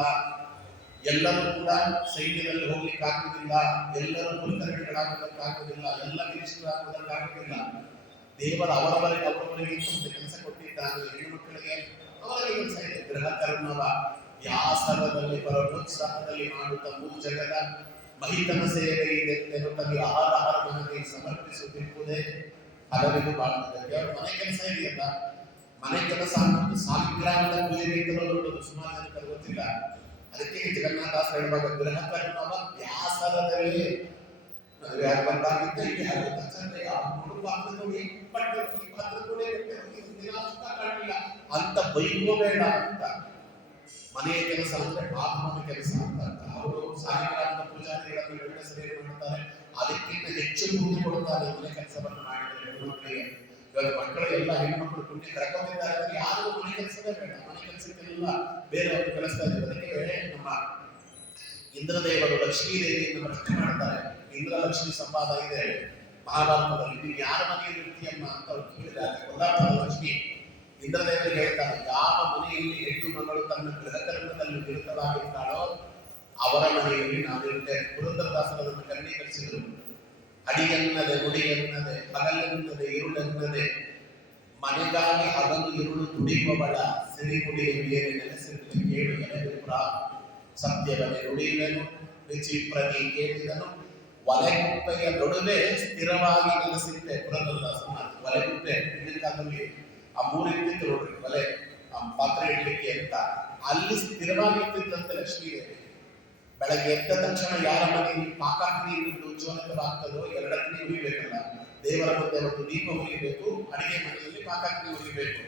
ಎಲ್ಲರೂ ಕೂಡ ಸೈನ್ಯದಲ್ಲಿ ಹೋಗ್ಲಿಕ್ಕಾಗುವುದಿಲ್ಲ, ಎಲ್ಲರೂ ಕುಲಕರ್ಣಿಗಳಾಗುವುದಕ್ಕಾಗುವುದಿಲ್ಲ, ಎಲ್ಲ ಮಿನಿಸ್ಟರಾಗುವುದಕ್ಕಾಗುವುದಿಲ್ಲ. ದೇವರ ಅವರವರಿಗೆ ಕೆಲಸ ಕೊಟ್ಟಿದ್ದಾನೆ. ಹೆಣ್ಣು ಮಕ್ಕಳಿಗೆ ಅವರಿಗೆ ಕೆಲಸ ಇದೆ. ಗೃಹ ಕರ್ಮವ ಯಾಸನದಲ್ಲಿ ಪರಮೋತ್ಸಾಹದಲ್ಲಿ ಮಾಡುತ್ತಾ ಜಗದ ಮಹಿತನ ಸೇವೆ ಇದೆ ತಮಗೆ ಆಹಾರ ಮನೆಗೆ ಸಮರ್ಪಿಸುತ್ತಿರುವುದೇ ಹಲವಿಗೂ ಬಾಳುತ್ತದೆ. ಅವರ ಮನೆ ಕೆಲಸ ಇದೆಯಲ್ಲ, ಮನೆ ಕೆಲಸ ಅನ್ನೋದು ಸಾಲಿಗ್ರಾಮದ ಪೂಜೆಗಿಂತಲೂ ದೊಡ್ಡದು. ಸುಮಾರು ಜನಕ್ಕೆ ಗೊತ್ತಿಲ್ಲ. ಅದಕ್ಕೆ ಜಗನ್ನಾಥದಾಸ ಹೇಳುವಾಗ ಗೃಹ ಕರ್ಮವ ವ್ಯಾಸರದಲ್ಲಿ ಮದುವೆ ಆಗಿ ಬಂದಾಗಿದ್ದ ಇಲ್ಲಿ ಅಂತ ಬೈಕೋಬೇಡ ಅಂತ. ಮನೆಯ ಕೆಲಸ ಅಂದ್ರೆ ಆತ್ಮನ ಕೆಲಸ ಅಂತ. ಅವರು ಸಾಲಿಗ್ರಾಮದ ಪೂಜಾರಿಗಳನ್ನು ಗಂಡಸರೇನು ಮಾಡ್ತಾರೆ, ಅದಕ್ಕಿಂತ ಹೆಚ್ಚು ಪುಣ್ಯ ಕೊಡುತ್ತಾರೆ ಮನೆ ಕೆಲಸವನ್ನು ಮಾಡಿದರೆ ಹೆಣ್ಣು ಮಕ್ಕಳಿಗೆ. ಇವಾಗ ಮಕ್ಕಳು ಎಲ್ಲ ಹೆಣ್ಣು ಮಕ್ಕಳು ಪುಣ್ಯ ಕರ್ಕೊಂಡಿದ್ದಾರೆ ಅಂದ್ರೆ ಯಾರು ಮನೆ ಕೆಲಸವೇ ಬೇಡ, ಮನೆ ಕೆಲಸಕ್ಕೆಲ್ಲ ಬೇರೆಯವರು ಕಳಿಸ್ತಾ ಇದ್ದಾರೆ. ಅದಕ್ಕೆ ನಮ್ಮ ಇಂದ್ರದೇವರು ಲಕ್ಷ್ಮೀದೇವಿಯನ್ನು ಪ್ರಶ್ನೆ ಮಾಡ್ತಾರೆ. ಇಂದ್ರ ಲಕ್ಷ್ಮಿ ಸಂವಾದ ಇದೆ ಮಹಾಭಾರತದಲ್ಲಿ. ನೀವು ಯಾರ ಮನೆಯಲ್ಲಿ ಇರ್ತೀಯಮ್ಮ ಅಂತ ಅವ್ರು ಕೇಳಿದಾಗ ಕೊಲ್ಲಾಪುರದ ಲಕ್ಷ್ಮಿ ಇಂದ್ರದೇವರಿಗೆ ಹೇಳ್ತಾರೆ, ಯಾವ ಮನೆಯಲ್ಲಿ ಹೆಣ್ಣು ಮಗಳು ತನ್ನ ಗೃಹ ಕರ್ಮದಲ್ಲಿ ನಿರತವಾಗಿರ್ತಾಳೋ ಅವರ ಮನೆಯಲ್ಲಿ ನಾವಿರ್ತೇವೆ. ಪುರಂದರದಾಸರನ್ನು ಕರ್ಣೀಕರಿಸಿದರು. ಅಡಿಯನ್ನದೆ ನುಡಿಯನ್ನದೆ ಹಗಲೆನ್ನದೆ ಇರುಳೆನ್ನದೆ ಮನೆಗಾಗಿ ಹಗಲು ಇರುಳು ದುಡಿಯುವವಳ ಸಿರಿಗುಡಿಯ ಮೇಲೆ ನೆಲೆಸಿರುತ್ತದೆ ಕೇಳು ಎಲೆವಿಪ್ರ. ಸತ್ಯವನ್ನೇ ನುಡಿಯುವೆನು ವಿಚಿಪ್ರನಿ ಕೇಳಿದನು, ಒಲೆಗುಪ್ಪೆಯ ನಡುವೆ ಸ್ಥಿರವಾಗಿ ನೆಲೆಸಿದ್ದೆ. ಪುರಂದರದಾಸ ಮಾತು ಒಲೆಗುಪ್ಪೆ ಹಿಂದಿನ ಕಾಲದಲ್ಲಿ ಆ 3 ಇರ್ತಿತ್ತು ನೋಡ್ರಿ, ಒಲೆ ಪಾತ್ರೆ ಇಡ್ಲಿಕ್ಕೆ ಅಂತ. ಅಲ್ಲಿ ಸ್ಥಿರವಾಗಿ ಇರ್ತಿದ್ದಂತೆ ಲಕ್ಷ್ಮೀದೇವಿ. ಬೆಳಗ್ಗೆ ಎದ್ದ ತಕ್ಷಣ ಯಾರ ಮನೆಯಲ್ಲಿ ಪಾಕಾಗ್ನಿಯನ್ನು ಉಜ್ವಲಿತವಾಗ್ತದೋ 2 ಅಗ್ನಿ ಉರಿಬೇಕಲ್ಲ, ದೇವರ ಮುಂದೆ ಒಂದು ದೀಪ ಉರಿಬೇಕು, ಅಡಿಗೆ ಮನೆಯಲ್ಲಿ ಪಾಕಾಗ್ನಿ ಉರಿಬೇಕು.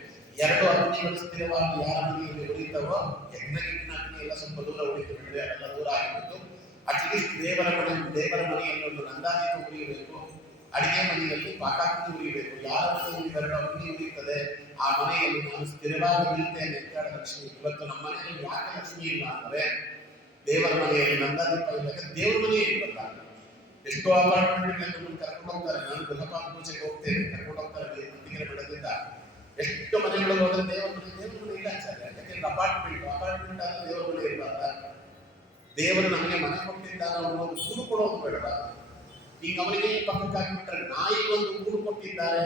2 ಅಗ್ನಿಗಳು ಸ್ಥಿರವಾಗಿ ಯಾರ ಮನೆಯಲ್ಲಿ ಉರಿತವೋ ಯಜ್ಞಗಿನ್ನ ಅಗ್ನಿ ಎಲ್ಲ ಸ್ವಲ್ಪ ದೂರ ಉಳಿತು ಬಿಟ್ಟರೆ ಅದೆಲ್ಲ ದೂರ ಆಗಿಬಿಟ್ಟು ಅಟ್ಲೀಸ್ಟ್ ದೇವರ ಮನೆಯಲ್ಲಿ ಒಂದು ನಂದಾದೀಪ ಉರಿಯಬೇಕು, ಅಡಿಗೆ ಮನೆಯಲ್ಲಿ ಪಾಕಾಗ್ನಿ ಉರಿಬೇಕು. ಯಾರ ಮನೆಯಲ್ಲಿ 2 ಅಗ್ನಿ ಉರಿಯುತ್ತದೆ ಆ ಮನೆಯಲ್ಲಿ ನಾನು ಸ್ಥಿರವಾಗಿ ನಿಲ್ತೇನೆ ಅಂತ ಲಕ್ಷ್ಮಿ. ಇವತ್ತು ನಮ್ಮ ಮನೆಯಲ್ಲಿ ಯಾಕೆ ಲಕ್ಷ್ಮಿ ಇಲ್ಲ ಅಂದ್ರೆ ದೇವರ ಮನೆಯಲ್ಲಿ ನಂದಾದೀಪ ಇಲ್ಲ, ದೇವರ ಮನೆಯಲ್ಲಿ ಇಲ್ಲಲ್ಲ. ಎಷ್ಟೋ ಅಪಾರ್ಟ್ಮೆಂಟ್ ನಮ್ಮನ್ನು ಕರ್ಕೊಂಡು ಹೋಗ್ತಾರೆ. ನಾನು ಗೃಹಪಾಠ ಪೂಜೆಗೆ ಹೋಗ್ತೇನೆ, ಕರ್ಕೊಂಡು ಹೋಗ್ತಾರೆ. ಮತ್ತಿಗೆರೆ ಮಠದಿಂದ ಎಷ್ಟು ಮನೆಗಳು ಹೋದ್ರೆ ದೇವರ ಮನೆ ಇಲ್ಲ ಆಚಾರ್ಯ. ಯಾಕೆಂದ್ರೆ ಅಪಾರ್ಟ್ಮೆಂಟ್ ಆದ್ರೆ ದೇವರ ಮನೆ ಇರಬಾರ್ದ? ದೇವರು ನಮಗೆ ಮನೆ ಕೊಟ್ಟಿದ್ದಾನೆ ಅವನು ಒಂದು ಗೂಡು ಕೊಡೋದು ಬೇಡವಾ? ಈಗ ಅವನಿಗೆ ಪಕ್ಕಕ್ಕೆ ಹಾಕಿಬಿಟ್ರೆ ನಾಯಿಗೆ ಒಂದು ಗೂಡು ಕೊಟ್ಟಿದ್ದಾರೆ,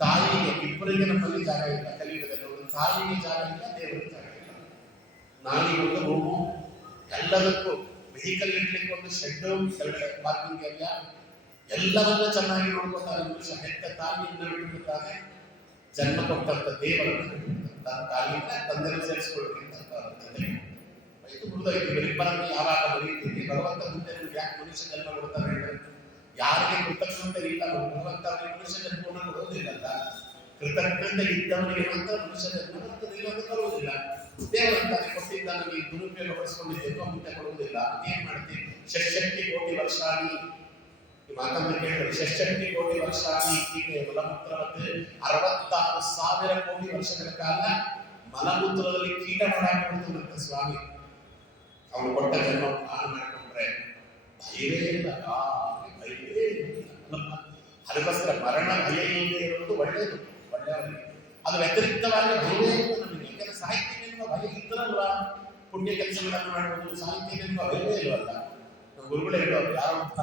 ತಾಯಿಗೆ ಇಬ್ಬರಿಗೆ ನಮ್ಮಲ್ಲಿ ಜಾಗ ಇಲ್ಲ. ಕಲಿಯುಗದಲ್ಲಿ ಒಂದು ತಾಯಿಗೆ ಜಾಗ ಇಲ್ಲ, ದೇವರಿಗೆ ಜಾಗ ಇಲ್ಲ. ನಾಯಿಗೆ ಒಂದು ರೂಮು, ಎಲ್ಲದಕ್ಕೂ ವೆಹಿಕಲ್ ಇಡ್ಲಿಕ್ಕೆ ಒಂದು ಶೆಡ್, ಕೆಳಗಡೆ ಪಾರ್ಕಿಂಗ್ ಏರಿಯಾ, ಎಲ್ಲವನ್ನ ಚೆನ್ನಾಗಿ ನೋಡ್ಕೊತಾರೆ. ಮನುಷ್ಯ ಹೆತ್ತ ತಾಯಿಯಿಂದ ಬಿಟ್ಟಿರ್ತಾನೆ, ಜನ್ಮ ಕೊಟ್ಟಂತ ದೇವರನ್ನು ಬಿಟ್ಟಿರ್ತಾನೆ. ತಾಯಿಯಿಂದ ತಂದೆನ ಸೇರಿಸ್ಕೊಳ್ಬೇಕಂತ ಇದು ಮುರಿದೋಯ್ತು. ಇವರಿಬ್ಬರನ್ನು ಯಾವಾಗ ಬರೀತೀವಿ? ಭಗವಂತ ಮುಂದೆ ಯಾಕೆ ಮನುಷ್ಯ ಜನ್ಮ ಕೊಡ್ತಾರೆ? ಯಾರಿಗೆ ಕೃತಜ್ಞತೆ ಇಲ್ಲ ಭಗವಂತ ಅವರಿಗೆ ಮನುಷ್ಯ ಜನ್ಮವನ್ನು ಕೊಡುವುದಿಲ್ಲಲ್ಲ. ಕೃತಜ್ಞತೆ ಇದ್ದವನಿಗೆ ಮಾತ್ರ ಮನುಷ್ಯ ಜನ್ಮ ಬರುವುದಿಲ್ಲ ಅಂತ ಬರುವುದಿಲ್ಲ. ದೇವರಂತಾನೆ ಕೊಟ್ಟಿದ್ದ ನಮಗೆ ದುರುಪಯೋಗ ಪಡಿಸ್ಕೊಂಡಿದ್ದೇವೆ, ಮುಂದೆ ಕೊಡುವುದಿಲ್ಲ. ಏನ್ ಮಾಡ್ತೀವಿ? ಷಷ್ಠಿ ಕೋಟಿ ವರ್ಷಾಣಿ ಮಾತನ್ನು ಕೇಳಿದ್ರೆ, ಷಷ್ಠಿ ಕೋಟಿ ವರ್ಷಾಣಿ ಹೀಗೆ ಮಲಮೂತ್ರವತ್ತೆ 66,000 ಕೋಟಿ ವರ್ಷಗಳ ಕಾಲ ಮಲಮೂತ್ರದಲ್ಲಿ ಕೀಟ ಮಾಡಾಕಿಬಿಡ್ತು ಸ್ವಾಮಿ. ಅವನು ಕೊಟ್ಟ ಜನ್ಮ ಹಾಳು ಮಾಡಿಕೊಂಡ್ರೆ ಭಯವೇ ಇಲ್ಲ, ಭಯವೇ ಇಲ್ಲ. ಅದಕ್ಕೋಸ್ಕರ ಮರಣ ಭಯ ಇಲ್ಲದೆ ಇರುವುದು ಒಳ್ಳೆಯದು, ಒಳ್ಳೆಯವರಿಗೆ. ಅದು ವ್ಯತಿರಿಕ್ತವಾಗಿ ಭಯವೇ ಇಲ್ಲ ನಮಗೆ. ಯಾಕಂದ್ರೆ ಸಾಹಿತ್ಯ ಎನ್ನುವ ಭಯ ಇದ್ದರಲ್ವಾ ಪುಣ್ಯ ಕೆಲಸಗಳನ್ನು ಮಾಡುವುದು? ಸಾಹಿತ್ಯ ಎನ್ನುವ ಭಯವೇ ಇಲ್ವಲ್ಲ. ನಮ್ಮ ಗುರುಗಳೇ ಹೇಳೋರು, ಯಾರು ಅಂತ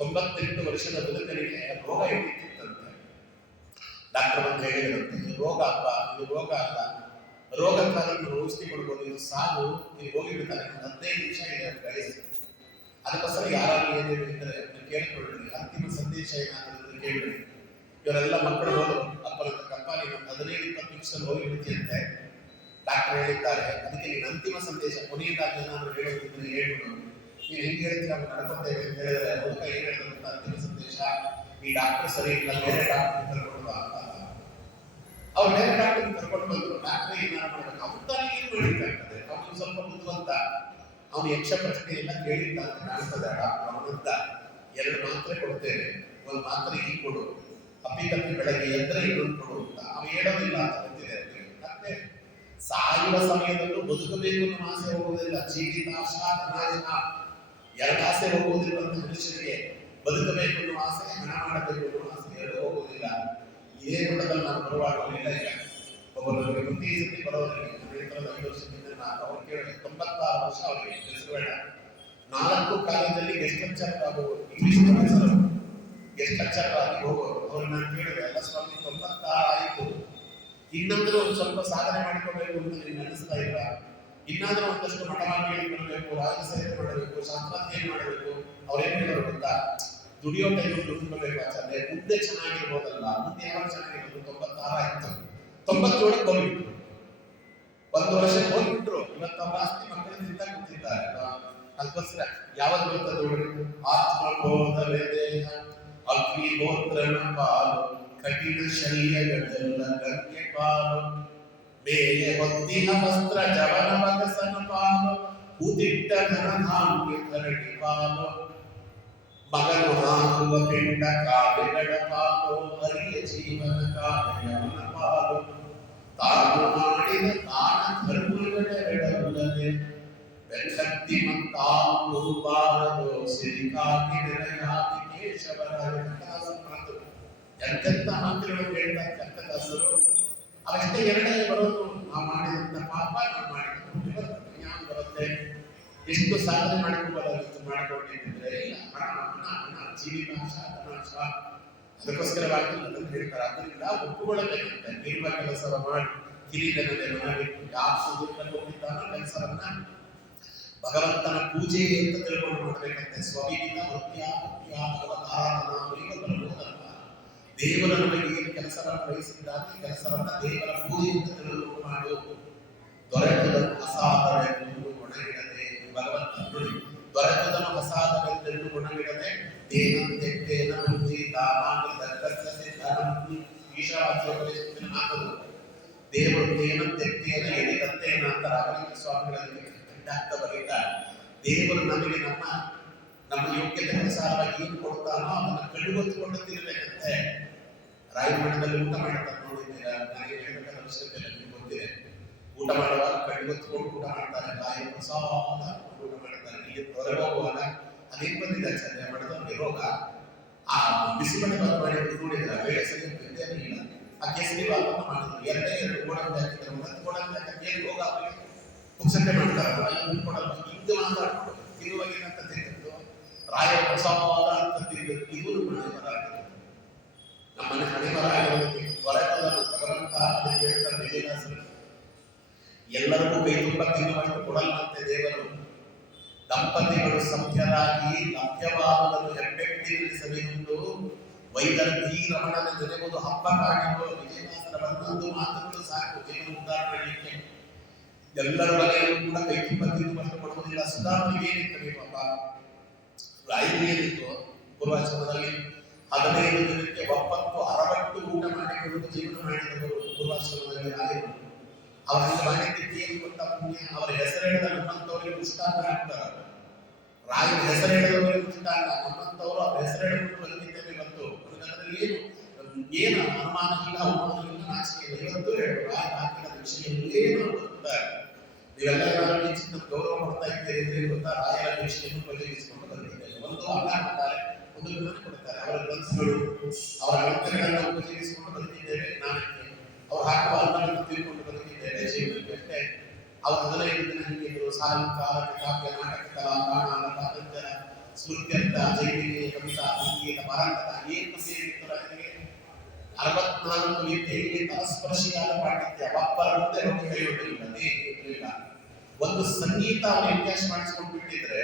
98 ವರ್ಷದ ಬದುಕರಿಗೆ ರೋಗ ಹಿಡಿತಿತ್ತಂತೆ. ಡಾಕ್ಟರ್ ಬಂದು ಹೇಳಿದ್ರಂತೆ, ಇದು ರೋಗ ಅಪ್ಪ, ಇದು ರೋಗ ಅಲ್ಲ, ರೋಗಕ್ಕಾಗಿ ಔಷಧಿ ಕೊಡ್ಬೋದು, ಇದು ಸಾವು, ನೀವು ಹೋಗಿಬಿಡ್ತಾರೆ, 15 ನಿಮಿಷ ಇದೆ ಕಳಿಸಿ. ಅದಕ್ಕೋಸ್ಕರ ಯಾರು ಏನು ಹೇಳಿದ್ರೆ ಕೇಳ್ಕೊಳ್ಳಿ, ಅಂತಿಮ ಸಂದೇಶ ಏನಾದರೂ ಕೇಳಿ. ಇವರೆಲ್ಲ ಮಕ್ಕಳು ಹೋದರು ಅಪ್ಪನ ಕಂಪಾನಿ 15-20 ನಿಮಿಷದಲ್ಲಿ ಹೋಗಿಬಿಡ್ತೀಯಂತೆ. ಡಾಕ್ಟರ್ ಹೇಳಿದ್ದಾರೆ, ಅದಕ್ಕೆ ನೀನು ಅಂತಿಮ ಸಂದೇಶ ಕೊನೆಯದಾಗಿ ಏನಾದರೂ ಹೇಳೋದಿದ್ರೆ ಹೇಳ್ಬಿಡು. ನೀನು ಹೆಂಗೆ ಹೇಳ್ತೀವಿ ನಾವು ನಡ್ಕೊತೇವೆ ಅಂತ ಹೇಳಿದ್ರೆ ಹುಡುಗ ಏನು ಹೇಳಿದಂತ ಅಂತಿಮ ಸಂದೇಶ, ಈ ಡಾಕ್ಟರ್ ಸರಿ ಇಲ್ಲ, ಬೇರೆ ಡಾಕ್ಟರ್ ಕರ್ಕೊಂಡು ಅಂತ. ಅವ್ರು ಬೇರೆ ಡಾಕ್ಟರ್ ಕರ್ಕೊಂಡು ಬಂದರು. ಡಾಕ್ಟರ್ ಏನಾರು ಮಾಡಬೇಕು, ಅವ್ನು ತಾನೇ ಏನು ಮಾಡಲಿಕ್ಕಾಗ್ತದೆ? ಅವನು ಸ್ವಲ್ಪ ಬುದ್ಧಿವಂತ, ಅವನು ಯಕ್ಷ ಪ್ರಶ್ನೆ ಎಲ್ಲ ಕೇಳಿದ್ದ ಅಂತ ಕಾಣ್ತದೆ. ಡಾಕ್ಟರ್ ಅವನಿಂದ 2 ಮಾತ್ರೆ ಕೊಡ್ತೇನೆ, ಒಂದು ಮಾತ್ರೆ ಈ ಕೊಡು, ಅಪ್ಪಿತಪ್ಪಿ ಬೆಳಗ್ಗೆ ಎದ್ರೆ ಇನ್ನೊಂದು ಕೊಡು ಅಂತ. ಅವನು ಹೇಳೋದಿಲ್ಲ ಅಂತ ಗೊತ್ತಿದೆ. ಮತ್ತೆ ಸಾಯುವ ಸಮಯದಲ್ಲೂ ಬದುಕಬೇಕು ಅನ್ನೋ ಆಸೆ ಹೋಗುವುದಿಲ್ಲ. ಜೀವಿತಾಶ ಧನಾಶ 2 ಆಸೆ ಹೋಗುವುದಿಲ್ಲ ಅಂತ ಮನುಷ್ಯನಿಗೆ. ಬದುಕಬೇಕು ಅನ್ನೋ ಆಸೆ, ಹಣ ಮಾಡಬೇಕು ಅನ್ನೋ ಆಸೆ 2 ಹೋಗುವುದಿಲ್ಲ. ಇದೇ ಮಟ್ಟದಲ್ಲಿ ನಾನು ಬರುವಾಗ ಇಲ್ಲ. ಈಗ ಒಬ್ಬರಿಗೆ ಪ್ರತಿ ಸತಿ ಬರೋದರಿಗೆ 5 ವರ್ಷದಿಂದ ಅವ್ರು ಕೇಳಿ 96 ವರ್ಷ ಅವರಿಗೆ ಹೆಸರುಬೇಡ. 4 ಕಾಲೇಜಲ್ಲಿ ಗೆಸ್ಟ್ ಲೆಕ್ಚರ್ ಆಗುವುದು, ಇಂಗ್ಲಿಷ್ ಪ್ರೊಫೆಸರ್ ಗೆಸ್ಟ್ ಲೆಕ್ಚರ್ ಆಗಿ ಹೋಗೋರು. ಅವ್ರು ನಾನು ಕೇಳಿದೆ, ಎಲ್ಲ ಸ್ವಾಮಿ 96 ಆಯಿತು, ಇನ್ನೊಂದು ಒಂದು ಸ್ವಲ್ಪ ಸಾಧನೆ ಮಾಡ್ಕೋಬೇಕು ಅಂತ ನಿಮ್ಗೆ ಅನಿಸ್ತಾ ಇಲ್ಲ? ಇನ್ನಾದ್ರೂ ಒಂದಷ್ಟು ಮಠವಾಗಿ ಬರಬೇಕು, ರಾಜಸೇವೆ ಮಾಡಬೇಕು, ಶಾಸ್ತ್ರಾಧ್ಯಯನ ಮಾಡಬೇಕು. ಅವ್ರೇನು ಹೇಳೋರು ಗೊತ್ತಾ? ದುಡಿಯೋ ಟೈಮ್ ದುಡ್ಬೇಕು ಆಚಾರ್ಯ, ಮುಂದೆ ಚೆನ್ನಾಗಿರ್ಬೋದಲ್ಲ. ಮುಂದೆ ಯಾವಾಗ ಚೆನ್ನಾಗಿರ್ಬೋದು? 96 ಆಯ್ತು, 97ಕ್ಕೆ ಹೋಗ್ಬಿಟ್ರು. 1 ವರ್ಷಕ್ಕೆ ಹೋಗ್ಬಿಟ್ರು. ಇವತ್ತು ಅವ್ರ ಆಸ್ತಿ ಮಕ್ಕಳಿಂದ ಕೂತಿದ್ದಾರೆ. ಅದಕ್ಕೋಸ್ಕರ ಯಾವಾಗ ಬರ್ತದೆ ನೋಡಿ, ಆತ್ಮಬೋಧವೇ ದೇಹ ಅಗ್ನಿಗೋತ್ರನ ಪಾಲು, ಕಠಿಣ ಶಲ್ಯಗಳೆಲ್ಲ ಗಂಗೆ ಪಾಲು, ಮೇಲೆ ಹೊತ್ತಿನ ವಸ್ತ್ರ ಜವನ ಬಗಸನ ಪಾಲು, ಉದಿಟ್ಟ ಧನಧಾನ್ಯ ಕರಡಿ ಪಾಲು, ಮಗನು ಹಾಕುವ ಪಿಂಡ ಕಾವ್ಯಗಳ ಪಾಲು, ಹರಿಯ ಜೀವನ ಕಾವ್ಯವನ ಪಾಲು, ತಾನು ಮಾಡಿದ ತಾನ ಧರ್ಮಗಳೆರಡಲ್ಲದೆ ಬೆನ್ನತ್ತಿ ಮತ್ತಾವು ಬಾರದು ಸಿರಿಕಾಗಿ ನೆಲೆಯಾಗಿ ಕೇಶವರಾಯ. ಮಾತು ಎಂತೆಂತ ಮಾತುಗಳು ಹೇಳ್ತಾರೆ ಕನಕದಾಸರು. ಅವಷ್ಟೇ 2 ಬರೋದು, ನಾವು ಮಾಡಿದಂತ ಪಾಪ, ನಾವು ಮಾಡಿದ ಜ್ಞಾನ ಬರುತ್ತೆ. ಎಷ್ಟು ಸಾಧನೆ ಮಾಡಿಕೊಂಡಿದ್ರೆ ಇಲ್ಲ, ಹಣ ಜೀವಿತಾಂಶ ಧನಾಂಶ. ಅದಕ್ಕೋಸ್ಕರವಾಗಿ ಅದನ್ನು ಹೇಳ್ತಾರೆ. ಅದರಿಂದ ಒಪ್ಪುಗೊಳ್ಳಬೇಕಂತೆ. ನಿಮ್ಮ ಕೆಲಸವ ಮಾಡಿ ಕಿರಿದನದೆ ಮನವಿಟ್ಟು, ಯಾವ ಹೋಗಿದ್ದಾನೋ ಕೆಲಸವನ್ನ ಭಗವಂತನ ಪೂಜೆ ಅಂತ ತಿಳ್ಕೊಂಡು ಮಾಡಬೇಕಂತೆ. ಸ್ವವಿಹಿತ ವೃತ್ಯ ಭಗವತಾರಾಧನಾ ಬರಬಹುದಲ್ಲ. ದೇವರ ನಮಗೆ ಏನು ಕೆಲಸವನ್ನು ವಹಿಸಿದ್ದಾನೆ, ಕೆಲಸವನ್ನ ದೇವರ ಪೂಜೆ ಅಂತ ತಿಳ್ಕೊಂಡು ಮಾಡು. ದೊರೆತದನ್ನು ಅಸಾಧನೆಂದು ಒಣಗಿಡದೆ, ಭಗವಂತ ನುಡಿ, ದೊರೆತದನ್ನು ಅಸಾಧನೆಂದು ಒಣಗಿಡದೆ, ದೇನಂತೆಟ್ಟೇನ ಬುದ್ಧಿ ದಾಮಾಂಗದಕ್ಕಸ್ಯ ಸಿದ್ಧನಂತಿ ಈಶಾವಾಸ್ಯೋಪದೇಶದಲ್ಲಿ ಮಾತದು. ದೇವರು ದೇನಂತೆಟ್ಟೇನ ಎಡಿದಂತೇನ ಅಂತ ರಾಘವೇಂದ್ರ ಸ್ವಾಮಿಗಳಲ್ಲಿ ಕಂಡಾಕ್ತ ಬರೀತಾರೆ. ದೇವರು ನಮಗೆ ನಮ್ಮ ಯೋಗ್ಯತೆ ಅನುಸಾರವಾಗಿ ಏನು ಕೊಡ್ತಾನೋ ಅದನ್ನು ಕಡಿಗೊತ್ತುಕೊಂಡು ತಿನ್ನಬೇಕಂತೆ. ರಾಯಮಠದಲ್ಲಿ ಊಟ ಮಾಡ್ತಾರೆ ನೋಡಿದ್ದೀರಾ? ನನಗೆ ಹೇಳಬೇಕಾದ ಅವಶ್ಯಕತೆ ಇಲ್ಲ, ನಿಮ್ಗೆ ಗೊತ್ತಿದೆ. ಊಟ ಮಾಡುವಾಗ ಕಡಿಗೊತ್ತುಕೊಂಡು ಊಟ ಮಾಡ್ತಾರೆ, ರಾಯ ಪ್ರಸಾದ ಊಟ ಮಾಡ್ತಾರೆ. ಇಲ್ಲಿ ಹೊರಗೆ ಹೋಗುವಾಗ ಅದೇನು ಬಂದಿದೆ ಆಚಾರ್ಯ ಮಠದಲ್ಲಿ ರೋಗ, ಆ ಬಿಸಿಮಣೆ ಬಂದು ಮಾಡಿ ನೋಡಿದ್ರೆ ಬೇಳೆ ಸರಿ ಇಲ್ಲ. ಆ ಕೇಸರಿ ಬಾತನ್ನು ಮಾಡಿದ್ರು. ಎರಡು ಗೋಡಂಬಿ ಹಾಕಿದ್ರು. ಒಂದು ಗೋಡಂಬಿ ಹಾಕಿ ಹೋಗ ಅವರಿಗೆ ಪುಕ್ಸಟ್ಟೆ ಮಾಡ್ತಾರಲ್ಲ, ಕೊಡಲ್ಲ. ಹಿಂಗೆ ಮಾತಾಡ್ಕೊಂಡು ತಿರುವಾಗಿನಂತ ತಿಂದಿದ್ದು, ರಾಯರ ಪ್ರಸಾದವಾದ ಅಂತ ತಿಂದಿದ್ದು, ಇವರು ಮಣಿಮರ ಆಗಿರೋದು. ನಮ್ಮನೆ ಮಣಿಮರ ಆಗಿರೋದಕ್ಕೆ ಹೊರಟದನ್ನು ಭಗವಂತ ಅದಕ್ಕೆ ಹೇಳ್ತಾರೆ ವಿಜಯದಾಸರು, ಎಲ್ಲರಿಗೂ ಕೈ ತುಂಬ ತಿನ್ನುವಷ್ಟು ಕೊಡಲ್ಲಂತೆ ದೇವರು. ದಂಪತಿಗಳು ಸಭ್ಯರಾಗಿ ಲಭ್ಯವಾದನ್ನು ಹೆಬ್ಬೆಟ್ಟಿನಲ್ಲಿ ಸವಿಯುವುದು, ವೈದರ್ಭಿ ರಮಣನ ನೆನೆಯುವುದು ಹಬ್ಬ ಕಾಣಿಗಳು. ವಿಜಯದಾಸರ ಒಂದೊಂದು ಮಾತುಗಳು ಸಾಕು ಜೀವನ ಉದ್ಧಾರ ಮಾಡಲಿಕ್ಕೆ. ಎಲ್ಲರ ಮನೆಯಲ್ಲೂ ಕೂಡ ಕೈ ತುಂಬ ತಿನ್ನುವಷ್ಟು ಕೊಡುವುದಿಲ್ಲ. ಸುಧಾಮನಿಗೆ ಏನಿತ್ತು ಪಾಪ, ರಾಯರಿಗೆ ಏನಿತ್ತು ಪೂರ್ವಾಶ್ರಮದಲ್ಲಿ 15 ದಿನಕ್ಕೆ 60 ಊಟ ಮಾಡಿಕೊಳ್ಳುವುದು ಜೀವನ ಮಾಡಿದವರು ಪೂರ್ವಾಶ್ರಮದಲ್ಲಿ ರಾಯರು. ಅವರಲ್ಲಿ ಮಾಡಿದ್ದಕ್ಕೆ ಏನು ಗೊತ್ತಾ ಪುಣ್ಯ, ಅವರ ಹೆಸರಿಡದ ನಮ್ಮಂತವರಿಗೆ ಪುಸ್ತಕ ಆಗ್ತಾರೆ. ರಾಯರ ಹೆಸರಿಡದವರಿಗೆ ಪುಸ್ತಕ, ನಮ್ಮಂತವರು ಅವ್ರ ಹೆಸರಿಡಬೇಕು ಬಂದಿದ್ದೇವೆ. ಇವತ್ತು ಅದರಲ್ಲಿ ಏನು ಅನುಮಾನ ಇಲ್ಲ, ಅವಮಾನ ಇಲ್ಲ, ನಾಚಿಕೆ ಇಲ್ಲ. ಇವತ್ತು ರಾಯರ ಹಾಕಿದ ವಿಷಯಗಳೇ ನಾವು ಗೊತ್ತಾರೆ. ನೀವೆಲ್ಲ ಚಿನ್ನ ಗೌರವ ಕೊಡ್ತಾ ಇದ್ದೀರಿ ಅಂದ್ರೆ ಗೊತ್ತಾ, ರಾಯರ ವಿಷಯವನ್ನು ಪರಿಶೀಲಿಸಿಕೊಂಡು ಬಂದಿದ್ದೇವೆ. ಒಂದು ಅನ್ನ ಮಾಡ್ತಾರೆ, ಒಂದು ಜ್ಞಾನ ಕೊಡ್ತಾರೆ. ಅವರ ಗ್ರಂಥಗಳು, ಅವರ ಗ್ರಂಥಗಳನ್ನು ಉಪಯೋಗಿಸಿಕೊಂಡು ಬಂದಿದ್ದೇವೆ. ಜ್ಞಾನಕ್ಕೆ ಅವ್ರು ಹಾಕುವ ಅನ್ನವನ್ನು ತಿಳ್ಕೊಂಡು ಬಂದಿದ್ದೇವೆ ಜೀವನಕ್ಕೆ ಅಷ್ಟೇ. ಅವರು 15 ದಿನ ಹಿಂಗಿದ್ರು. ಸಾಲಂಕಾರ, ಕಾವ್ಯ, ನಾಟಕ, ಕಲಾ, ಪ್ರಾಣ, ಕಾದಂಬರ, ಸ್ಮೃತ್ಯರ್ಥ, ಜೈವಿಕ, ಕವಿತಾ, ಸಂಗೀತ, ಮರಾಠ ಏನು ಸೇರಿರ್ತದೆ. 64 ವಿದ್ಯೆಯಲ್ಲಿ ತಲಸ್ಪರ್ಶಿಯಾದ ಪಾಂಡಿತ್ಯ, ಒಬ್ಬರ ಮುಂದೆ ಹೋಗಿ ಕೈಯೊಡ್ಡಿಲ್ಲ. ಒಂದು ಸಂಗೀತ ಅವರು ವ್ಯಾಸ ಮಾಡಿಸಿಕೊಂಡು ಬಿಟ್ಟಿದ್ರೆ,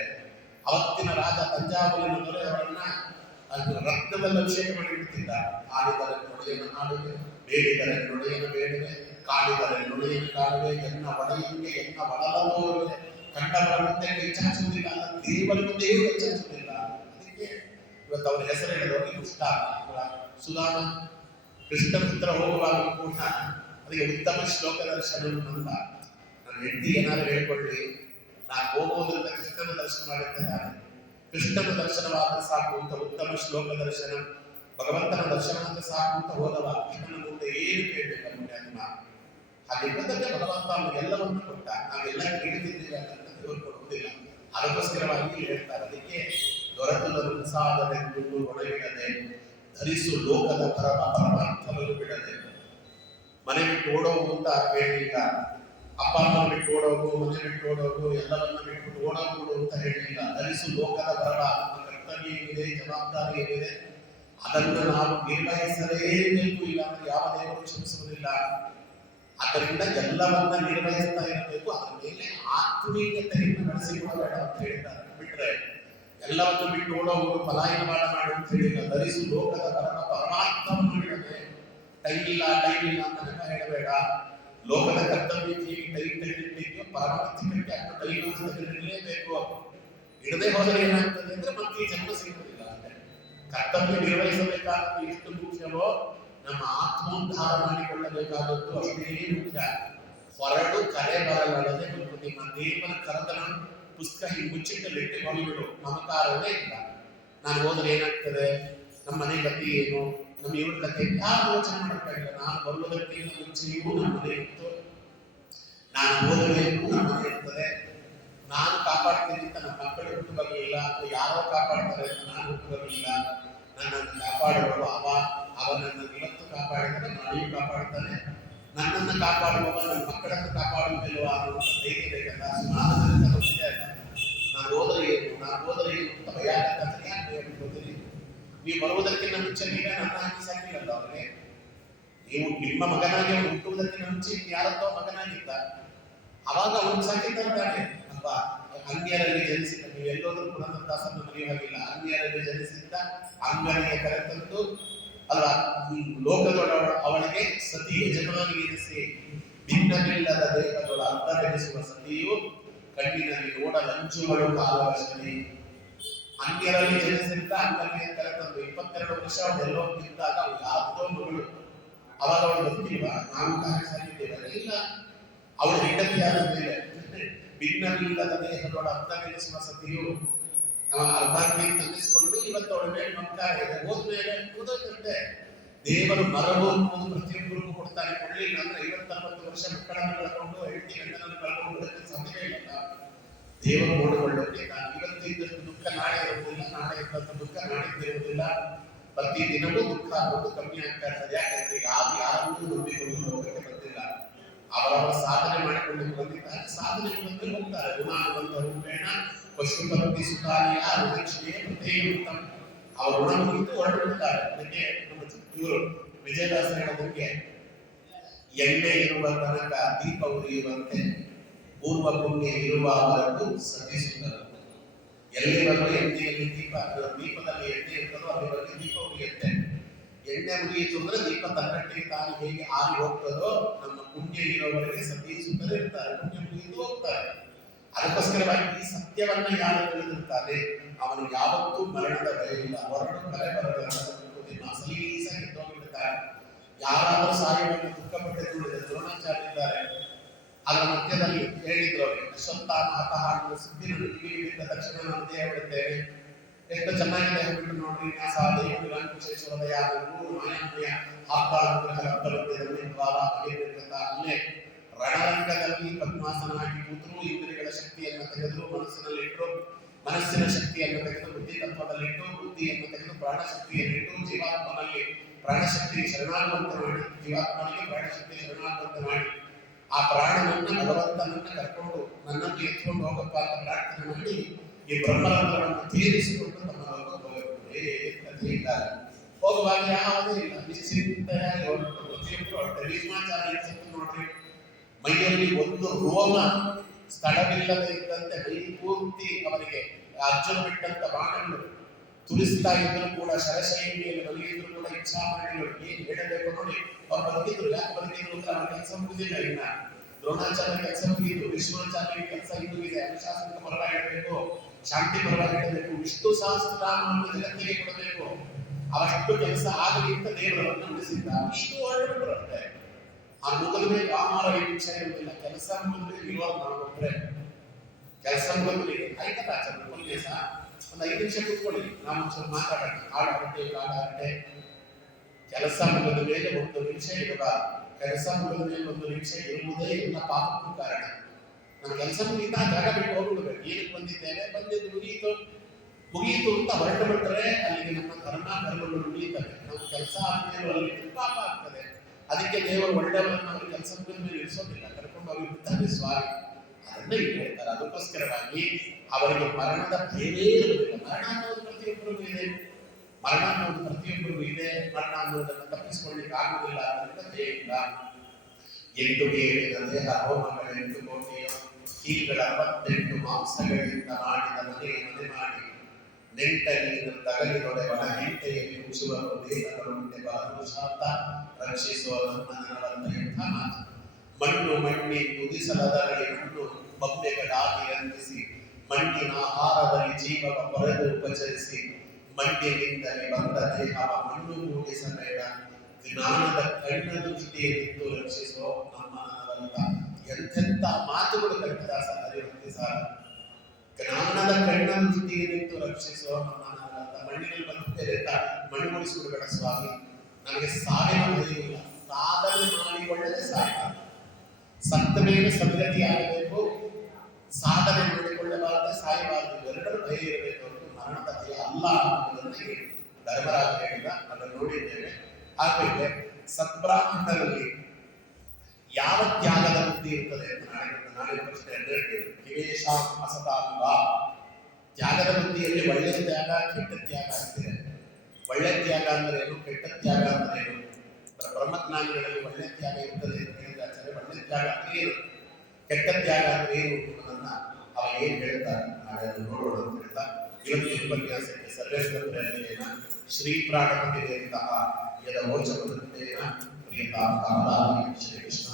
ಅವತ್ತಿನ ರಾಜ ತಂಜಾವೂರಿನ ದೊರೆ ಅವರನ್ನ ರಕ್ತದಲ್ಲಿ ಅಭಿಷೇಕ ಮಾಡಿಬಿಡ್ತಿದ್ದ. ಆಡಿದರೆ ನೊಡೆಯನ್ನು ಆಡುವೆ, ಬೇಡಿದರೆ ನೊಡೆಯನ್ನು ಬೇಡುವೆ, ಕಾಡಿದರೆ ನೊಡೆಯನ್ನು ಕಾಡುವೆ, ಎನ್ನ ಒಡೆಯಂಗೆ ಎನ್ನ ಒಡಲೋರುವೆ, ಕಂಡವರ ಮುಂದೆ ಕೈ ಚಾಚುವುದಿಲ್ಲ, ದೇವರ ಮುಂದೆಯೂ ಕೈ ಚಾಚುವುದಿಲ್ಲ. ಅದಕ್ಕೆ ಇವತ್ತು ಅವರ ಹೆಸರು ಹೇಳಿದವರಿಗೆ ಇಷ್ಟ. ಸುಧಾಮ ಕೃಷ್ಣ ಪುತ್ರ ಹೋಗುವಾಗ ಕೂಡ ಅದಕ್ಕೆ ಉತ್ತಮ ಶ್ಲೋಕ ದರ್ಶನ ಅಂತ. ನನ್ನ ಹೆಂಡತಿ ಏನಾದ್ರು ಹೇಳ್ಕೊಳ್ಳಿ, ನಾನು ಹೋಗುವುದರಿಂದ ಕೃಷ್ಣನ ದರ್ಶನ ಮಾಡಿದ್ದೇನೆ. ಕೃಷ್ಣನ ದರ್ಶನವಾದ ಸಾಕು ಅಂತ ಉತ್ತಮ ಶ್ಲೋಕ ದರ್ಶನ, ಭಗವಂತನ ದರ್ಶನ ಅಂತ ಸಾಕು ಅಂತ ಹೋದವ. ಕೃಷ್ಣನ ಮುಂದೆ ಏನು ಕೇಳಬೇಕು ಅಮ್ಮ. ಹಾಗಿದ್ದಕ್ಕೆ ಭಗವಂತ ಎಲ್ಲವನ್ನು ಕೊಟ್ಟ. ನಾವೆಲ್ಲ ಕೇಳುತ್ತಿದ್ದೇವೆ ಅಂತ ದೇವರು ಕೊಡುವುದಿಲ್ಲ. ಅದಕ್ಕೋಸ್ಕರವಾಗಿ ಹೇಳ್ತಾರೆ, ಅದಕ್ಕೆ ದೊರೆತುದನ್ನು ಸಾಧನೆಂದು ಒಣಗಿಡದೆ, ಧರಿಸು ಲೋಕದ ಪರಮಾರ್ಥವನ್ನು ಬಿಡದೆ. ಮನೆ ಬಿಟ್ಟು ಓಡೋಗು ಅಂತ ಹೇಳಿಲ್ಲ, ಅಪ್ಪ ಅಮ್ಮನ ಬಿಟ್ಟು ಓಡೋಗು, ಮನೆ ಬಿಟ್ಟು ಓಡೋಗು, ಎಲ್ಲವನ್ನ ಬಿಟ್ಟು ಓಡೋಗು ಅಂತ ಹೇಳಿಲ್ಲ. ಧರಿಸು ಲೋಕದ ಪರ. ನಮ್ಮ ಕರ್ತವ್ಯ ಏನಿದೆ, ಜವಾಬ್ದಾರಿ ಏನಿದೆ, ಅದನ್ನು ನಾವು ನಿರ್ವಹಿಸಲೇಬೇಕು. ಇಲ್ಲ ಅಂದ್ರೆ ಯಾವ ದೇವರು ಕ್ಷಮಿಸುವುದಿಲ್ಲ. ಆದ್ದರಿಂದ ಎಲ್ಲವನ್ನ ನಿರ್ವಹಿಸ್ತಾ ಇರಬೇಕು. ಅದರ ಮೇಲೆ ಆತ್ಮೀಯತೆಯಿಂದ ನಡೆಸಿಕೊಳ್ಳಬೇಡ ಅಂತ ಹೇಳಿದ್ದಾರೆ. ಬಿಟ್ರೆ ಎಲ್ಲವನ್ನು ಬಿಟ್ಟು ಓಡೋಗುವುದು, ಪಲಾಯನ ಮಾಡು ಅಂತ ಹೇಳಿಲ್ಲ. ಧರಿಸು ಲೋಕದ ಪರಮಾರ್ಥವನ್ನು ಬಿಡದೆ. ಟೈಮ್ ಇಲ್ಲ ಅಂತ ನೆಪ ಹೇಳಬೇಡ. ಲೋಕದ ಕರ್ತವ್ಯಕ್ಕೆ ಟೈಮ್ ತೆಗೆದಿಟ್ಟಿದ್ದು ಪರಮಾರ್ಥಕ್ಕೆ ಅಷ್ಟು ಟೈಮ್ ತೆಗೆದಿರಲೇಬೇಕು. ಇಡದೆ ಹೋದರೆ ಏನಾಗ್ತದೆ ಅಂದ್ರೆ ಮತ್ತೆ ಈ ಜನ್ಮ ಸಿಗುವುದಿಲ್ಲ. ಕರ್ತವ್ಯ ನಿರ್ವಹಿಸಬೇಕಾದ ಎಷ್ಟು ಮುಖ್ಯವೋ ನಮ್ಮ ಆತ್ಮೋದ್ಧಾರ ಮಾಡಿಕೊಳ್ಳಬೇಕಾದದ್ದು ಅಷ್ಟೇ ಮುಖ್ಯ. ಹೊರಡು ಕರೆ ಬರಲಾರದೆ ಮತ್ತು ನಿಮ್ಮ ದೇವರ ಕರತನ ಪುಸ್ತಕ ಹಿಂಗೆ ಮುಚ್ಚಿಟ್ಟಲ್ಲಿಟ್ಟು ಹೋಗಿಬಿಡು. ಮಮಕಾರವೇ ಇಲ್ಲ. ನಾನು ಹೋದ್ರೆ ಏನಾಗ್ತದೆ, ನಮ್ಮ ಮನೆ ಗತಿ ಏನು, ನಮ್ಮ ಇವ್ರ ಕಥೆ ಯಾರು ಯೋಚನೆ ಮಾಡಬೇಕಾಗಿಲ್ಲ. ನಾನು ಬರುವುದಕ್ಕಿಂತ ಮುಂಚೆಯೂ ನಮ್ಮ ಮನೆ ಇತ್ತು, ನಾನು ಓದಬೇಕು, ನಮ್ಮ ಮನೆ ಇರ್ತದೆ, ನಾನು ಕಾಪಾಡ್ತೀನಿ ಅಂತ ನಮ್ಮ ಮಕ್ಕಳು ಹುಟ್ಟು ಬರಲಿಲ್ಲ, ಯಾರೋ ಕಾಪಾಡ್ತಾರೆ ಅಂತ ನಾನು ಹುಟ್ಟು ಬರಲಿಲ್ಲ. ನನ್ನನ್ನು ಕಾಪಾಡುವವ ಅವ ನನ್ನನ್ನು ಇವತ್ತು ಕಾಪಾಡಿದರೆ ನಾಳೆಯೂ ಕಾಪಾಡ್ತಾನೆ. ನನ್ನನ್ನು ಕಾಪಾಡುವವ ನನ್ನ ಮಕ್ಕಳನ್ನು ಕಾಪಾಡುವುದಿಲ್ವ ಅನ್ನುವಂಥ ಧೈರ್ಯ ಬೇಕಲ್ಲ. ಸುಮಾರು ಗೊತ್ತಿದೆ. ನಾನು ಹೋದರೆ ಏನು ಅಂತ ಭಯ ಆಗತ್ತೆ. ಯಾಕೆ ಗೊತ್ತಿಲ್ಲ. ನೀವು ಬರುವುದಕ್ಕಿಂತ ಮುಂಚೆ ನೀವೇ ನನ್ನ ಹಾಕಿ ಸಾಕಿರಲ್ಲ ಅವರಿಗೆ. ನೀವು ನಿಮ್ಮ ಮಗನಾಗಿ ಹುಟ್ಟುವುದಕ್ಕಿಂತ ಮುಂಚೆ ಯಾರದ್ದೋ ಮಗನಾಗಿದ್ದ, ಅವಾಗ ಅವನು ಸಾಕಿದ್ದಾನೆ. ಅಪ್ಪ ಅನ್ಯರಲ್ಲಿ ಜನಿಸಿದ್ದ, ನೀವು ಎಲ್ಲೋದ್ರೂ ಪುರಂದರದಾಸನ್ನು ಮರೆಯುವಾಗಿಲ್ಲ. ಅನ್ಯರಲ್ಲಿ ಜನಿಸಿದ್ದ ಅಂಗನಿಗೆ ಕರೆತಂದು ಅಲ್ಲ ಲೋಕದೊಳ ಅವಳಿಗೆ ಸತಿ ಯಜಮಾನಿಗೆ ಎನಿಸಿ, ಭಿನ್ನವಿಲ್ಲದ ದೇಹದೊಳ ಅರ್ಧವೆನಿಸುವ ಸತಿಯು ಕಣ್ಣಿನಲ್ಲಿ ನೋಡಲಂಚುಗಳು ಕಾಲವಶನೆ. ಅನ್ಯರಲ್ಲಿ ಜನಿಸಿದ್ದ ಅಂಗನಿಗೆ ಕರೆತಂದು 22 ವರ್ಷ ಅವಳೆಲ್ಲೋ ನಿಂತಾಗ ಅವಳು ಯಾರದೋ ಮಗಳು. ಅವಾಗ ಅವಳು ಗೊತ್ತಿಲ್ವಾ ನಾವು ಕಾರ್ಯ ಸಾಗಿದ್ದೇವೆ ಇಲ್ಲ. ಅವಳು ಹೆಂಡತಿಯಾದ ಮೇಲೆ ಭಿನ್ನವಿಲ್ಲದ ದೇಹದೊಳ ಅರ್ಧವೆನಿಸುವ ಸತಿಯು ಅರ್ಧಾಂಗಿ ಅನ್ನಿಸ್ಕೊಂಡು ಇವತ್ತು ಅವಳ ಮೇಲೆ ಮಮಕಾರ ಇದೆ. ಹೋದ್ಮೇಲೆ ಓದೋದಂತೆ ದೇವರು ಮರವು ಅನ್ನೋದು ಪ್ರತಿಯೊಬ್ಬರಿಗೂ ಕೊಡ್ತಾನೆ. ಕೊಡ್ಲಿಲ್ಲ ಅಂದ್ರೆ 50-60 ವರ್ಷ ಮಕ್ಕಳನ್ನು ಕಳ್ಕೊಂಡು ಹೆಂಡತಿ ಗಂಡನನ್ನು ಕಳ್ಕೊಂಡು ಬಿಡೋಕ್ಕೆ ಸಾಧ್ಯವೇ ಇಲ್ಲ. ದೇವರು ನೋಡಿಕೊಳ್ಳೋಕೆ ಇವತ್ತು ಇದ್ದಷ್ಟು ದುಃಖ ನಾಳೆ ಇರುವುದಿಲ್ಲ, ನಾಳೆ ಇದ್ದಷ್ಟು ದುಃಖ ನಾಡಿದ್ದಿರುವುದಿಲ್ಲ. ಪ್ರತಿ ದಿನವೂ ದುಃಖ ಅನ್ನೋದು ಕಮ್ಮಿ ಆಗ್ತಾ ಇರ್ತದೆ. ಯಾಕಂದ್ರೆ ಯಾರನ್ನೂ ನಂಬಿಕೊಂಡು ಲೋಕಕ್ಕೆ ಬಂದಿಲ್ಲ, ಅವರವರ ಸಾಧನೆ ಮಾಡಿಕೊಂಡು ಬಂದಿದ್ದಾರೆ. ಸಾಧನೆ ಬಂದ್ರೆ ಹೋಗ್ತಾರೆ. ಋಣಾನುಬಂಧ ರೂಪೇಣ ಪಶುಪತಿ ಸುಖಾಲಿಯ ಋಣಕ್ಷಣೆ ಪ್ರತ್ಯೇಕ ಅವರು ಋಣ ಮುಗಿದು ಹೊರಟಿರ್ತಾರೆ. ಅದಕ್ಕೆ ನಮ್ಮ ಇವರು ವಿಜಯದಾಸ ಹೇಳೋದಕ್ಕೆ ಎಣ್ಣೆ ಇರುವ ತನಕ ದೀಪ ಉರಿಯುವಂತೆ ಪೂರ್ವ ಪುಣ್ಯ ಇರುವವರೆಗೂ ಸತಿಸುತ್ತಾರೆ. ಎಲ್ಲಿವರೆಗೂ ಎಣ್ಣೆಯಲ್ಲಿ ದೀಪದಲ್ಲಿ ಎಣ್ಣೆ ಇರ್ತದೋ ಅಲ್ಲಿವರೆಗೆ ದೀಪ ಉರಿಯುತ್ತೆ. ಎಣ್ಣೆ ಮುಗಿಯಿತು ಅಂದ್ರೆ ದೀಪ ತನ್ನಟ್ಟಿಗೆ ತಾನು ಹೇಗೆ ಆರಿ ಹೋಗ್ತದೋ ನಮ್ಮ ಪುಣ್ಯ ಇರೋವರೆಗೆ ಸತಿಸುತ್ತಲೇ ಇರ್ತಾರೆ. ಪುಣ್ಯ ಮುಗಿದು ಹೋಗ್ತಾರೆ. ಅದಕ್ಕೋಸ್ಕರವಾಗಿ ಈ ಸತ್ಯವನ್ನ ಯಾರು ತಿಳಿದಿರ್ತಾನೆ ಅವನು ಯಾವತ್ತೂ ಮರಣದ ಭಯ ಇಲ್ಲ. ಹೊರಡು ಕಲೆ ಬರಲಿಲ್ಲ ಸಲೀಸಾಗಿ ಎದ್ದೋಗಿರ್ತಾರೆ. ಯಾರಾದರೂ ಸಾಯುವನ್ನು ದುಃಖಪಟ್ಟು ದ್ರೋಣಾಚಾರ್ಯ ಅದರ ಮಧ್ಯದಲ್ಲಿ ಹೇಳಿದ್ರು ಅವರಿಗೆ ಅಶ್ವತ್ಥಾಮ ಹತಃ ಅನ್ನುವ ಸುದ್ದಿ ಟಿವಿಯಿಂದ ತಕ್ಷಣ ನಾನು ದೇಹ ಬಿಡುತ್ತೇನೆ. ಎಷ್ಟು ಚೆನ್ನಾಗಿದೆ ಹೇಳ್ಬಿಟ್ಟು ನೋಡ್ರಿ. ವಿಶೇಷವದಯ ಮಾಯಾಮಯ ಅಲ್ಲೇ ರಣರಂಗದಲ್ಲಿ ಪದ್ಮಾಸನ ಹಾಕಿ ಕೂತರು. ಇಂದ್ರಿಯಗಳ ಶಕ್ತಿಯನ್ನು ತೆಗೆದು ಮನಸ್ಸಿನ ಶಕ್ತಿಯನ್ನು ತೆಗೆದು ಬುದ್ಧಿ ತತ್ವದಲ್ಲಿಟ್ಟು, ಬುದ್ಧಿಯನ್ನು ತೆಗೆದು ಪ್ರಾಣ ಶಕ್ತಿಯಲ್ಲಿಟ್ಟು, ಜೀವಾತ್ಮನಲ್ಲಿ ಪ್ರಾಣಶಕ್ತಿ ಶರಣಾಗುವಂತೆ ಮಾಡಿ, ಜೀವಾತ್ಮನಿಗೆ ಪ್ರಾಣಶಕ್ತಿ ಶರಣಾಗುವಂತೆ ಮಾಡಿ, ಆ ಪ್ರಾಣನನ್ನ ಭಗವಂತನನ್ನ ಕರ್ಕೊಂಡು ನನ್ನನ್ನು ಎತ್ಕೊಂಡು ಹೋಗಪ್ಪ ಅಂತ ಪ್ರಾರ್ಥನೆ ಮಾಡಿ ಈ ಬ್ರಹ್ಮರಂಧ್ರವನ್ನು ತೀರಿಸಿಕೊಂಡು ತಮ್ಮ ಲೋಕಕ್ಕೆ ಹೋಗುವಾಗ ಯಾವುದೇ ಇಲ್ಲ, ನಿಶ್ಚಿಂತೆಯಾಗಿ ಹೊರಟು ಪ್ರತಿಯೊಬ್ಬರು ಭೀಷ್ಮಾಚಾರ್ಯ ನೋಡ್ರಿ, ಮೈಯಲ್ಲಿ ಒಂದು ರೋಮ ಸ್ಥಳವಿಲ್ಲದೆ ಇದ್ದಂತೆ ಮೈ ಪೂರ್ತಿ ಅವರಿಗೆ ಅರ್ಜುನ ಬಿಟ್ಟಂತ ಬಾಣಗಳು ತುರಿಸ್ತಾ ಇದ್ರು ಕೂಡ, ಶರಶೈಲಿಯಲ್ಲಿ ಬಲಿಯಿದ್ರು ಕೂಡ ಇಚ್ಛಾಮಣಿಗಳು ಏನ್ ಹೇಳಬೇಕು ನೋಡಿ. ಅವ್ರು ಬದುಕಿದ್ರು. ಯಾಕೆ ಬದುಕಿದ್ರು ಅಂದ್ರೆ ಅವ್ರ ಕೆಲಸ ಮುಗಿದಿಲ್ಲ. ಇನ್ನ ದ್ರೋಣಾಚಾರ್ಯ ಕೆಲಸ ಮುಗಿದು, ವಿಷ್ಣುವಾಚಾರ್ಯ ಕೆಲಸ ಇನ್ನುಗಿದೆ. ಅನುಶಾಸನಿಕ ಪರವಾಗಿ ಇಡಬೇಕು, ಶಾಂತಿ ಪರವಾಗಿ ಇಡಬೇಕು, ವಿಷ್ಣು ಸಹಸ್ರನಾಮವನ್ನು ಜಗತ್ತಿಗೆ ಕೊಡಬೇಕು. ಅವಷ್ಟು ಕೆಲಸ ಆಗಲಿ ಅಂತ ದೇವರನ್ನು ಉಳಿಸಿದ್ದ. ಇದು ಹೊರಟುಬಿಡುತ್ತೆ. ಆ ಮುಗಿದ ಮೇಲೆ ಆಮಾರ ವಿಷಯ ಇರುವುದಿಲ್ಲ. ಕೆಲಸ ಮುಗಿದ್ರೆ ಇರುವಾಗ ಮಾಡ್ಕೊಟ್ರೆ ಕೆಲಸ ಮುಗಿದ್ರೆ ಆಯ್ತಲ್ಲ ಆಚಾರ್ಯ ಕೊನೆಗೆ ಸಹ ಒಂದು 5 ನಿಮಿಷ ಕೂತ್ಕೊಳ್ಳಿ, ನಾವು ಒಂದ್ಸಲ ಮಾತಾಡೋಣ. ಕಾಲ ಕೆಲಸ ಮುಗಿದ ಮೇಲೆ 1 ನಿಮಿಷ ಇರಬಾರದು. ಕೆಲಸ ಮುಗಿದ ಮೇಲೆ 1 ನಿಮಿಷ ಇರುವುದೇ ಎಲ್ಲ ಪಾಪಕ್ಕೂ ಕಾರಣ. ನಮ್ಮ ಕೆಲಸ ಮುಗಿತಾ ಜಾಗ ಬಿಟ್ಟು ಹೋಗ್ಬಿಡ್ಬೇಕು. ಏನಕ್ಕೆ ಬಂದಿದ್ದೇವೆ, ಬಂದಿದ್ದು ಮುಗಿಯಿತು ಅಂತ ಹೊರಟು ಬಿಟ್ಟರೆ ಅಲ್ಲಿಗೆ ನಮ್ಮ ಕರ್ಮಗಳು ಉಳಿಯುತ್ತವೆ. ನಮ್ಮ ಕೆಲಸ ಆದ್ಮೇಲೆ ಅಲ್ಲಿ ಪಾಪ ಆಗ್ತದೆ. ಅದಕ್ಕೆ ದೇವರು ಒಳ್ಳೆಯವರನ್ನು ಅವರು ಕೆಲಸ ಮುಗಿದ ಮೇಲೆ ಇರಿಸೋದಿಲ್ಲ, ಕರ್ಕೊಂಡು ಅವ್ರಿಗೆ ಬಿಡ್ತಾರೆ ಸ್ವಾಮಿ. ಅದನ್ನೇ ಹೇಳ್ತಾರೆ. ಅದಕ್ಕೋಸ್ಕರವಾಗಿ ಅವರಿಗೆ ಮರಣದ ಭಯವೇ ಇರುವುದಿಲ್ಲ. ಮರಣ ಅನ್ನೋದು ಪ್ರತಿಯೊಬ್ಬರಿಗೂ ಇದೆ. ಮರಣ ಅನ್ನೋದು ಪ್ರತಿಯೊಬ್ಬರಿಗೂ ಇದೆ. ಮರಣ ಅನ್ನೋದನ್ನು ತಪ್ಪಿಸಿಕೊಳ್ಳಿಕ್ಕೆ ಆಗುವುದಿಲ್ಲ. ಅದರಿಂದ ದೇಹದಿಂದ ಎಂಟುಗೆ ದೇಹ ಹೋಮಗಳ 8 ಕೋಟಿಯೋ ಕೀಲ್ಗಳ 68 ಮಾಂಸಗಳಿಂದ ಮಾಡಿದ ಮನೆ ಮಾಡಿ ನೆಂಟ ನೀರು ತಗಲಿನೊಡೆ ಒಳ ಹೆಂಟೆಯಲ್ಲಿ ಮುಚ್ಚುವರು ದೇಹಗಳುಂಟೆ ಬರುಷಾತ ರಕ್ಷಿಸುವ ನಮ್ಮ ಎಂಥ ಮಾತು. ಮಣ್ಣು ಮಣ್ಣಿ ಕುದಿಸಲದರಳಿ ಮಣ್ಣು ಬೊಬ್ಬೆಗಳಾಗಿ ರಂಜಿಸಿ, ಮಣ್ಣಿನ ಆಹಾರದಲ್ಲಿ ಜೀವವ ಕೊರೆದು ಉಪಚರಿಸಿ, ಮಣ್ಣಿನಿಂದಲೇ ಬಂದ ದೇಹವ ಮಣ್ಣು ಮೂಡಿಸಬೇಡ, ಜ್ಞಾನದ ಕಣ್ಣ ದೃಷ್ಟಿಯಲ್ಲಿದ್ದು ರಕ್ಷಿಸೋ ನಮ್ಮ ಮನವಲ್ಲ. ಎಂತೆಂಥ ಮಾತುಗಳು ಕಟ್ಟಿದಾಸ ಹರಿವಂತಿಸಾರ. ಜ್ಞಾನದ ಕಣ್ಣ ದೃಷ್ಟಿಯಲ್ಲಿದ್ದು ರಕ್ಷಿಸೋ ನಮ್ಮ ಮನವಲ್ಲ. ಮಣ್ಣಿನಲ್ಲಿ ಬಂದಿದ್ದೇವೆ ಅಂತ ಮಣ್ಣು ಮೂಡಿಸಿಬಿಡಬೇಡ ಸ್ವಾಮಿ. ನಮಗೆ ಸಾವಿನ ಭಯವಿಲ್ಲ. ಸಾಧನೆ ಮಾಡಿಕೊಳ್ಳದೆ ಸಾಯಬಾರದು. ಸತ್ತ ಮೇಲೆ ಸದ್ಗತಿ ಆಗಬೇಕು. ಸಾಧನೆ ಮಾಡಿಕೊಳ್ಳಬಾರದೆ ಸಾಯಬಾರದು. ಎರಡರ ಭಯ ಇರಬೇಕು. ಮರಣದ ಭಯ ಅಲ್ಲ ಅನ್ನೋದನ್ನು ಹೇಳಿ ಧರ್ಮರಾಜ ಹೇಳಿದ. ಅದನ್ನು ನೋಡಿದ್ದೇವೆ. ಹಾಗೆ ಸತ್ಬ್ರಾಹ್ಮಣರಲ್ಲಿ ಯಾವ ತ್ಯಾಗದ ಬುದ್ಧಿ ಇರ್ತದೆ ಅಂತ ನಾಳೆ ಪ್ರಶ್ನೆ ನಿವೇಶ ಅಸತಾಂಬ. ತ್ಯಾಗದ ಬುದ್ಧಿಯಲ್ಲಿ ಒಳ್ಳೆಯ ತ್ಯಾಗ, ಕೆಟ್ಟ ತ್ಯಾಗ ಆಗ್ತಿದೆ. ಒಳ್ಳೆ ತ್ಯಾಗ ಅಂದ್ರೆ ಏನು, ಕೆಟ್ಟ ತ್ಯಾಗ ಅಂದ್ರೆ ಏನು? ಬ್ರಹ್ಮಜ್ಞಾನಿಗಳಲ್ಲಿ ಒಳ್ಳೆ ತ್ಯಾಗ ಇರ್ತದೆ ಅಂತ ಹೇಳಿದಾಚಾರ್ಯ. ಒಳ್ಳೆ ತ್ಯಾಗ ಅಂದ್ರೆ ಏನು, ಕೆಟ್ಟ ತ್ಯಾಗ ಅಂದ್ರೆ ಏನು ಅನ್ನೋದನ್ನ ಅವ ಏನ್ ಹೇಳ್ತಾರೆ ನಾಳೆ ನೋಡೋಣ ಅಂತ ಹೇಳ್ತಾ ಇವತ್ತಿನ ಉಪನ್ಯಾಸಕ್ಕೆ ಸರ್ವೇಶ್ವರ ಪ್ರೇರಣೆಯನ್ನ ಶ್ರೀ ಪ್ರಾಣಪತಿಯಂತಹ ಯದ ವೋಚ ಪ್ರಿಯತಾ ಶ್ರೀ ಕೃಷ್ಣ